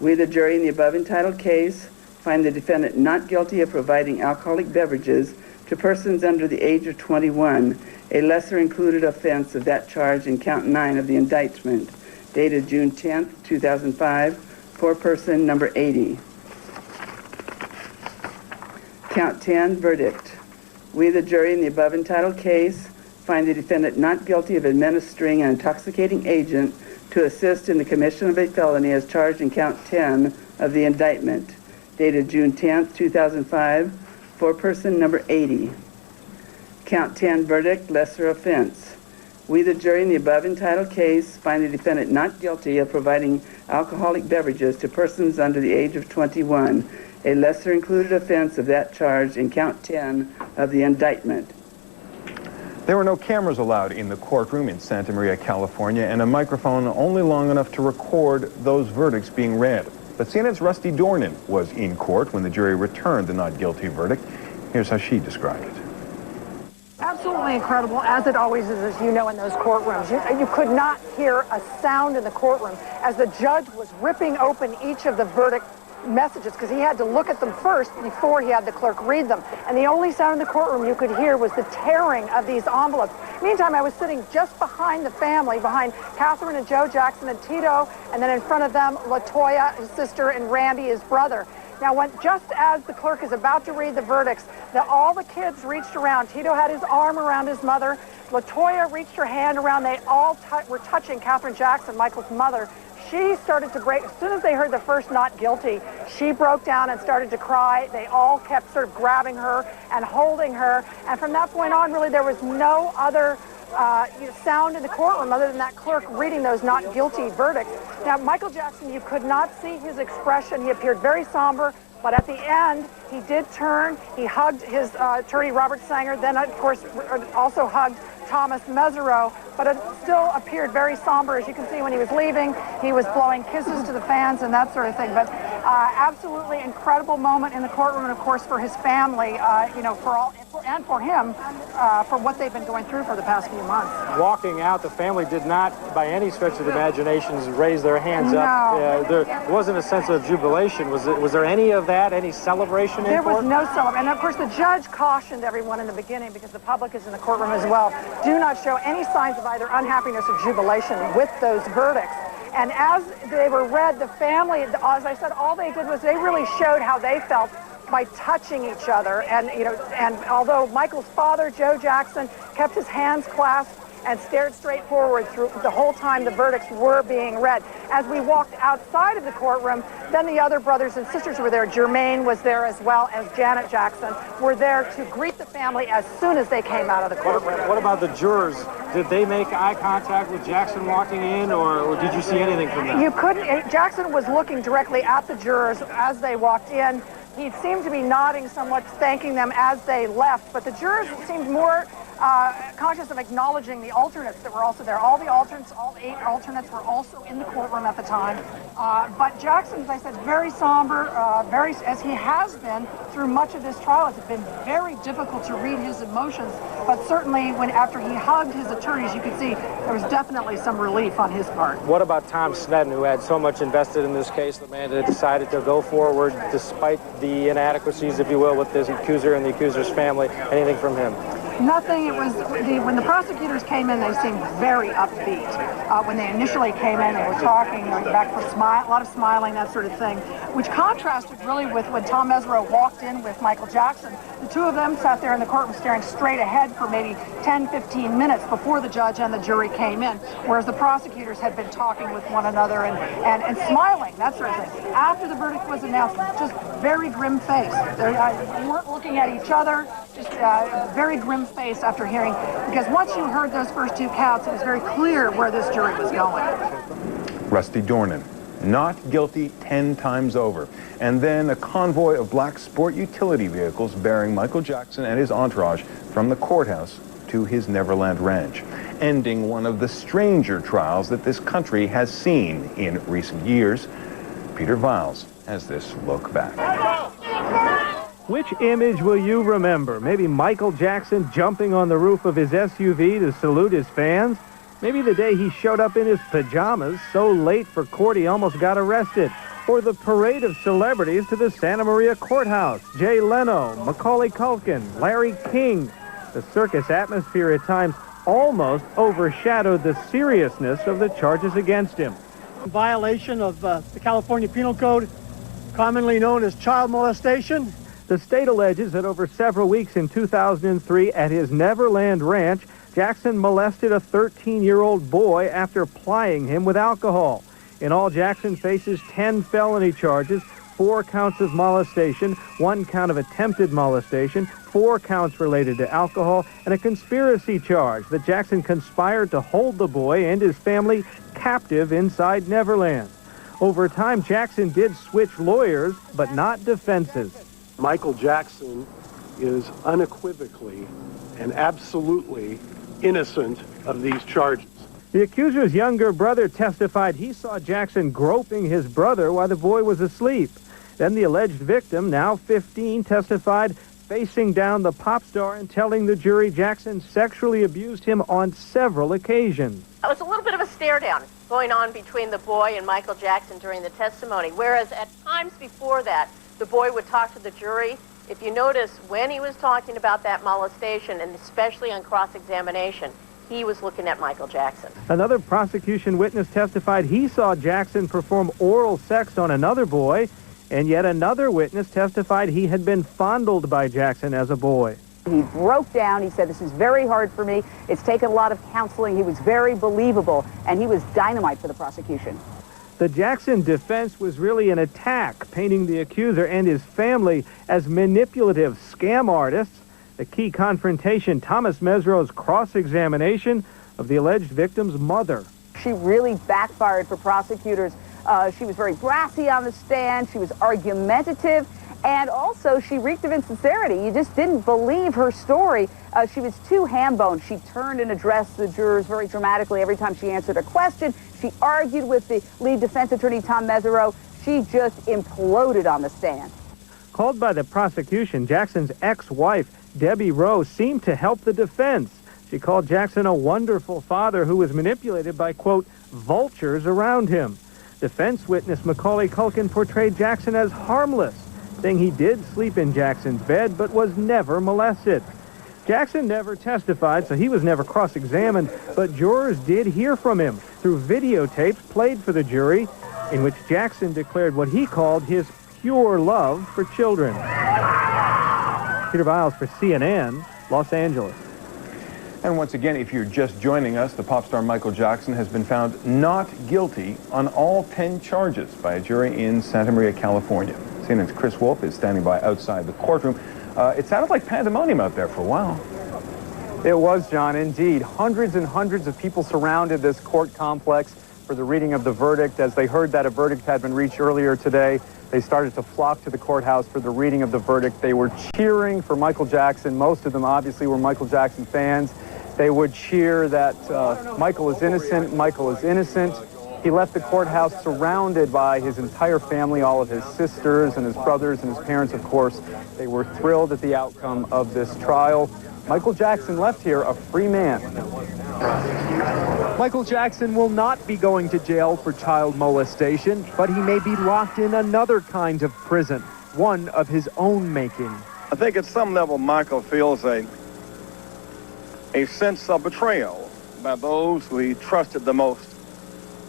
We, the jury, in the above entitled case, find the defendant not guilty of providing alcoholic beverages to persons under the age of 21, a lesser included offense of that charge in count 9 of the indictment, dated June 10, 2005, foreperson number 80. Count 10, verdict. We, the jury, in the above entitled case, find the defendant not guilty of administering an intoxicating agent to assist in the commission of a felony as charged in count 10 of the indictment, dated June 10, 2005, foreperson number 80. Count 10, verdict, lesser offense. We, the jury, in the above entitled case, find the defendant not guilty of providing alcoholic beverages to persons under the age of 21, a lesser included offense of that charge in count 10 of the indictment. There were no cameras allowed in the courtroom in Santa Maria, California, and a microphone only long enough to record those verdicts being read. But CNN's Rusty Dornan was in court when the jury returned the not guilty verdict. Here's how she described it. Absolutely incredible, as it always is, as you know, in those courtrooms. You could not hear a sound in the courtroom as the judge was ripping open each of the verdict messages, because he had to look at them first before he had the clerk read them. And the only sound in the courtroom you could hear was the tearing of these envelopes. Meantime, I was sitting just behind the family, behind Catherine and Joe Jackson and Tito, and then in front of them, LaToya, his sister, and Randy, his brother. Now, just as the clerk is about to read the verdicts, all the kids reached around. Tito had his arm around his mother. LaToya reached her hand around. They all were touching Catherine Jackson, Michael's mother. She started to break. As soon as they heard the first not guilty, she broke down and started to cry. They all kept sort of grabbing her and holding her. And from that point on, really, there was no other sound in the courtroom other than that clerk reading those not guilty verdicts. Now, Michael Jackson, you could not see his expression. He appeared very somber, But at the end, he did turn. He hugged his attorney, Robert Sanger, then, of course, also hugged Thomas Mesereau, but it still appeared very somber. As you can see, when he was leaving, he was blowing kisses to the fans and that sort of thing. But absolutely incredible moment in the courtroom, and of course for his family, you know, and for him, for what they've been going through for the past few months. Walking out, the family did not, by any stretch of the imagination, raise their hands up. There wasn't a sense of jubilation. Was there any of that, any celebration in There court? was no celebration. And of course, the judge cautioned everyone in the beginning, because the public is in the courtroom as well, do not show any signs of either unhappiness or jubilation with those verdicts. And as they were read, the family, as I said, all they did was they really showed how they felt by touching each other. And, you know, and although Michael's father, Joe Jackson, kept his hands clasped and stared straight forward through the whole time the verdicts were being read. As we walked outside of the courtroom, then the other brothers and sisters were there. Jermaine was there, as well as Janet Jackson were there to greet the family as soon as they came out of the courtroom. What about the jurors? Did they make eye contact with Jackson walking in, or did you see anything from them? You couldn't. Jackson was looking directly at the jurors as they walked in. He seemed to be nodding somewhat, thanking them as they left, but the jurors seemed more conscious of acknowledging the alternates that were also there. All the alternates, all 8 alternates were also in the courtroom at the time. But Jackson, as I said, very somber, as he has been through much of this trial. It's been very difficult to read his emotions, but certainly after he hugged his attorneys, you could see there was definitely some relief on his part. What about Tom Sneddon, who had so much invested in this case, the man that decided to go forward despite the inadequacies, if you will, with this accuser and the accuser's family? Anything from him? Nothing. It was when the prosecutors came in, they seemed very upbeat. When they initially came in and were talking, you know, back for a lot of smiling, that sort of thing, which contrasted really with when Tom Mesereau walked in with Michael Jackson. The two of them sat there in the courtroom staring straight ahead for maybe 10, 15 minutes before the judge and the jury came in, whereas the prosecutors had been talking with one another and smiling, that sort of thing. After the verdict was announced, just very grim face. They weren't looking at each other, just very grim face after hearing, because once you heard those first 2 counts, it was very clear where this jury was going. Rusty Dornan, not guilty 10 times over. And then a convoy of black sport utility vehicles bearing Michael Jackson and his entourage from the courthouse to his Neverland ranch, ending one of the stranger trials that this country has seen in recent years. Peter Viles has this look back. Which image will you remember? Maybe Michael Jackson jumping on the roof of his SUV to salute his fans? Maybe the day he showed up in his pajamas so late for court he almost got arrested? Or the parade of celebrities to the Santa Maria courthouse? Jay Leno, Macaulay Culkin, Larry King. The circus atmosphere at times almost overshadowed the seriousness of the charges against him. In violation of the California Penal Code, commonly known as child molestation. The state alleges that over several weeks in 2003 at his Neverland ranch, Jackson molested a 13-year-old boy after plying him with alcohol. In all, Jackson faces 10 felony charges, 4 counts of molestation, 1 count of attempted molestation, 4 counts related to alcohol, and a conspiracy charge that Jackson conspired to hold the boy and his family captive inside Neverland. Over time, Jackson did switch lawyers, but not defenses. Michael Jackson is unequivocally and absolutely innocent of these charges. The accuser's younger brother testified he saw Jackson groping his brother while the boy was asleep. Then the alleged victim, now 15, testified facing down the pop star and telling the jury Jackson sexually abused him on several occasions. It was a little bit of a stare down going on between the boy and Michael Jackson during the testimony, whereas at times before that, the boy would talk to the jury. If you notice, when he was talking about that molestation, and especially on cross-examination, he was looking at Michael Jackson. Another prosecution witness testified he saw Jackson perform oral sex on another boy, and yet another witness testified he had been fondled by Jackson as a boy. He broke down. He said, "This is very hard for me. It's taken a lot of counseling." He was very believable, and he was dynamite for the prosecution. The Jackson defense was really an attack, painting the accuser and his family as manipulative scam artists. The key confrontation, Thomas Mesereau's cross-examination of the alleged victim's mother. She really backfired for prosecutors. She was very brassy on the stand. She was argumentative. And also, she reeked of insincerity. You just didn't believe her story. She was too ham-boned. She turned and addressed the jurors very dramatically every time she answered a question. She argued with the lead defense attorney, Tom Sneddon. She just imploded on the stand. Called by the prosecution, Jackson's ex-wife, Debbie Rose, seemed to help the defense. She called Jackson a wonderful father who was manipulated by, quote, vultures around him. Defense witness Macaulay Culkin portrayed Jackson as harmless, saying he did sleep in Jackson's bed but was never molested. Jackson never testified, so he was never cross-examined, but jurors did hear from him through videotapes played for the jury in which Jackson declared what he called his pure love for children. Peter Biles for CNN, Los Angeles. And once again, if you're just joining us, the pop star Michael Jackson has been found not guilty on all 10 charges by a jury in Santa Maria, California. CNN's Chris Wolf is standing by outside the courtroom. It sounded like pandemonium out there for a while. It was, John, indeed. Hundreds and hundreds of people surrounded this court complex for the reading of the verdict. As they heard that a verdict had been reached earlier today, they started to flock to the courthouse for the reading of the verdict. They were cheering for Michael Jackson. Most of them obviously were Michael Jackson fans. They would cheer that Michael is innocent, Michael is innocent. He left the courthouse surrounded by his entire family, all of his sisters and his brothers and his parents, of course. They were thrilled at the outcome of this trial. Michael Jackson left here a free man. Michael Jackson will not be going to jail for child molestation, but he may be locked in another kind of prison, one of his own making. I think at some level Michael feels a sense of betrayal by those who he trusted the most,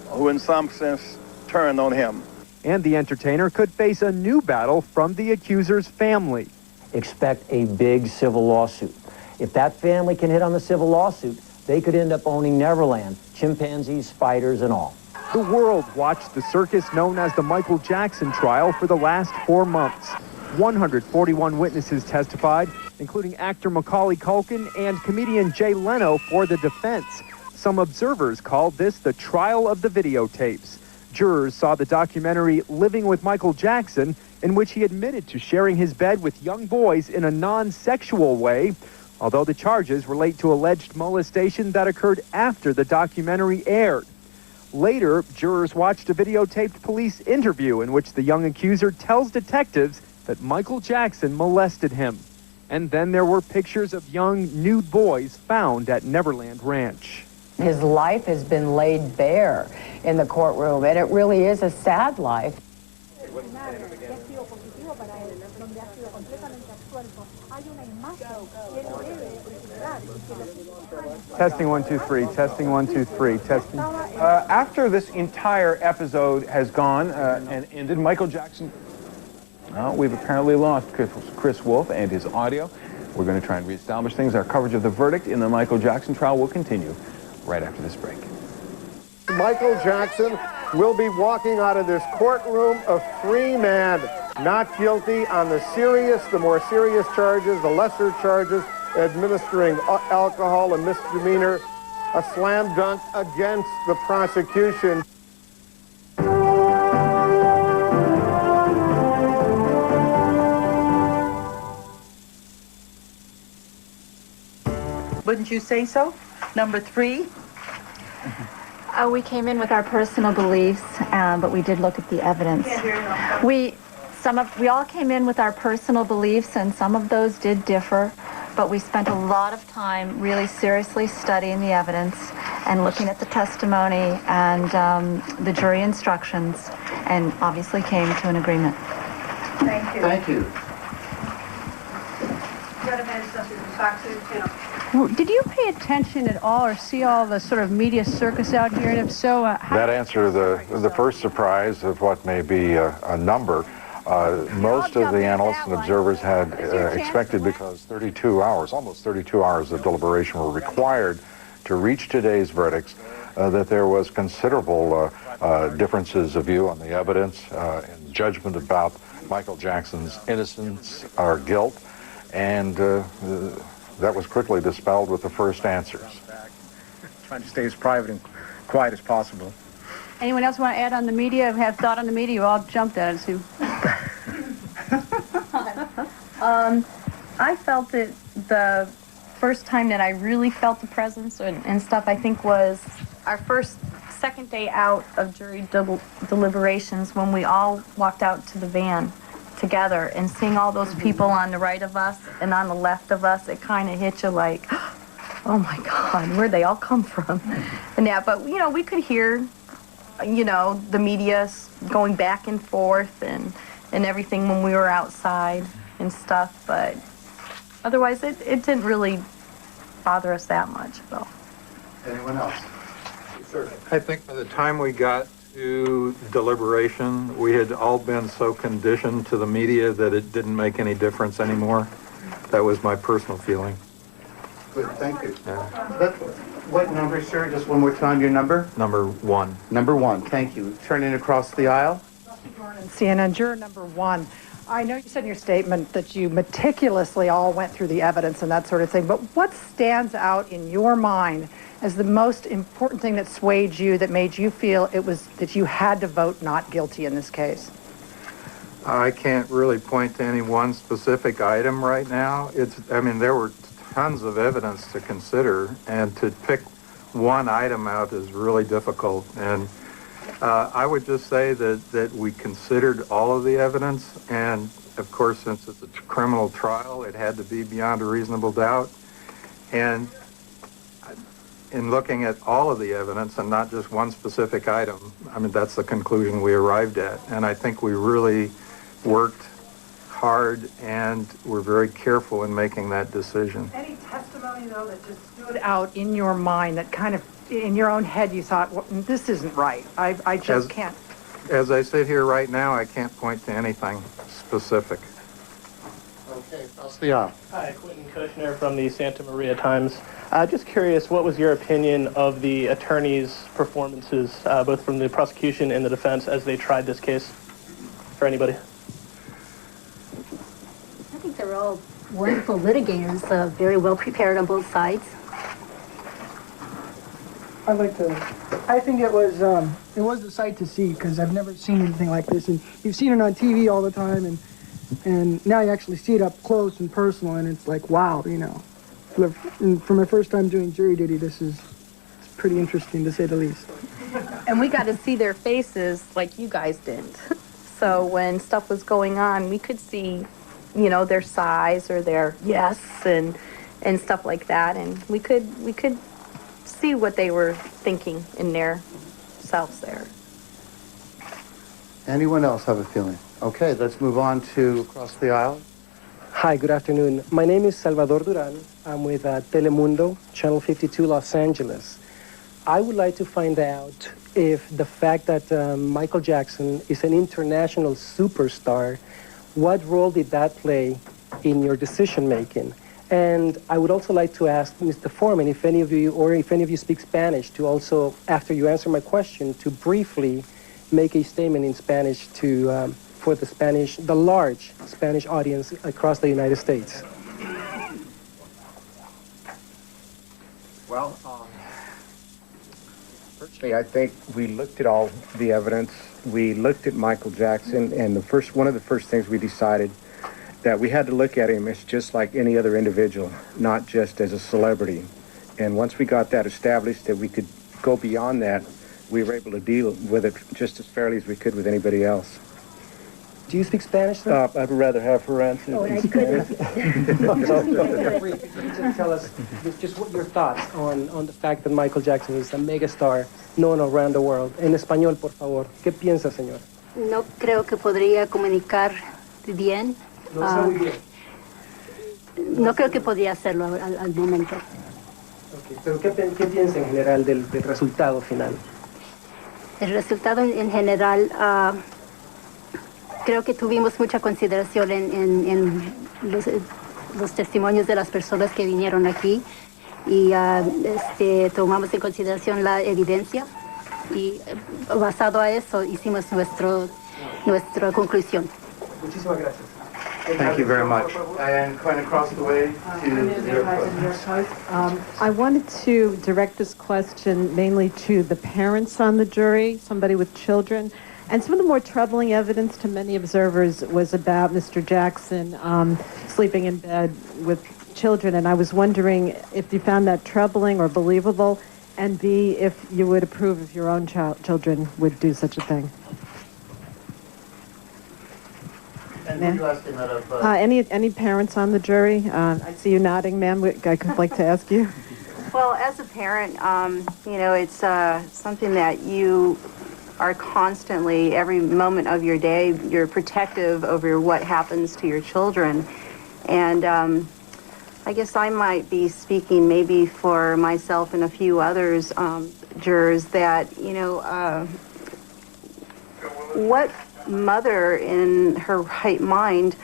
who in some sense turned on him. And the entertainer could face a new battle from the accuser's family. Expect a big civil lawsuit. If that family can hit on the civil lawsuit, they could end up owning Neverland, chimpanzees, spiders, and all. The world watched the circus known as the Michael Jackson trial for the last 4 months. 141 witnesses testified, including actor Macaulay Culkin and comedian Jay Leno for the defense. Some observers called this the trial of the videotapes. Jurors saw the documentary Living with Michael Jackson, in which he admitted to sharing his bed with young boys in a non-sexual way, although the charges relate to alleged molestation that occurred after the documentary aired. Later, jurors watched a videotaped police interview in which the young accuser tells detectives that Michael Jackson molested him. And then there were pictures of young nude boys found at Neverland Ranch. His life has been laid bare in the courtroom, and it really is a sad life. Testing 1, 2, 3, testing 1, 2, 3, testing. After this entire episode has gone and ended, Michael Jackson, we've apparently lost Chris Wolf and his audio. We're going to try and reestablish things. Our coverage of the verdict in the Michael Jackson trial will continue right after this break. Michael Jackson will be walking out of this courtroom a free man, not guilty on the more serious charges, the lesser charges, administering alcohol, a misdemeanor, a slam dunk against the prosecution. Wouldn't you say so? Number 3? We came in with our personal beliefs, but we did look at the evidence. We all came in with our personal beliefs, and some of those did differ, but we spent a lot of time really seriously studying the evidence and looking at the testimony and the jury instructions, and obviously came to an agreement. Thank you. Thank you. Did you pay attention at all or see all the sort of media circus out here? And if so, that answer, the first surprise of what may be a number, most of the analysts and observers had expected, because 32 hours, almost 32 hours of deliberation were required to reach today's verdicts, that there was considerable differences of view on the evidence and judgment about Michael Jackson's innocence or guilt, and that was quickly dispelled with the first answers. Trying to stay as private and quiet as possible. anyone else want to add on the media, have thought on the media? You all jumped at us. I felt it the first time that I really felt the presence and stuff, I think, was our second day out of jury deliberations when we all walked out to the van together, and seeing all those people on the right of us and on the left of us, it kind of hit you like, oh my God, where'd they all come from? And yeah, but you know, we could hear, you know, the media going back and forth and everything when we were outside and stuff, but otherwise it didn't really bother us that much, though. Anyone else? Sure. I think by the time we got to deliberation, we had all been so conditioned to the media that it didn't make any difference anymore. That was my personal feeling. Good, thank you. Yeah. What number, sir? Just one more time, your number? Number 1. Number 1, thank you. Turning across the aisle. CNN, juror number 1. I know you said in your statement that you meticulously all went through the evidence and that sort of thing, but what stands out in your mind as the most important thing that swayed you, that made you feel it was that you had to vote not guilty in this case? I can't really point to any one specific item right now. I mean, there were tons of evidence to consider, and to pick one item out is really difficult. And I would just say that we considered all of the evidence, and of course, since it's a criminal trial, it had to be beyond a reasonable doubt. And in looking at all of the evidence and not just one specific item, I mean, that's the conclusion we arrived at. And I think we really worked hard and were very careful in making that decision. Any testimony, though, that just stood out in your mind, that kind of, in your own head, you thought, well, this isn't right. I just can't. As I sit here right now, I can't point to anything specific. Okay, across the aisle. Hi, Quentin Kushner from the Santa Maria Times. Just curious, what was your opinion of the attorneys' performances, both from the prosecution and the defense, as they tried this case? For anybody? I think they're all wonderful litigators, very well prepared on both sides. I'd like to. I think it was a sight to see, because I've never seen anything like this, and you've seen it on TV all the time, and now you actually see it up close and personal, and it's like, wow, you know. For my first time doing jury duty, it's pretty interesting, to say the least. And we got to see their faces like you guys didn't. So when stuff was going on, we could see, you know, their sighs or their yes and stuff like that, and we could see what they were thinking in their selves there. Anyone else have a feeling? Okay, let's move on to across the aisle. Hi, good afternoon. My name is Salvador Duran. I'm with Telemundo, Channel 52, Los Angeles. I would like to find out if the fact that Michael Jackson is an international superstar, what role did that play in your decision-making? And I would also like to ask Mr. Foreman, if any of you speak Spanish, to also, after you answer my question, to briefly make a statement in Spanish to for the large Spanish audience across the United States. Well, personally, I think we looked at all the evidence. We looked at Michael Jackson, and one of the first things we decided that we had to look at him as just like any other individual, not just as a celebrity. And once we got that established, that we could go beyond that, we were able to deal with it just as fairly as we could with anybody else. Do you speak Spanish, sir? I'd rather have her answer. Oh, I couldn't. Just tell us just what your thoughts on the fact that Michael Jackson is a megastar known around the world. En español, por favor. ¿Qué piensa, señor? No creo que podría comunicar bien. No creo que podría hacerlo al momento. Okay. Pero ¿qué piensa en general del resultado final? El resultado en general, creo que tuvimos mucha consideración en los testimonios de las personas que vinieron aquí y tomamos en consideración la evidencia y basado a eso hicimos nuestra conclusión. Muchísimas gracias. Thank you very much. And going across the way to I wanted to direct this question mainly to the parents on the jury, somebody with children, And some of the more troubling evidence to many observers was about Mr. Jackson sleeping in bed with children. And I was wondering if you found that troubling or believable, and B, if you would approve if your own children would do such a thing. And were you asking that of... Any parents on the jury? I see you nodding, ma'am. I'd like to ask you. Well, as a parent, you know, it's something that you are constantly, every moment of your day, you're protective over what happens to your children. And I guess I might be speaking maybe for myself and a few others, jurors, that, you know, what mother in her right mind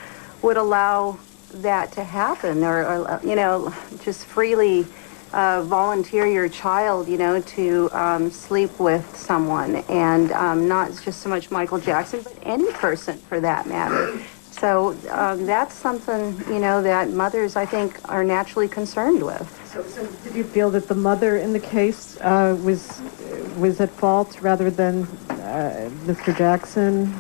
would allow that to happen, or you know, just freely volunteer your child, you know, to sleep with someone, and not just so much Michael Jackson, but any person for that matter. So that's something, you know, that mothers, I think, are naturally concerned with. So did you feel that the mother in the case was at fault rather than Mr. Jackson?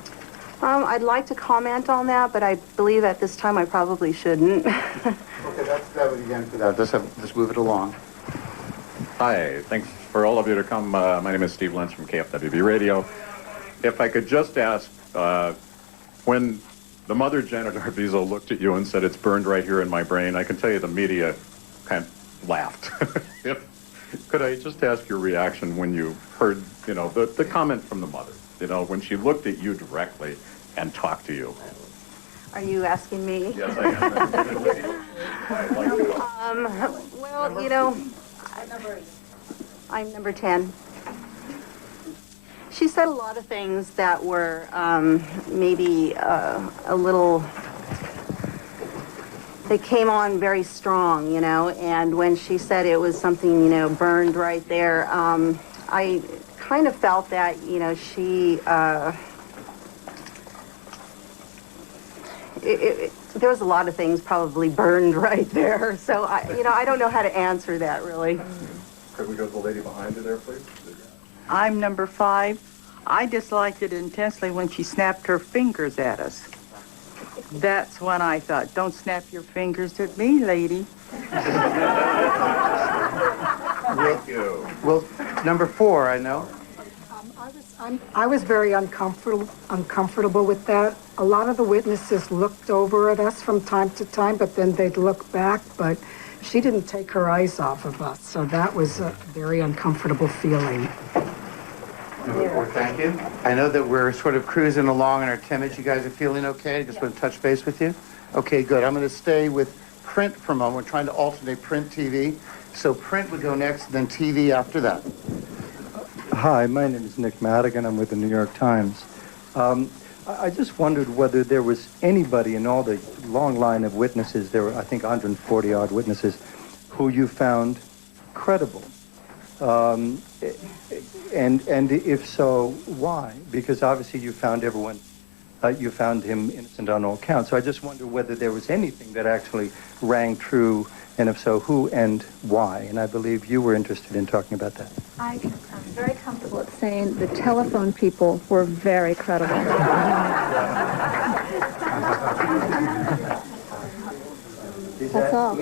I'd like to comment on that, but I believe at this time I probably shouldn't. Okay, that would again for that. Let's move it along. Hi, thanks for all of you to come. My name is Steve Lentz from KFWB Radio. If I could just ask, when the mother, Janet Arvizo, looked at you and said, "It's burned right here in my brain," I can tell you the media kind of laughed. Could I just ask your reaction when you heard, you know, the comment from the mother, you know, when she looked at you directly and talked to you? Are you asking me? Yes, I am. Well, you know, I'm number 10. She said a lot of things that were maybe a little, they came on very strong, you know, and when she said it was something, you know, burned right there, I kind of felt that, you know, she, there was a lot of things probably burned right there, so you know, I don't know how to answer that really. Could we go to the lady behind you there, please? I'm number 5. I disliked it intensely when she snapped her fingers at us. That's when I thought, don't snap your fingers at me, lady. Thank you. Well, number 4, I know. I was very uncomfortable with that. A lot of the witnesses looked over at us from time to time, but then they'd look back, but she didn't take her eyes off of us, so that was a very uncomfortable feeling. Number 4, thank you. I know that we're sort of cruising along in our 10 minutes. You guys are feeling okay? I just want to touch base with you. Okay, good. I'm going to stay with print for a moment. We're trying to alternate print, TV. So print would go next, then TV after that. Hi, my name is Nick Madigan. I'm with the New York Times. I just wondered whether there was anybody in all the long line of witnesses, there were, I think, 140-odd witnesses, who you found credible. And if so, why? Because obviously you found everyone, you found him innocent on all counts. So I just wonder whether there was anything that actually rang true, and if so, who and why? And I believe you were interested in talking about that. I'm very comfortable at saying the telephone people were very credible. That's all.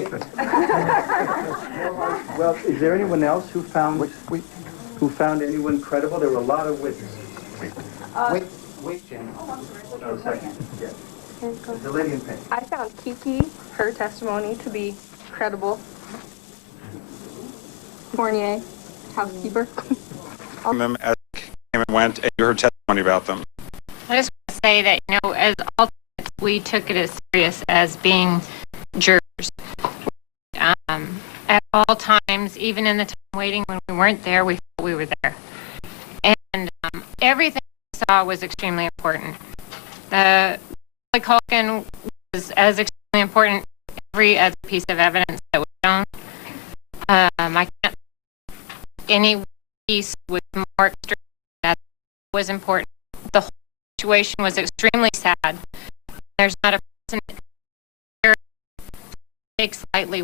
Well, is there anyone else who found anyone credible? There were a lot of witnesses. Wait, Jen. Hold on a second. Yeah. The lady in pink. I found Kiki, her testimony, to be credible. Fournier, housekeeper. Them as they came and went, and you heard testimony about them. I just want to say that, you know, as alternates, we took it as serious as being jurors. At all times, even in the time waiting when we weren't there, we felt we were there. And everything we saw was extremely important. The Culkin was as extremely important as every other piece of evidence that was shown. I can't. Any piece was more extreme. That was important. The whole situation was extremely sad. There's not a person here takes lightly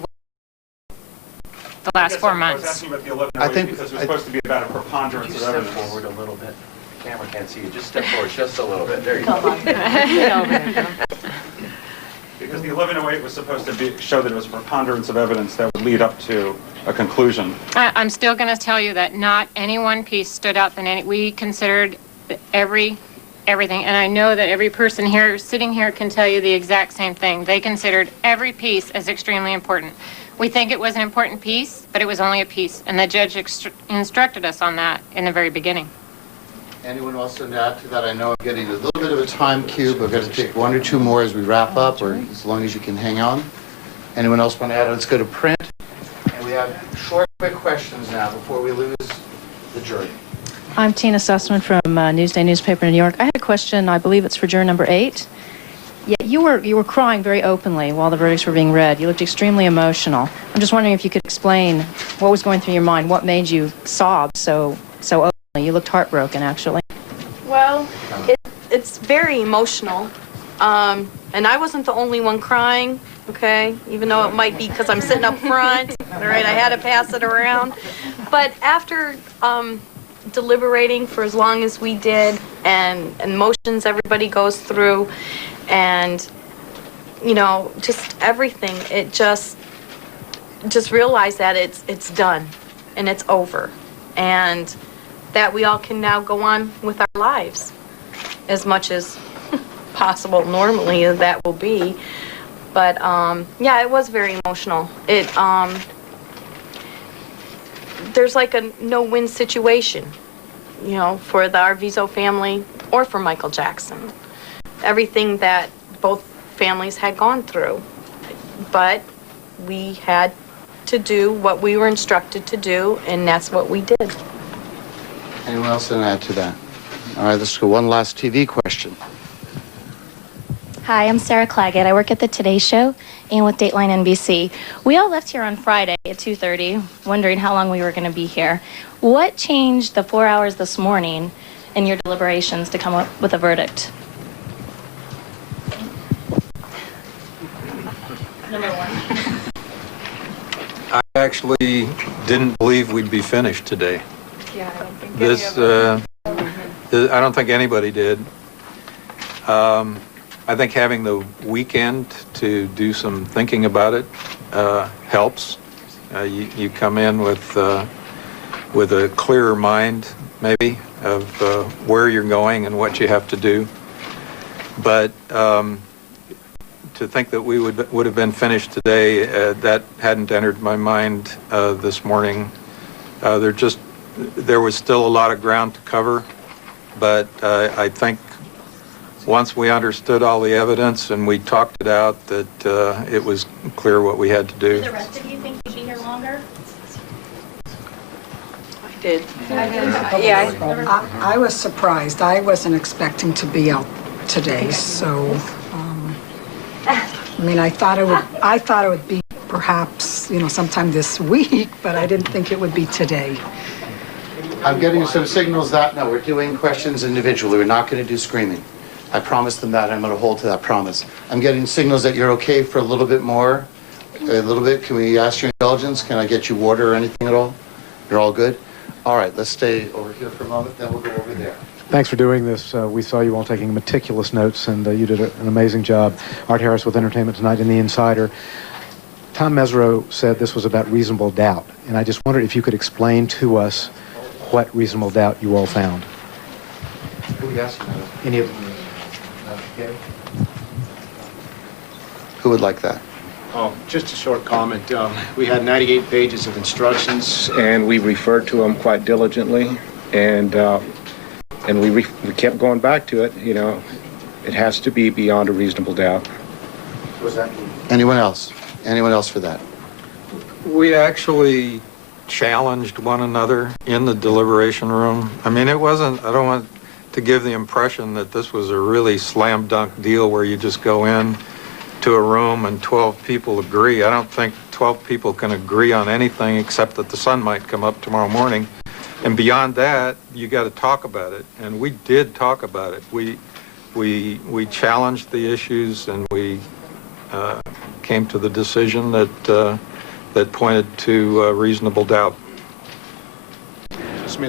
the last 4 months. I was asking about the 11 because it was supposed to be about a preponderance of evidence. Forward a little bit. camera can't see you. Just step forward just a little bit. There you Come go. on. Get over here. Because the 1108 was supposed to show that it was a preponderance of evidence that would lead up to a conclusion. I'm still going to tell you that not any one piece stood out than any. We considered everything, and I know that every person here, sitting here, can tell you the exact same thing. They considered every piece as extremely important. We think it was an important piece, but it was only a piece, and the judge instructed us on that in the very beginning. Anyone else want to add to that? I know I'm getting a little bit of a time cube. We're going to take one or two more as we wrap up, or as long as you can hang on. Anyone else want to add? Let's go to print. And we have short, quick questions now before we lose the jury. I'm Tina Sussman from Newsday newspaper in New York. I had a question. I believe it's for juror number 8. Yeah, you were crying very openly while the verdicts were being read. You looked extremely emotional. I'm just wondering if you could explain what was going through your mind, what made you sob so openly. You looked heartbroken, actually. Well, it's very emotional. And I wasn't the only one crying, okay? Even though it might be because I'm sitting up front, all right? I had to pass it around. But after deliberating for as long as we did, and emotions everybody goes through, and, you know, just everything, it just realize that it's done and it's over. And that we all can now go on with our lives as much as possible normally as that will be. But yeah, it was very emotional. There's like a no-win situation, you know, for the Arvizo family or for Michael Jackson. Everything that both families had gone through. But we had to do what we were instructed to do, and that's what we did. Anyone else want to add to that? All right, let's go one last TV question. Hi, I'm Sarah Claggett. I work at the Today Show and with Dateline NBC. We all left here on Friday at 2:30, wondering how long we were going to be here. What changed the 4 hours this morning in your deliberations to come up with a verdict? Number 1. I actually didn't believe we'd be finished today. Yeah, I don't think I don't think anybody did. I think having the weekend to do some thinking about it helps. You come in with a clearer mind, maybe, of where you're going and what you have to do. But to think that we would have been finished today, that hadn't entered my mind this morning. There was still a lot of ground to cover, but I think once we understood all the evidence and we talked it out, that it was clear what we had to do. Did the rest of you think you'd be here longer? I did. Yeah. I was surprised. I wasn't expecting to be out today, so I mean, I thought it would be perhaps, you know, sometime this week, but I didn't think it would be today. I'm getting some signals that, no, we're doing questions individually. We're not going to do screaming. I promised them that. I'm going to hold to that promise. I'm getting signals that you're okay for a little bit more. A little bit. Can we ask your indulgence? Can I get you water or anything at all? You're all good? All right, let's stay over here for a moment, then we'll go over there. Thanks for doing this. We saw you all taking meticulous notes, and you did an amazing job. Art Harris with Entertainment Tonight in The Insider. Tom Mesereau said this was about reasonable doubt, and I just wondered if you could explain to us what reasonable doubt you all found. Who yes? Any of them? Who would like that? Oh, just a short comment. We had 98 pages of instructions, and we referred to them quite diligently, and we kept going back to it. You know, it has to be beyond a reasonable doubt. Was that? Anyone else? Anyone else for that? We actually challenged one another in the deliberation room. I mean, it wasn't, I don't want to give the impression that this was a really slam dunk deal where you just go in to a room and 12 people agree. I don't think 12 people can agree on anything except that the sun might come up tomorrow morning. And beyond that, you got to talk about it. And we did talk about it. We challenged the issues, and we came to the decision that that pointed to reasonable doubt.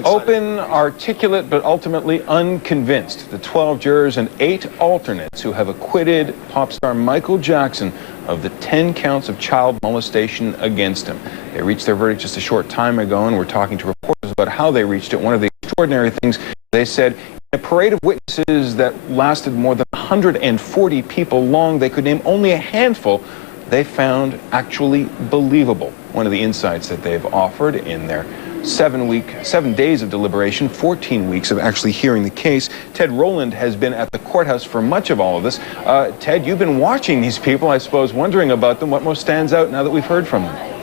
Open, articulate, but ultimately unconvinced. The 12 jurors and 8 alternates who have acquitted pop star Michael Jackson of the 10 counts of child molestation against him. They reached their verdict just a short time ago, and we're talking to reporters about how they reached it. One of the extraordinary things they said, in a parade of witnesses that lasted more than 140 people long, they could name only a handful they found actually believable. One of the insights that they've offered in their 7 days of deliberation, 14 weeks of actually hearing the case. Ted Rowland has been at the courthouse for much of all of this. Ted, you've been watching these people, I suppose, wondering about them. What most stands out now that we've heard from them?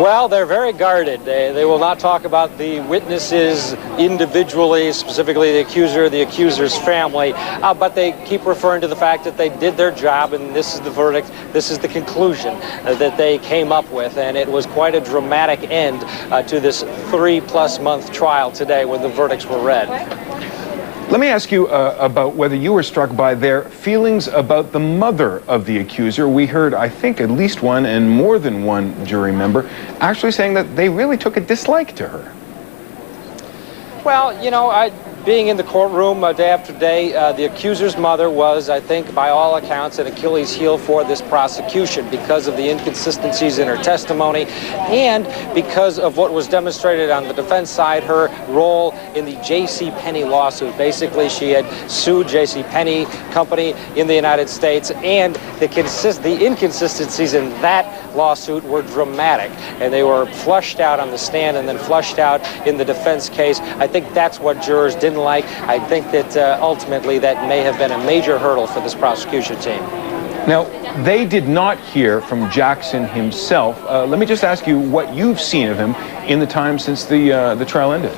Well, they're very guarded. They will not talk about the witnesses individually, specifically the accuser, the accuser's family, but they keep referring to the fact that they did their job, and this is the verdict, this is the conclusion that they came up with, and it was quite a dramatic end to this 3+ month trial today when the verdicts were read. Let me ask you about whether you were struck by their feelings about the mother of the accuser. We heard, I think, at least one and more than one jury member actually saying that they really took a dislike to her. Well, you know, being in the courtroom day after day, the accuser's mother was, I think, by all accounts, an Achilles heel for this prosecution because of the inconsistencies in her testimony and because of what was demonstrated on the defense side, her role in the J.C. Penney lawsuit. Basically, she had sued J.C. Penney Company in the United States, and the inconsistencies in that lawsuit were dramatic, and they were flushed out on the stand and then flushed out in the defense case. I think that's what jurors didn't like. I think that ultimately that may have been a major hurdle for this prosecution team. Now, they did not hear from Jackson himself. Let me just ask you what you've seen of him in the time since the trial ended.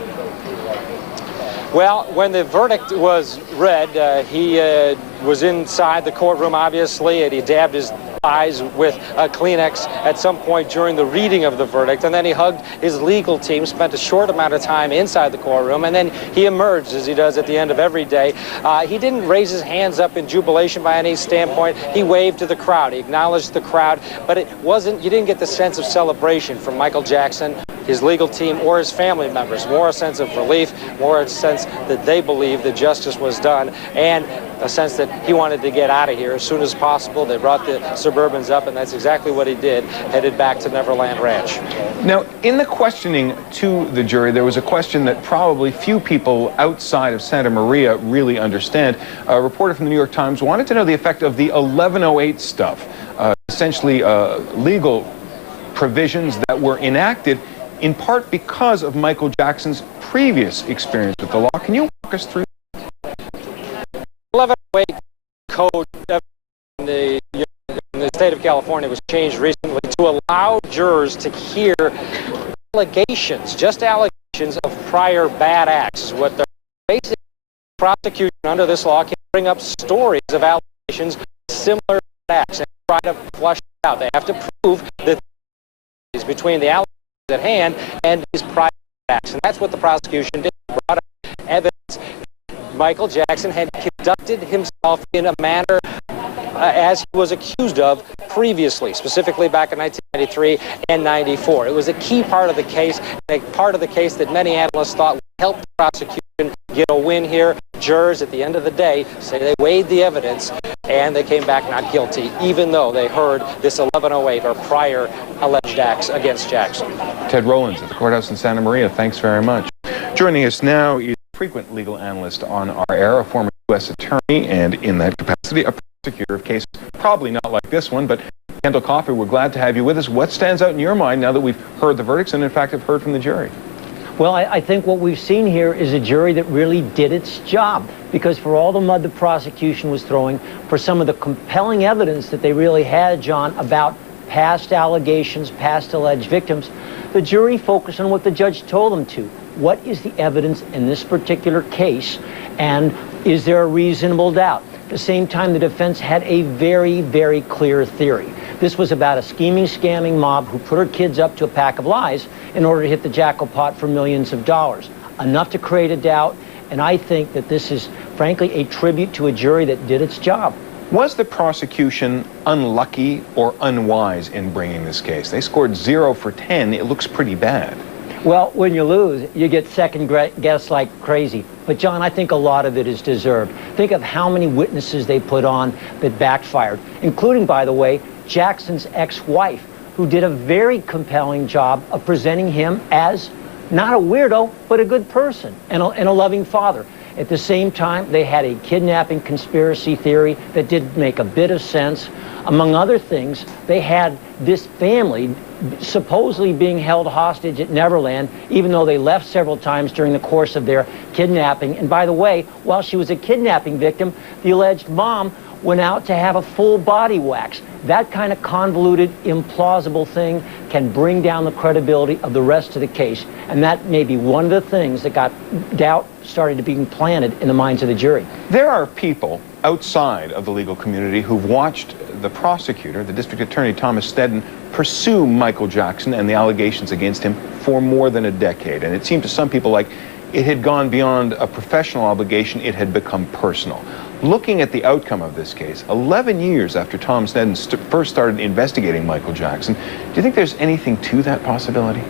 Well, when the verdict was read, he was inside the courtroom, obviously, and he dabbed his eyes with a Kleenex at some point during the reading of the verdict, and then he hugged his legal team, spent a short amount of time inside the courtroom, and then he emerged, as he does at the end of every day. He didn't raise his hands up in jubilation by any standpoint. He waved to the crowd. He acknowledged the crowd, but you didn't get the sense of celebration from Michael Jackson, his legal team, or his family members. More a sense of relief, more a sense that they believe that justice was done, and a sense that he wanted to get out of here as soon as possible. They brought the Suburbans up, and that's exactly what he did, headed back to Neverland Ranch. Now, in the questioning to the jury, there was a question that probably few people outside of Santa Maria really understand. A reporter from the New York Times wanted to know the effect of the 1108 stuff, essentially legal provisions that were enacted in part because of Michael Jackson's previous experience with the law. Can you walk us through? 1108 code in the state of California was changed recently to allow jurors to hear allegations, just allegations of prior bad acts. What the basic prosecution under this law can bring up stories of allegations of similar acts and try to flush it out. They have to prove that is between the allegations at hand and these prior acts, and that's what the prosecution did. Brought up evidence. Michael Jackson had conducted himself in a manner as he was accused of previously, specifically back in 1993 and 94. It was a key part of the case, and a part of the case that many analysts thought would help the prosecution get a win here. Jurors, at the end of the day, say they weighed the evidence, and they came back not guilty, even though they heard this 1108 or prior alleged acts against Jackson. Ted Rowland at the courthouse in Santa Maria, thanks very much. Joining us now is a frequent legal analyst on our air, a former U.S. attorney, and in that capacity, a prosecutor of cases probably not like this one, but Kendall Coffey, we're glad to have you with us. What stands out in your mind now that we've heard the verdicts and, in fact, have heard from the jury? Well, I think what we've seen here is a jury that really did its job, because for all the mud the prosecution was throwing, for some of the compelling evidence that they really had, John, about past allegations, past alleged victims, the jury focused on what the judge told them to. What is the evidence in this particular case, and is there a reasonable doubt? At the same time, the defense had a very, very clear theory. This was about a scheming, scamming mob who put her kids up to a pack of lies in order to hit the jackpot for millions of dollars. Enough to create a doubt, and I think that this is, frankly, a tribute to a jury that did its job. Was the prosecution unlucky or unwise in bringing this case? They scored 0 for 10. It looks pretty bad. Well, when you lose, you get second guess like crazy. But John, I think a lot of it is deserved. Think of how many witnesses they put on that backfired, including, by the way, Jackson's ex-wife, who did a very compelling job of presenting him as not a weirdo, but a good person and a loving father. At the same time, they had a kidnapping conspiracy theory that didn't make a bit of sense. Among other things, they had this family supposedly being held hostage at Neverland, even though they left several times during the course of their kidnapping. And by the way, while she was a kidnapping victim, the alleged mom went out to have a full body wax. That kind of convoluted, implausible thing can bring down the credibility of the rest of the case. And that may be one of the things that got doubt started to be implanted in the minds of the jury. There are people outside of the legal community who've watched the prosecutor, the district attorney, Tom Sneddon, pursue Michael Jackson and the allegations against him for more than a decade. And it seemed to some people like it had gone beyond a professional obligation, it had become personal. Looking at the outcome of this case, 11 years after Tom Sneddon first started investigating Michael Jackson, do you think there's anything to that possibility?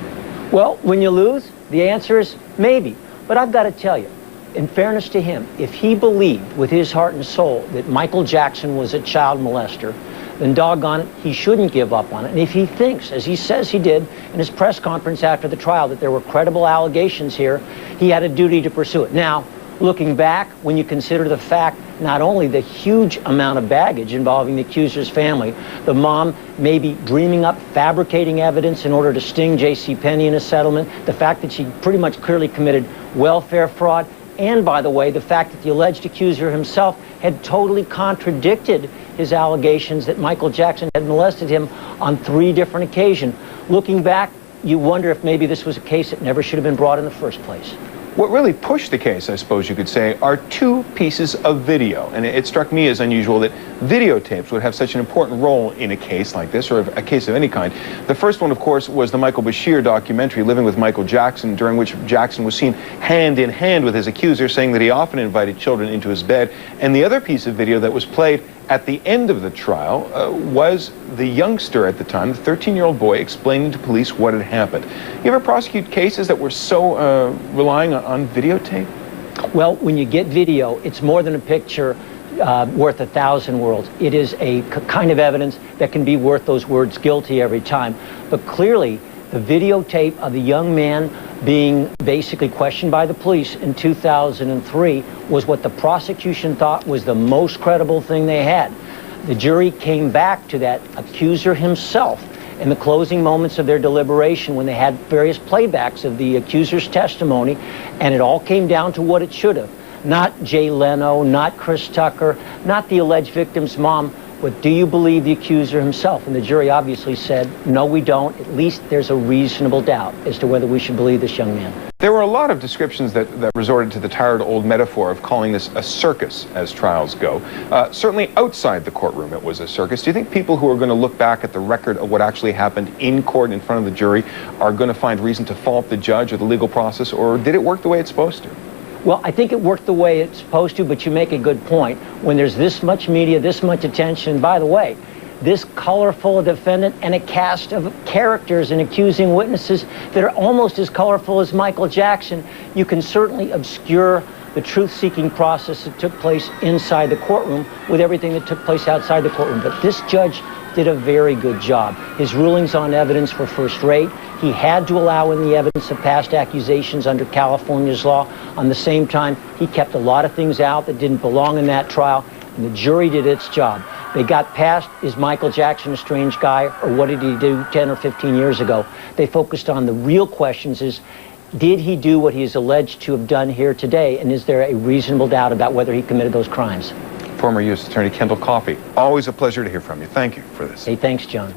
Well, when you lose, the answer is maybe. But I've got to tell you, in fairness to him, if he believed with his heart and soul that Michael Jackson was a child molester, then doggone it, he shouldn't give up on it. And if he thinks, as he says he did in his press conference after the trial, that there were credible allegations here, he had a duty to pursue it. Now, looking back, when you consider the fact, not only the huge amount of baggage involving the accuser's family, the mom maybe dreaming up, fabricating evidence in order to sting J.C. Penney in a settlement, the fact that she pretty much clearly committed welfare fraud, and, by the way, the fact that the alleged accuser himself had totally contradicted his allegations that Michael Jackson had molested him on 3 different occasions. Looking back, you wonder if maybe this was a case that never should have been brought in the first place. What really pushed the case, I suppose you could say, are 2 pieces of video. And it struck me as unusual that videotapes would have such an important role in a case like this, or a case of any kind. The first one, of course, was the Michael Bashir documentary, Living with Michael Jackson, during which Jackson was seen hand in hand with his accuser, saying that he often invited children into his bed. And the other piece of video that was played at the end of the trial was the youngster at the time, the 13-year-old boy, explaining to police what had happened. You ever prosecute cases that were so relying on videotape? Well, when you get video, it's more than a picture worth 1,000 words. It is a kind of evidence that can be worth those words guilty every time. But clearly, the videotape of the young man being basically questioned by the police in 2003 was what the prosecution thought was the most credible thing they had. The jury came back to that accuser himself in the closing moments of their deliberation when they had various playbacks of the accuser's testimony, and it all came down to what it should have. Not Jay Leno, not Chris Tucker, not the alleged victim's mom, but do you believe the accuser himself? And the jury obviously said, no, we don't. At least there's a reasonable doubt as to whether we should believe this young man. There were a lot of descriptions that resorted to the tired old metaphor of calling this a circus as trials go. Certainly outside the courtroom it was a circus. Do you think people who are going to look back at the record of what actually happened in court in front of the jury are going to find reason to fault the judge or the legal process, or did it work the way it's supposed to? Well, I think it worked the way it's supposed to, but you make a good point. When there's this much media, this much attention, by the way, this colorful defendant and a cast of characters and accusing witnesses that are almost as colorful as Michael Jackson, you can certainly obscure the truth-seeking process that took place inside the courtroom with everything that took place outside the courtroom. But this judge did a very good job. His rulings on evidence were first rate. He had to allow in the evidence of past accusations under California's law. On the same time, he kept a lot of things out that didn't belong in that trial, and the jury did its job. They got past, is Michael Jackson a strange guy, or what did he do 10 or 15 years ago? They focused on the real questions is, did he do what he is alleged to have done here today, and is there a reasonable doubt about whether he committed those crimes? Former U.S. Attorney Kendall Coffey, always a pleasure to hear from you. Thank you for this. Hey, thanks, John.